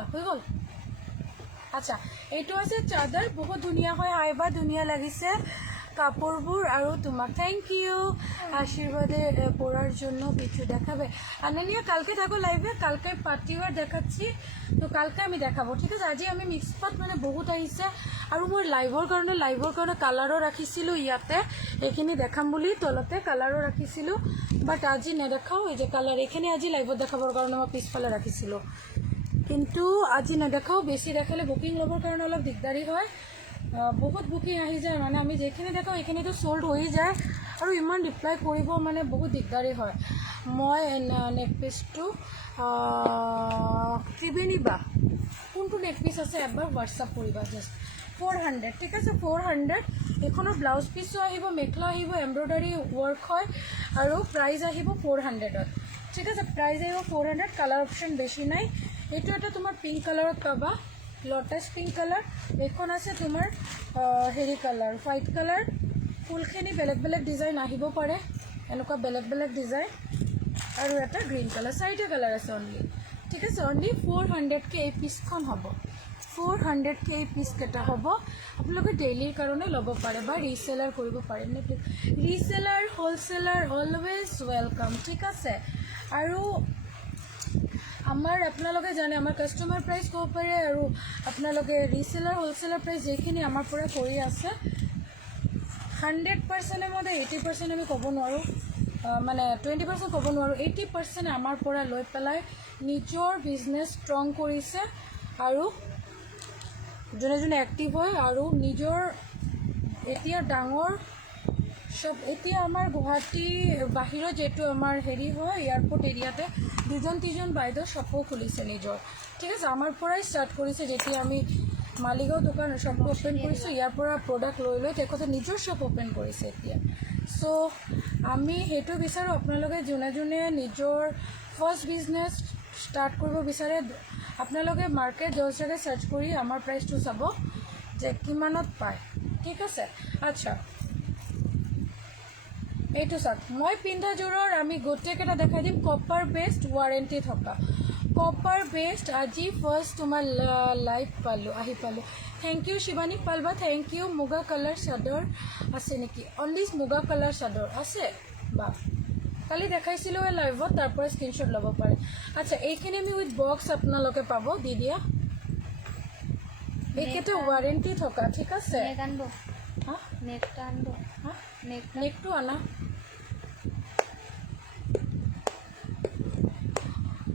আচ্ছা এইটো আছে চাদৰ বহুত ধুনীয়া হয় আইবা ধুনীয়া লাগিছে কাপড়বোৰ আৰু তোমাক থ্যাংক ইউ আশীর্বাদে পড়ার জন্য কিছু দেখাবে আনানিয়া কালকে থাকো লাইভে কালকে পার্টিওয়ার দেখাচ্ছি তো কালকে আমি দেখাবো ঠিক আছে আজি আমি মিক্স পাট মানে বহুত আহিছে আৰু মই লাইভৰ কাৰণে কালাৰো ৰাখিছিলোঁ ইয়াতে এইখিনি দেখাম বুলি তলতে কালাৰো ৰাখিছিলোঁ বাট আজি নেদেখাও এই যে কালাৰ এইখিনি আজি লাইভত দেখাবৰ কাৰণে মই পিছফালে ৰাখিছিলোঁ কিন্তু আজি নেদেখাও বেছি দেখালে বুকিং ল'বৰ কাৰণে অলপ দিগদাৰী হয় বহুত বুকিং আহি যায় মানে আমি যেখিনি দেখাওঁ এইখিনিতো সোল্ড হৈ যায় আৰু ইমান ৰিপ্লাই কৰিব মানে বহুত দিগদাৰী হয় মই নেক পিছটো ত্ৰিবেণী বা কোনটো নেক পিছ আছে এবাৰ হোৱাটছআপ কৰিবা জাষ্ট 400 ঠিক আছে 400 এইখনৰ ব্লাউজ পিছো আহিব মেখেলা আহিব এমব্ৰইডাৰী ৱৰ্ক হয় আৰু প্ৰাইস আহিব 400ত ঠিক আছে প্ৰাইস আহিব 400 কালাৰ অপশ্যন বেছি নাই এইটো এটা তোমাৰ পিংক কালাৰত পাবা লটাছ পিংক কালাৰ এইখন আছে তোমাৰ হেৰি কালাৰ হোৱাইট কালাৰ ফুলখিনি বেলেগ ডিজাইন আহিব পাৰে এনেকুৱা বেলেগ ডিজাইন আৰু এটা গ্ৰীণ কালাৰ 4টা কালাৰ আছে অনলি ঠিক আছে অনলি 400কে এই পিছখন হ'ব 400কে এই পিছ কেইটা হ'ব আপোনালোকে ডেইলিৰ কাৰণে ল'ব পাৰে বা ৰিসেলাৰ কৰিব পাৰে নে ৰিসেলাৰ হোলসেলাৰ অলৱেজ ওয়েলকাম ঠিক আছে আৰু আমাৰ আপোনালোকে জানে আমাৰ কাস্টমাৰ প্ৰাইস ক'ব পাৰে আৰু আপোনালোকে ৰিসেলাৰ হোলসেলাৰ প্ৰাইস যেখিনি আমাৰ পৰা কৰি আছে 100% মতে 80% আমি ক'ব নোৱাৰো মানে 20% ক'ব নোৱাৰো 80% আমাৰ পৰা লৈ পেলাই নিজৰ বিজনেস ষ্ট্ৰং কৰিছে আৰু যোনে যোনে এক্টিভ হয় আৰু নিজৰ এতিয়া ডাঙৰ সব এতিয়া আমাৰ গুৱাহাটী বাহিৰত যেটো আমাৰ হেৰি হয় এয়াৰপোৰ্ট এৰিয়াতে দুজন তিনিজন বাইদেউ শ্বপো খুলিছে নিজৰ ঠিক আছে আমাৰ পৰাই ষ্টাৰ্ট কৰিছে যেতিয়া আমি মালিগাঁও দোকান শ্বপ ওপেন কৰিছোঁ ইয়াৰ পৰা প্ৰডাক্ট লৈ লৈ তেখেতে নিজৰ শ্বপ ওপেন কৰিছে এতিয়া চ' আমি সেইটো বিচাৰোঁ আপোনালোকে যোনে যোনে নিজৰ ফাৰ্ষ্ট বিজনেছ ষ্টাৰ্ট কৰিব বিচাৰে আপোনালোকে মাৰ্কেট জলচাৰে চাৰ্চ কৰি আমাৰ প্ৰাইচটো চাব যে কিমানত পায় ঠিক আছে আচ্ছা এইটো চাওক মই পিন্ধা জোৰৰ আমি গোটেইকেইটা দেখাই দিম কপাৰ বেস্ট ৱাৰেণ্টি থকা কপাৰ বেস্ট আজি ফাৰ্ষ্ট তোমাৰ লাইভ পালোঁ থেংক ইউ শিৱানী পালবা থেংক ইউ মুগা কালাৰ চাদৰ আছে নেকি অনলি মুগা কালাৰ চাদৰ আছে বা কালি দেখাইছিলোঁ এই লাইভত তাৰ পৰা স্ক্ৰীনশ্বট ল'ব পাৰে আচ্ছা এইখিনি আমি উইথ বক্স আপোনালোকে পাব দি দিয়া এইকেইটা ৱাৰেণ্টি থকা ঠিক আছে নেক আনব হা নেকটা আনব হা নেক নেকটো আনা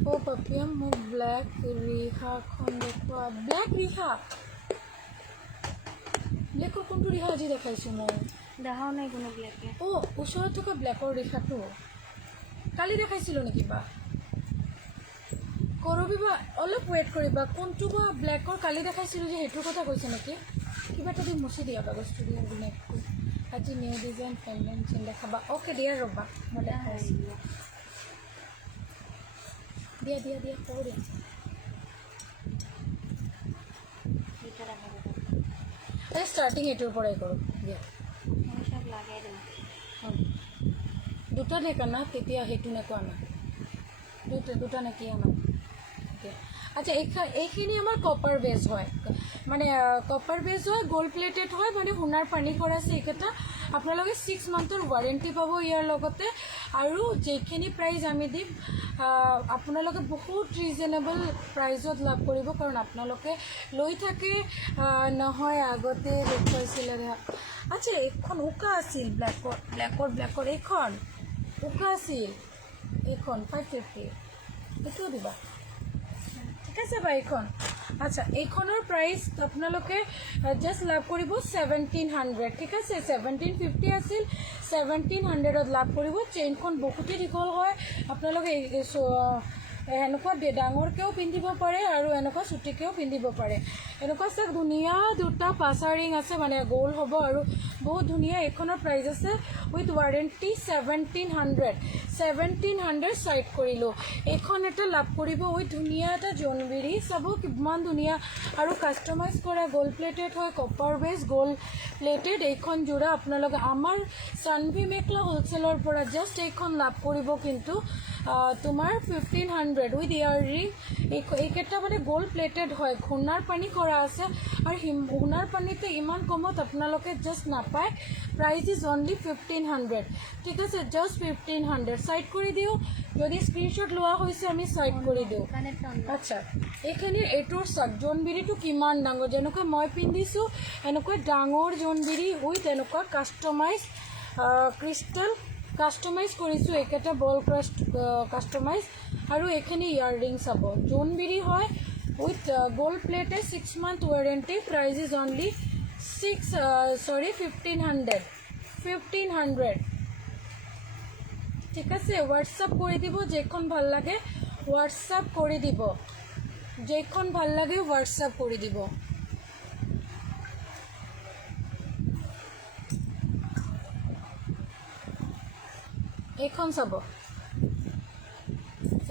ও পাপিয়া মোক ব্লেক ৰিহাখন দেখুৱা ব্লেক ৰিহা ব্লেকৰ কোনটো ৰিহা আজি দেখাইছোঁ মই দেখাও নাই কোনো ব্লেকে অ' ওচৰত থকা ব্লেকৰ ৰিহাটো কালি দেখাইছিলোঁ নেকি বা কৰবিবা অলপ ৱেইট কৰিবা কোনটো বা ব্লেকৰ কালি দেখাইছিলোঁ যে সেইটোৰ কথা কৈছে নেকি কিবা এটা দি মুচি দিয়া কাগজটো দিয়া নেকটো আজি নিউ ডিজাইন পেণ্ডেণ্ট দেখাবা অ'কে দিয়া ৰ'বা মই দেখাইছোঁ দিয়া দিয়া দিয়া কওঁ দিয়া এটা দেখাব এই ষ্টাৰ্টিং এইটোৰ পৰাই কৰোঁ দিয়া মই সব লাগাই দিম দুটা নেক আনা তেতিয়া সেইটো নেকো আনা দুটা নেকি আনা আচ্ছা এইখিনি আমাৰ কপাৰ বেজ হয় মানে কপাৰ বেজ হয় গ'ল্ড প্লেটেড হয় মানে সোণাৰ পানী কৰা আছে এইকেইটা আপোনালোকে 6 মান্থৰ ৱাৰেণ্টি পাব ইয়াৰ লগতে আৰু যিখিনি প্ৰাইজ আমি দিম আপোনালোকে বহুত ৰিজনেবল প্ৰাইজত লাভ কৰিব কাৰণ আপোনালোকে লৈ থাকে নহয় আগতে দেখুৱাইছিলে আচ্ছা এইখন উকা আছিল ব্লেকৰ এইখন উকা আছিল এইখন 550 এইটোও দিবা ঠিক আছে বা এইখন আচ্ছা এইখনৰ প্ৰাইচ আপোনালোকে জাষ্ট লাভ কৰিব 1700 ঠিক আছে 1750 আছিল 1700ত লাভ কৰিব চেইনখন বহুতেই দীঘল হয় আপোনালোকে এনেকুৱা ডাঙৰকৈও পিন্ধিব পাৰে আৰু এনেকুৱা চুটিকৈও পিন্ধিব পাৰে এনেকুৱা চাওক ধুনীয়া দুটা পাছা ৰিং আছে মানে গ'ল হ'ব আৰু বহুত ধুনীয়া এইখনৰ প্ৰাইচ আছে উইথ ৱাৰেণ্টি 1700 চাইড কৰিলোঁ এইখন এটা লাভ কৰিব উইথ ধুনীয়া এটা জোনবিৰি চাব কিমান ধুনীয়া আৰু কাষ্টমাইজ কৰা গ'ল্ড প্লেটেড হয় কপাৰ বেজ গ'ল্ড প্লেটেড এইখন যোৰা আপোনালোকে আমাৰ চানভি মেখলা হ'লচেলৰ পৰা জাষ্ট এইখন লাভ কৰিব কিন্তু তোমাৰ 1500 উইথ ইয়াৰ ৰিং এইকেইটা মানে গ'ল্ড প্লেটেড হয় সোণাৰ পানী কৰা আছে আৰু সোণাৰ পানীতে ইমান কমত আপোনালোকে জাষ্ট নাপায় প্ৰাইচ ইজ অনলি 1500 ঠিক আছে জাষ্ট 1500 চাইড কৰি দিওঁ যদি স্ক্ৰীনশ্বট লোৱা হৈছে আমি চাইড কৰি দিওঁ আচ্ছা এইখিনি এইটোৰ চাওক জোনবিৰিটো কিমান ডাঙৰ যেনেকৈ মই পিন্ধিছোঁ এনেকৈ ডাঙৰ জোনবিৰি উইথ এনেকুৱা কাষ্টমাইজ ক্ৰিষ্টেল কাষ্টমাইজ কৰিছোঁ এইকেইটা বল কাষ্টমাইজ আৰু এইখিনি ইয়াৰৰিং চাব জোনবিৰি হয় with gold plated 6 month warranty price is only 1500 ঠিক আছে হোৱাটছআপ কৰি দিব যেইখন ভাল লাগে হোৱাটছআপ কৰি দিব যেইখন ভাল লাগে হোৱাটছআপ কৰি দিব এইখন চাব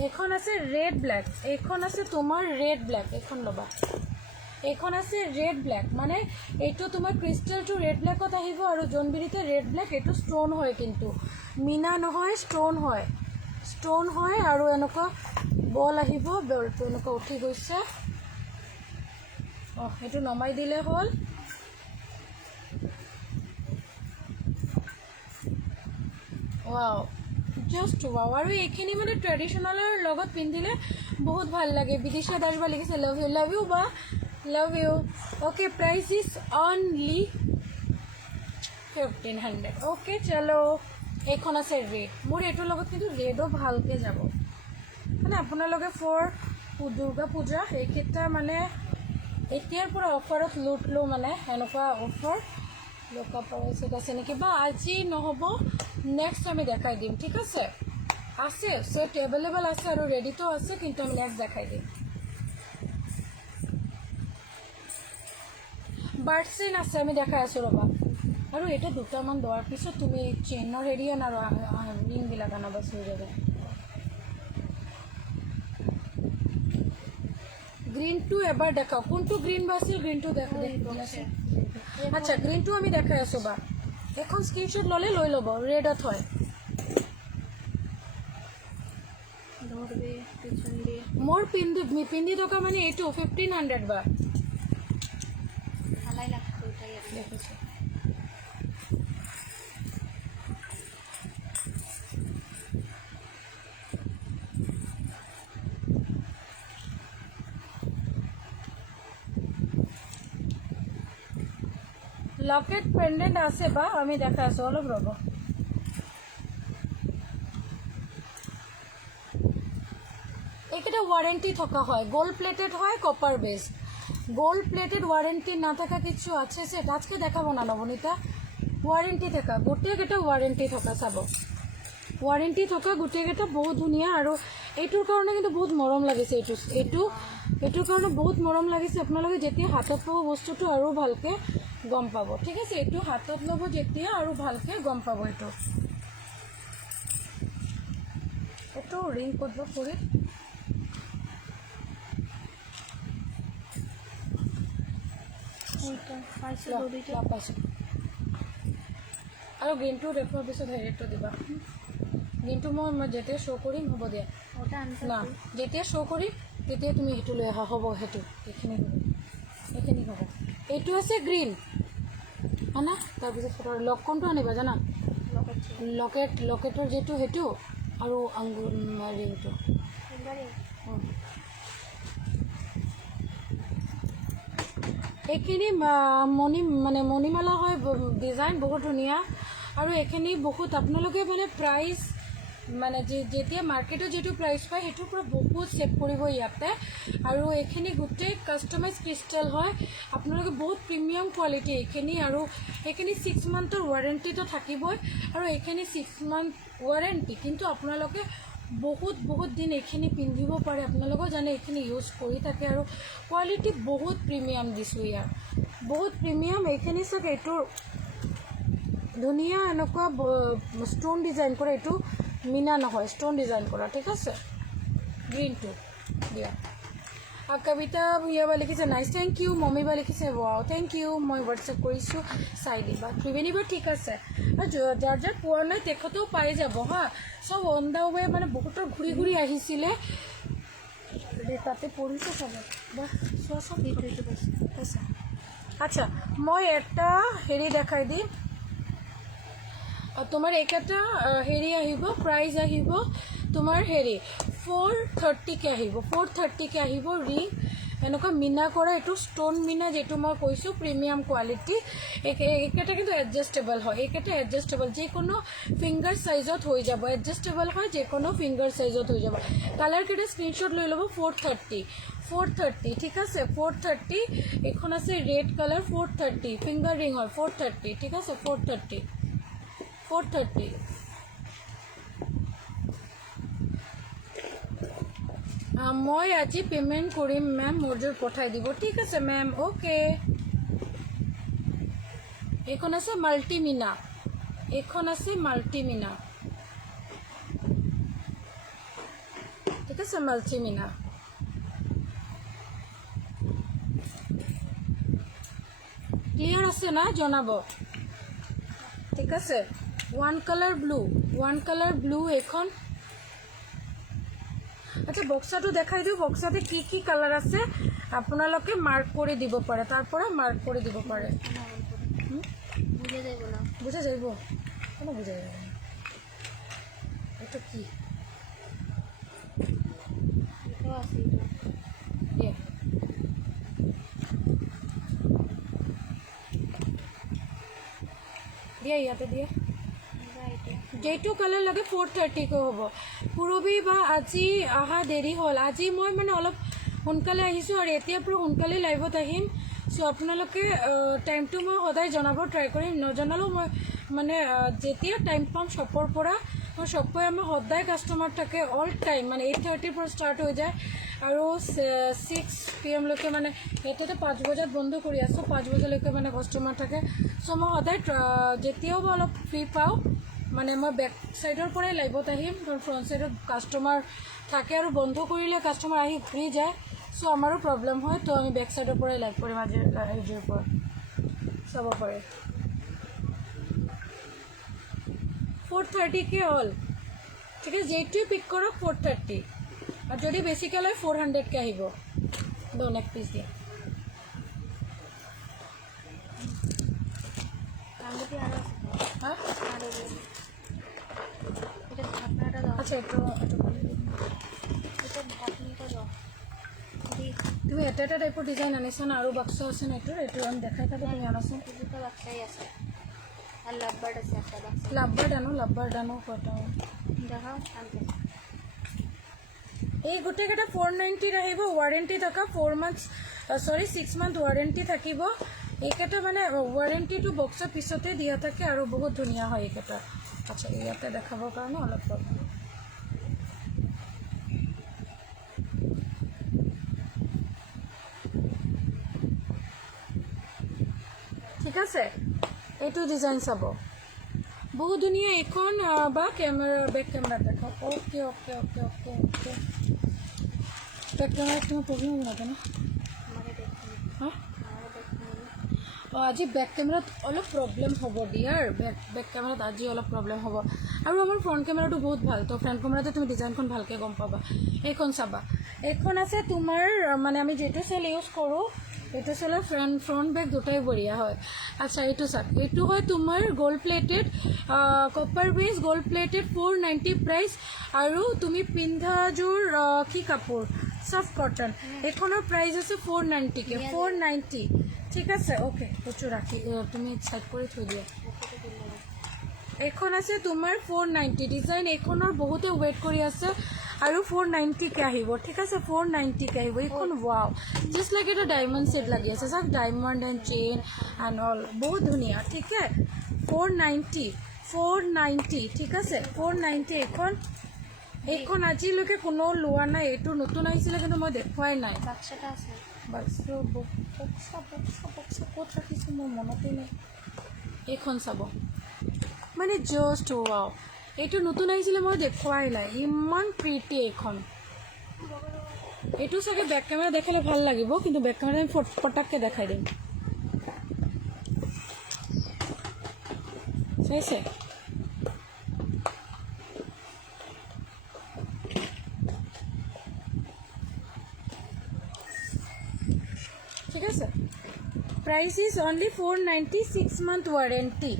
এইখন আছে ৰেড ব্লেক এইখন আছে তোমাৰ ৰেড ব্লেক এইখন ল'বা এইখন আছে ৰেড ব্লেক মানে এইটো তোমাৰ ক্ৰিষ্টেলটো ৰেড ব্লেকত আহিব আৰু জোনবিৰিতে ৰেড ব্লেক এইটো ষ্ট'ন হয় কিন্তু মিনা নহয় ষ্ট'ন হয় আৰু এনেকুৱা বল আহিব বলটো এনেকুৱা উঠি গৈছে এইটো নমাই দিলে হ'ল ৱাও জাষ্ট ৱাও আৰু এইখিনি মানে ট্ৰেডিশ্যনেলৰ লগত পিন্ধিলে বহুত ভাল লাগে বিদিশা দাৰিবা লিখিছে লাভ ইউ বা love you okay price is only 1500 okay চলো এইখন আছে ৰেড মোৰ এইটোৰ লগত কিন্তু ৰেডো ভালকৈ যাব মানে আপোনালোকে ফৰ দুৰ্গা পূজা এইকেইটা মানে এতিয়াৰ পৰা অফাৰত লুট লওঁ মানে এনেকুৱা অফাৰ লোকা প্ৰাইচত আছে নেকি বা আজি নহ'ব নেক্সট আমি দেখাই দিম ঠিক আছে আছে সেট এভেলেবল আছে আৰু ৰেডিটো আছে কিন্তু আমি নেক্সট দেখাই দিম বাৰ্ড চেইন আছে আমি দেখাই আছোঁ ৰ'বা আৰু এটা দুটামান দোৱাৰ পিছত তুমি চেইনৰ হেৰি আনা আৰু ৰিংবিলাক আনাবা হৈ যাব গ্ৰীণটো এবাৰ দেখাওঁ কোনটো গ্ৰীণ বা আছিল গ্ৰীণটো আছে আচ্ছা গ্ৰীণটো আমি দেখাই আছোঁ বা এখন স্ক্ৰীনশ্বট ল'লে লৈ ল'ব ৰেডত হয় ধৰবে পিছন দিয়ে মোৰ পিন্ধি থকা মানে এইটো 1500 বা হালাই লাগতো ওটাই আর কি। দেখিছোঁ লকেট পেন্ডেন্ট আছে বা আমি দেখাই আছোঁ অলপ ৰ'ব এইকেইটা ওয়ারেন্টি থকা হয় গোল্ড প্লেটেড হয় copper base gold plated warranty না থাকা কিছু আছে সেটা আজকে দেখাবো না নবনীতা ওয়ারেন্টি থাকা গোটেইকেইটা ওয়ারেন্টি থকা চাব ওয়ারেন্টি থকা গোটেইকেইটা বহুত ধুনীয়া আৰু এইটোৰ কাৰণে কিন্তু বহুত মৰম লাগিছে এইটোৰ কাৰণে বহুত মৰম লাগিছে আপোনালোকে যেতিয়া হাতত পাব বস্তুটো আৰু ভালকৈ গম পাব ঠিক আছে এইটো হাতত ল'ব যেতিয়া আৰু ভালকৈ গম পাব এইটো ৰিং ক'ত কৰি ওইটা পাইছো দড়িটা পাইছোঁ আৰু গ্ৰীণটো দেখুৱাৰ পিছত হেৰিটো দিবা গ্ৰীণটো মই যেতিয়া শ্ব' কৰিম হ'ব দিয়া ওটা আনতে না যেতিয়া শ্ব' কৰিম তেতিয়া তুমি সেইটো লৈ অহা হ'ব সেইটো এইখিনি হ'ব এইটো আছে গ্ৰীণ হয়না তাৰপিছত লক কোনটো আনিবা জানা লকেট লকেটৰ যিটো সেইটো আৰু আঙুৰ ৰিংটো ফিঙ্গাৰে এইখিনি মণিমালা হয় ডিজাইন বহুত ধুনীয়া আৰু এইখিনি বহুত আপোনালোকে মানে প্ৰাইচ মানে যেতিয়া মাৰ্কেটত যিটো প্ৰাইচ পায় সেইটোৰ পৰা বহুত ছেভ কৰিব ইয়াতে আৰু এইখিনি গোটেই কাষ্টমাইজ ক্ৰিষ্টেল হয় আপোনালোকে বহুত প্ৰিমিয়াম কোৱালিটি এইখিনি আৰু এইখিনি 6 মান্থৰ ৱাৰেণ্টিটো থাকিবই আৰু এইখিনি 6 মান্থ ৱাৰেণ্টি কিন্তু আপোনালোকে বহুত দিন এইখিনি পিন্ধিব পাৰে আপোনালোকেও জানে এইখিনি ইউজ কৰি থাকে আৰু কোৱালিটি বহুত প্ৰিমিয়াম দিছোঁ ইয়াৰ বহুত প্ৰিমিয়াম এইখিনি চাওক এইটোৰ ধুনীয়া এনেকুৱা ষ্টোন ডিজাইন কৰা এইটো মিনা নহয় ষ্টোন ডিজাইন কৰা ঠিক আছে গ্ৰীণটো দিয়া আৰু কবিতা ভূঞাবা লিখিছে নাইচ থেংক ইউ মম্মীবা লিখিছে ৱাও থেংক ইউ মই হোৱাটছএপ কৰিছোঁ চাই দিবা ত্ৰিবেণীবাৰ ঠিক আছে আৰু যাৰ পোৱা নাই তেখেতেও পাই যাব হা চব অন দা ৱে মানে বহুতৰ ঘূৰি আহিছিলে তাতে পঢ়িছে চাব বাহ চোৱা চব এইটো পাইছো আচ্ছা মই এটা হেৰি দেখাই দিম তোমাৰ এইকেইটা হেৰি আহিব প্ৰাইজ আহিব তোমাৰ হেৰি 430কে আহিব 430কে আহিব ৰিং এনেকুৱা মিনা কৰা এইটো ষ্টোন মিনা যিটো মই কৈছোঁ প্ৰিমিয়াম কোৱালিটি এইকেইটা কিন্তু এডজাষ্টেবল হয় এইকেইটা এডজাষ্টেবল যিকোনো ফিংগাৰ চাইজত হৈ যাব এডজাষ্টেবল হয় যিকোনো ফিংগাৰ চাইজত হৈ যাব কালাৰকেইটা স্ক্ৰীনশ্বট লৈ ল'ব 430 ঠিক আছে 430 এইখন আছে ৰেড কালাৰ 430 ফিংগাৰ ৰিং হয় 430 ঠিক আছে 430 মই আজি পেমেণ্ট কৰিম মেম মোৰ পঠাই দিব ঠিক আছে মেম অ'কে এইখন আছে মাল্টিমিনা ঠিক আছে মাল্টিমিনা ক্লিয়াৰ আছে না জনাব ঠিক আছে ওৱান কালাৰ ব্লু এইখন আচ্ছা বক্সাটো দেখাই দিওঁ বক্সাতে কি কালাৰ আছে আপোনালোকে মাৰ্ক কৰি দিব পাৰে তাৰ পৰা মাৰ্ক কৰি দিব পাৰে বুঝে যাইব না বুঝা যাইব কোনো বুঝা যাইব না এটা কি এটাও আছে দিয়ে ইয়াতে দিয়ে যেইটো কালাৰ লাগে 430 হ'ব পুৰবি বা আজি অহা দেৰি হ'ল আজি মই মানে অলপ সোনকালে আহিছোঁ আৰু এতিয়া পৰা সোনকালে লাইভত আহিম। চ' আপোনালোকে টাইমটো মই সদায় জনাব ট্ৰাই কৰিম, নজনালেও মই মানে যেতিয়া টাইম পাম শ্বপৰ পৰা, মই শ্বপৰ আমাৰ সদায় কাষ্টমাৰ থাকে অল টাইম, মানে 8:30 পৰা ষ্টাৰ্ট হৈ যায় আৰু 6 PM লৈকে, মানে এতিয়াতো 5 বজাত বন্ধ কৰি আছোঁ, 5 বজালৈকে মানে কাষ্টমাৰ থাকে। চ' মই সদায় যেতিয়াও মই অলপ ফ্ৰী পাওঁ মানে মই বেক চাইডৰ পৰাই লাইভত আহিম, কাৰণ ফ্ৰণ্ট চাইডত কাষ্টমাৰ থাকে আৰু বন্ধ কৰিলে কাষ্টমাৰ আহি ঘূৰি যায়, চ' আমাৰো প্ৰব্লেম হয়। তো আমি বেক চাইডৰ পৰাই লাইভ কৰিম আজিৰ পৰা চাব পাৰে। 430K হ'ল, ঠিক আছে, যেইটোৱে পিক কৰক 430, আৰু যদি বেছিকৈ লয় 400K আহিব। দন এক পিচ দিয়া। আঙুঠি আৰু আছে হা আৰু এটা ঢাকনাটা দাও, আচ্ছা, এইটো এটা ঢাকনিটা দাও দি তুমি এটা টাইপৰ ডিজাইন আনিছা না, আৰু বাক্স আছে না, এইটো আমি দেখাই থাকোঁ, তুমি আনাচোন। দুটো বাক্সাই আছে আর লাভবার্ড আছে একটা বাক্সা। লাভবাৰ্ড আনো কটা দেখাও আনতে এই গোটেইকেইটা 490 আহিব, ৱাৰেণ্টি থকা 6 মান্থ ৱাৰেণ্টি থাকিব। এইকেইটা মানে ৱাৰেণ্টিটো বক্সৰ পিছতে দিয়া থাকে আৰু বহুত ধুনীয়া হয় এইকেইটা। আচ্ছা, ইয়াতে দেখাবৰ কাৰণে অলপ প্ৰব্লেম। ঠিক আছে, এইটো ডিজাইন চাব, বহুত ধুনীয়া। এইখন বা কেমেৰা, বেক কেমেৰা দেখাওক। Okay okay okay okay okay back কেমেৰাত তোমাৰ প্ৰব্লেম লাগে ন? আমাৰে দেখুন হা আমাৰে দেখুন আজি বেক কেমেৰাত অলপ প্ৰব্লেম হ'ব দিয়াৰ, বেক কেমেৰাত আজি অলপ প্ৰব্লেম হ'ব। আৰু আমাৰ ফ্ৰণ্ট কেমেৰাটো বহুত ভাল, তো ফ্ৰণ্ট কেমেৰাতে তুমি ডিজাইনখন ভালকৈ গম পাবা। এইখন চাবা, এইখন আছে তোমাৰ মানে আমি যিটো চেল ইউজ কৰোঁ, এইটো চেলৰ ফ্ৰণ্ট বেক দুটাই বঢ়িয়া হয়। আচ্ছা, এইটো চাওক, এইটো হয় তোমাৰ গ'ল্ড প্লেটেড, কপাৰ বেছ গ'ল্ড প্লেটেড, 490 প্ৰাইচ। আৰু তুমি পিন্ধাযোৰ কি কাপোৰ, ছফ্ট কটন। এইখনৰ প্ৰাইচ আছে 490K, 490। ঠিক আছে, অ'কে, সেইটো ৰাখি তুমি চাইড কৰি থৈ দিয়া। এইখন আছে তোমাৰ 490 ডিজাইন, এইখনৰ বহুতে ৱেইট কৰি আছে আৰু 490K আহিব। ঠিক আছে, 490K আহিব। এইখন ৱাও, জাষ্ট লাইক এটা ডায়মণ্ড ছেট লাগি আছে, চাওক, diamond and chain and all, বহুত ধুনীয়া। ঠিক আছে, 490, ঠিক আছে, 490। এইখন আজিলৈকে কোনেও লোৱা নাই, এইটো নতুন আহিছিলে কিন্তু মই দেখুৱাই নাই। বাক্সাটা আছে বক্সা ক'ত ৰাখিছোঁ মোৰ মনতেই নাই। এইখন চাব, মানে জাষ্ট ৱাও, এইটো নতুন আহিছিলে মই দেখুৱাই নাই, ইমান প্ৰিটি এইখন। এইটো চাগে বেক কেমেৰা দেখালে ভাল লাগিব, কিন্তু বেক কেমেৰা আমি পটাককৈ দেখাই দিম। চাইছে, ঠিক আছে। Price is only 490, 6 month warranty,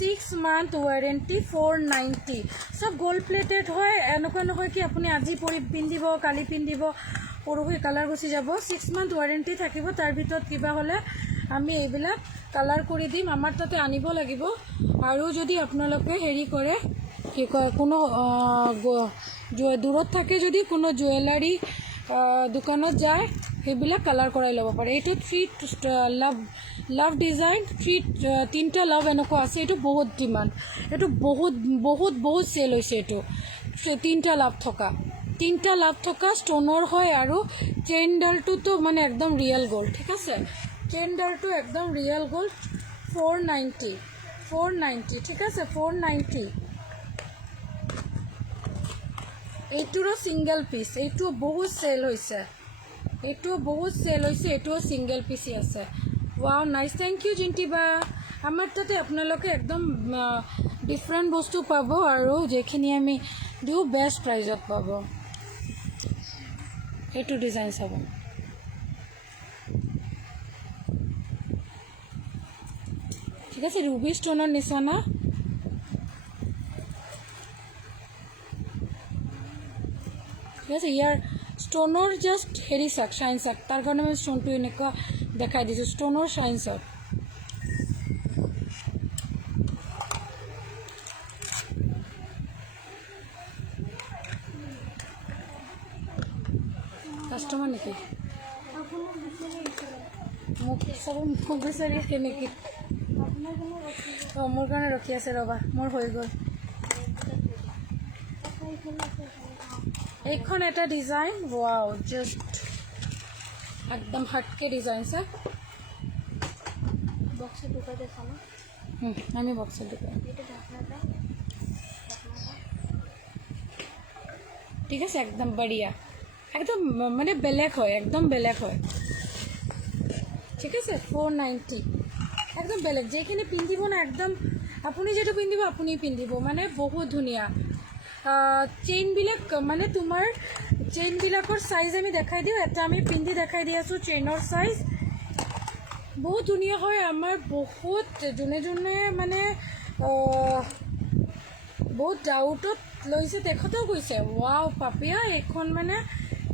6 month warranty, 490। চব গ'ল্ড প্লেটেড হয়, এনেকুৱা নহয় কি আপুনি আজি পিন্ধিব, কালি পিন্ধিব, পৰহি কালাৰ গুচি যাব। 6 মান্থ ৱাৰেণ্টি থাকিব, তাৰ ভিতৰত কিবা হ'লে আমি এইবিলাক কালাৰ কৰি দিম, আমাৰ তাতে আনিব লাগিব। আৰু যদি আপোনালোকে হেৰি কৰে, কি কয়, কোনো দূৰত থাকে, যদি কোনো জুৱেলাৰী দোকানত যায়, সেইবিলাক কালাৰ কৰাই ল'ব পাৰে। এইটো 3 লাভ ডিজাইন, 3টা লাভ এনেকুৱা আছে, এইটো বহুত ডিমাণ্ড, এইটো বহুত বহুত বহুত চেল হৈছে। এইটো 3টা লাভ থকা ষ্ট'নৰ হয়, আৰু চেইনডালটোতো মানে একদম ৰিয়েল গ'ল্ড। ঠিক আছে, চেইনডালটো একদম ৰিয়েল গ'ল্ড, 490, ঠিক আছে, 490। এইটোৰো ছিংগল পিচ, এইটো বহুত চেল হৈছে, এইটোও ছিংগল পিচি আছে। Wow, nice, thank U Jinti বা। আমাৰ তাতে আপোনালোকে একদম ডিফাৰেণ্ট বস্তু পাব, আৰু যিখিনি আমি দিওঁ বেষ্ট প্ৰাইজত পাব। এইটো ডিজাইন চাব, ঠিক আছে, ৰুবি ষ্ট'নৰ নিচিনা। ঠিক আছে, ইয়াৰ ষ্ট'নৰ জাষ্ট হেৰি চাওক, শ্বাইন চাওক, তাৰ কাৰণে মই ষ্ট'নটো এনেকুৱা দেখাই দিছোঁ, ষ্ট'নৰ শ্বাইন চাওক। কাষ্টমাৰ নেকি আপোনাক বিচাৰি আহিছিলোঁ মোক চাব মোক বিচাৰি আছে নেকি আপোনাৰ কাৰণে ৰখিলোঁ অঁ মোৰ কাৰণে ৰখি আছে ৰ'বা মোৰ হৈ গ'ল এইখন এটা ডিজাইন ৱাও জাষ্ট একদম হটকে ডিজাইন স্যার বক্সে ঢুকাতে চালো আমি বক্সের দোকান এটা ঢাকনাটা ঠিক আছে একদম বঢ়িয়া একদম মানে বেলেগ হয় একদম বেলেগ হয় ঠিক আছে 490 একদম বেলেগ যেখিনি পিন্ধিব না একদম আপুনি যেটো পিন্ধিব আপুনি পিন্ধিব মানে বহুত ধুনীয়া চেইনবিলাক মানে তোমাৰ চেইনবিলাকৰ সাইজ আমি দেখাই দিওঁ এটা আমি পিন্ধি দেখাই দি আছোঁ চেইনৰ সাইজ বহুত ধুনীয়া হয় আমাৰ বহুত যোনে যোনে মানে বহুত ডাউটত লৈছে তেখেতেও কৈছে ৱাও পাপিয়া এইখন মানে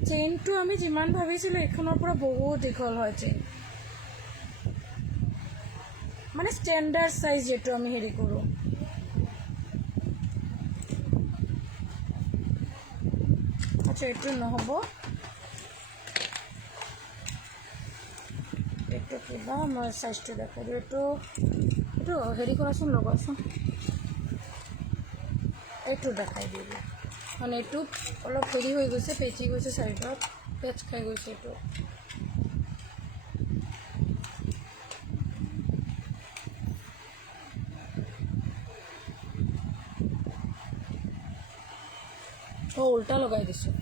চেইনটো আমি যিমান ভাবিছিলোঁ এইখনৰ পৰা বহুত দীঘল হয় চেইন মানে ষ্টেণ্ডাৰ্ড সাইজ যেটো আমি হেৰি কৰোঁ আচ্ছা এইটো নহ'ব এইটো কিবা মই সাইজটো দেখাই দিওঁ এইটো হেৰি কৰাচোন লগাচোন এইটো দেখাই দিওঁ মানে এইটো অলপ হেৰি হৈ গৈছে পেচি গৈছে চাইডত পেচ খাই গৈছে এইটো উল্টা লগাই দিছোঁ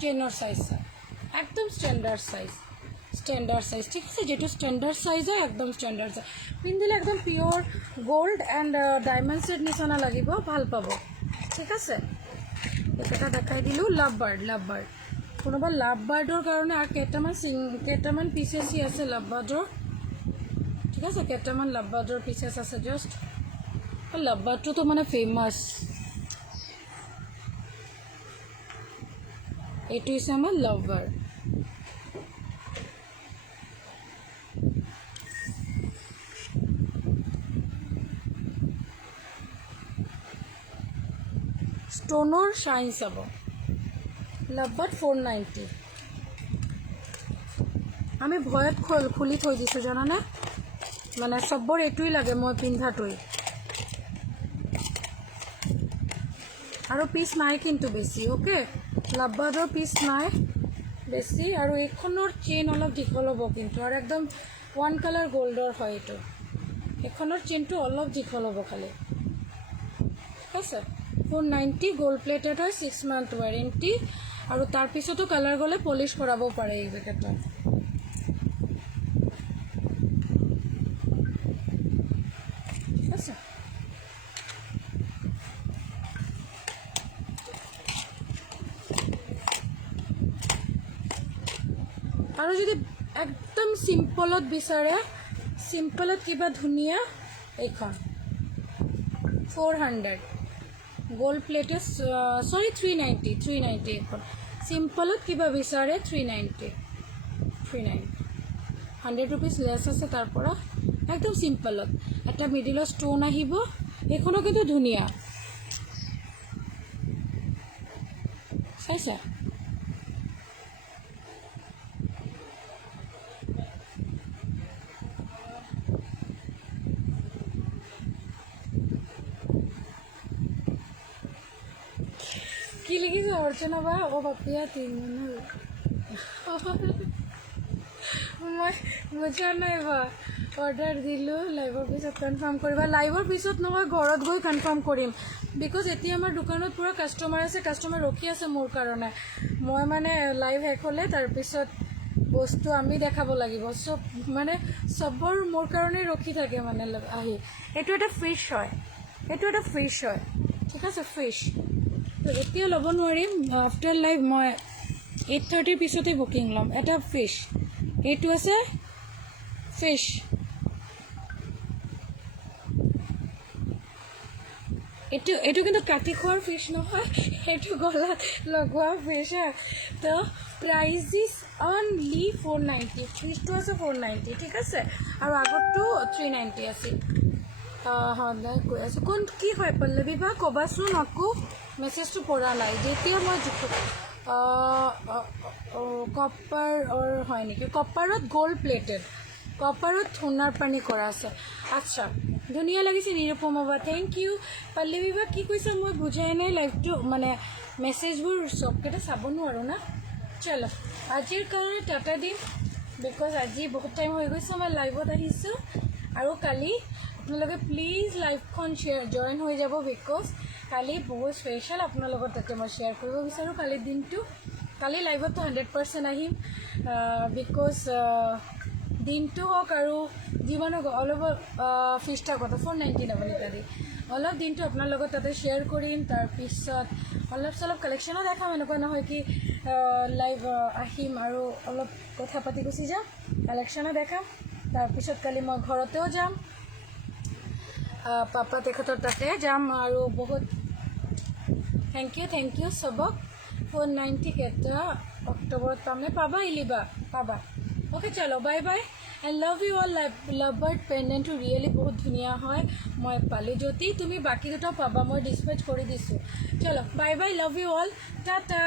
চেইনৰ সাইজ একদম ষ্টেণ্ডাৰ্ড সাইজ ঠিক আছে যেটো ষ্টেণ্ডাৰ্ড সাইজ হয় একদম ষ্টেণ্ডাৰ্ড সাইজ পিন্ধিলে একদম পিয়'ৰ গোল্ড এণ্ড ডায়মণ্ড ছেট নিচিনা লাগিব ভাল পাব ঠিক আছে এটা দেখাই দিলোঁ লাভ বাৰ্ড কোনোবা লাভ বাৰ্ডৰ কাৰণে আৰু কেইটামান পিচেছি আছে লাভ বাৰ্ডৰ ঠিক আছে কেইটামান লাভ বাৰ্ডৰ পিচেছ আছে জাষ্ট লাভ বাৰ্ডটোতো মানে ফেমাছ এইটো হৈছে আমাৰ লাভ বাৰ্ড ষ্ট'নৰ শ্বাইন চাব লাভ বাৰ্ড 490 আমি ভয়ত খুলি থৈ দিছোঁ জানানে মানে চবৰ এইটোৱেই লাগে মই পিন্ধাটোৱেই আৰু পিচ নাই কিন্তু বেছি অ'কে লাভ বাৰ্ডৰ পিচ নাই বেছি আৰু এইখনৰ চেইন অলপ দীঘল হ'ব কিন্তু আৰু একদম ওৱান কালাৰ গ'ল্ডৰ হয় এইটো এইখনৰ চেইনটো অলপ দীঘল হ'ব খালি ঠিক আছে 490 গ'ল্ড প্লেটেড হয় 6 মান্থ ৱাৰেণ্টি আৰু তাৰপিছতো কালাৰ গ'লে পলিচ কৰাব পাৰে এইকেইটা ঠিক আছে আৰু যদি একদম চিম্পলত বিচাৰে চিম্পলত কিবা ধুনীয়া এইখন 400 গোল্ড প্লেটেড সৰি 390 এইখন চিম্পলত কিবা বিচাৰে 390 100 रुपीज লেছ আছে তাৰ পৰা একদম চিম্পলত এটা মিডিলৰ ষ্টোন আহিব এইখনো কিন্তু ধুনীয়া চাইছা কি লিখিছে অৰ্চনা বা অ পাপিয়া 3 মিনিট মই বুজা নাই বা অৰ্ডাৰ দিলোঁ লাইভৰ পিছত কনফাৰ্ম কৰিবা লাইভৰ পিছত নহয় ঘৰত গৈ কনফাৰ্ম কৰিম বিকজ এতিয়া আমাৰ দোকানত পুৰা কাষ্টমাৰ আছে কাষ্টমাৰ ৰখি আছে মোৰ কাৰণে মই মানে লাইভ শেষ হ'লে তাৰপিছত বস্তু আমি দেখাব লাগিব চব মানে চবৰ মোৰ কাৰণে ৰখি থাকে মানে আহি এইটো এটা ফিছ হয় ঠিক আছে ফিছ এতিয়া ল'ব নোৱাৰিম আফটাৰ লাইভ মই 8:30 পিছতে বুকিং ল'ম এটা ফিছ এইটো আছে ফিছ এইটো কিন্তু কাটি খোৱাৰ ফিছ নহয় এইটো গলাত লগোৱা ফিছ হয় তো প্ৰাইজ ইজ অনলি 490 ফিজটো আছে 490 ঠিক আছে আৰু আগতটো 390 আছিল সদায় কৈ আছোঁ কোন কি হয় পল্লৱী বা ক'বাচোন আকৌ মেছেজটো পৰা নাই যেতিয়া মই কপাৰ হয় নেকি কপাৰত গ'ল্ড প্লেটেড কপাৰত সোণাৰ পানী কৰা আছে আচ্ছা ধুনীয়া লাগিছে নিৰুপমা বা থেংক ইউ পল্লৱী বা কি কৈছে মই বুজাই নাই লাইভটো মানে মেছেজবোৰ চবকেইটা চাব নোৱাৰোঁ না চলো আজিৰ কাৰণে টাটা দিম বিকজ আজি বহুত টাইম হৈ গৈছে মই লাইভত আহিছোঁ আৰু কালি আপোনালোকে প্লিজ লাইভখন জইন হৈ যাব বিকজ কালি বহুত স্পেচিয়েল আপোনালোকৰ তাতে মই শ্বেয়াৰ কৰিব বিচাৰোঁ কালিৰ দিনটো কালি লাইভততো 100% আহিম বিকজ দিনটো হওক আৰু যিমান হওক অলপ ফিজটা কথা 490 আপুনি তাতে অলপ দিনটো আপোনাৰ লগত তাতে শ্বেয়াৰ কৰিম তাৰপিছত অলপ চলপ কালেকশ্যনো দেখাম এনেকুৱা নহয় কি লাইভ আহিম আৰু অলপ কথা পাতি গুচি যাম কালেকশ্যনো দেখাম তাৰপিছত কালি মই ঘৰতেও যাম পাপা তেখেতৰ তাতে যাম আৰু বহুত থেংক ইউ চবক 490 কেইটা অক্টোবৰত পামনে পাবা ইলিবা পাবা অ'কে চলো bye bye and love you all love bird পেণ্ডেণ্টটো ৰিয়েলি বহুত ধুনীয়া হয় মই পালোঁ যদি তুমি বাকী দুটাও পাবা মই ডিছপেচ কৰি দিছোঁ চলো bye by love you all Tata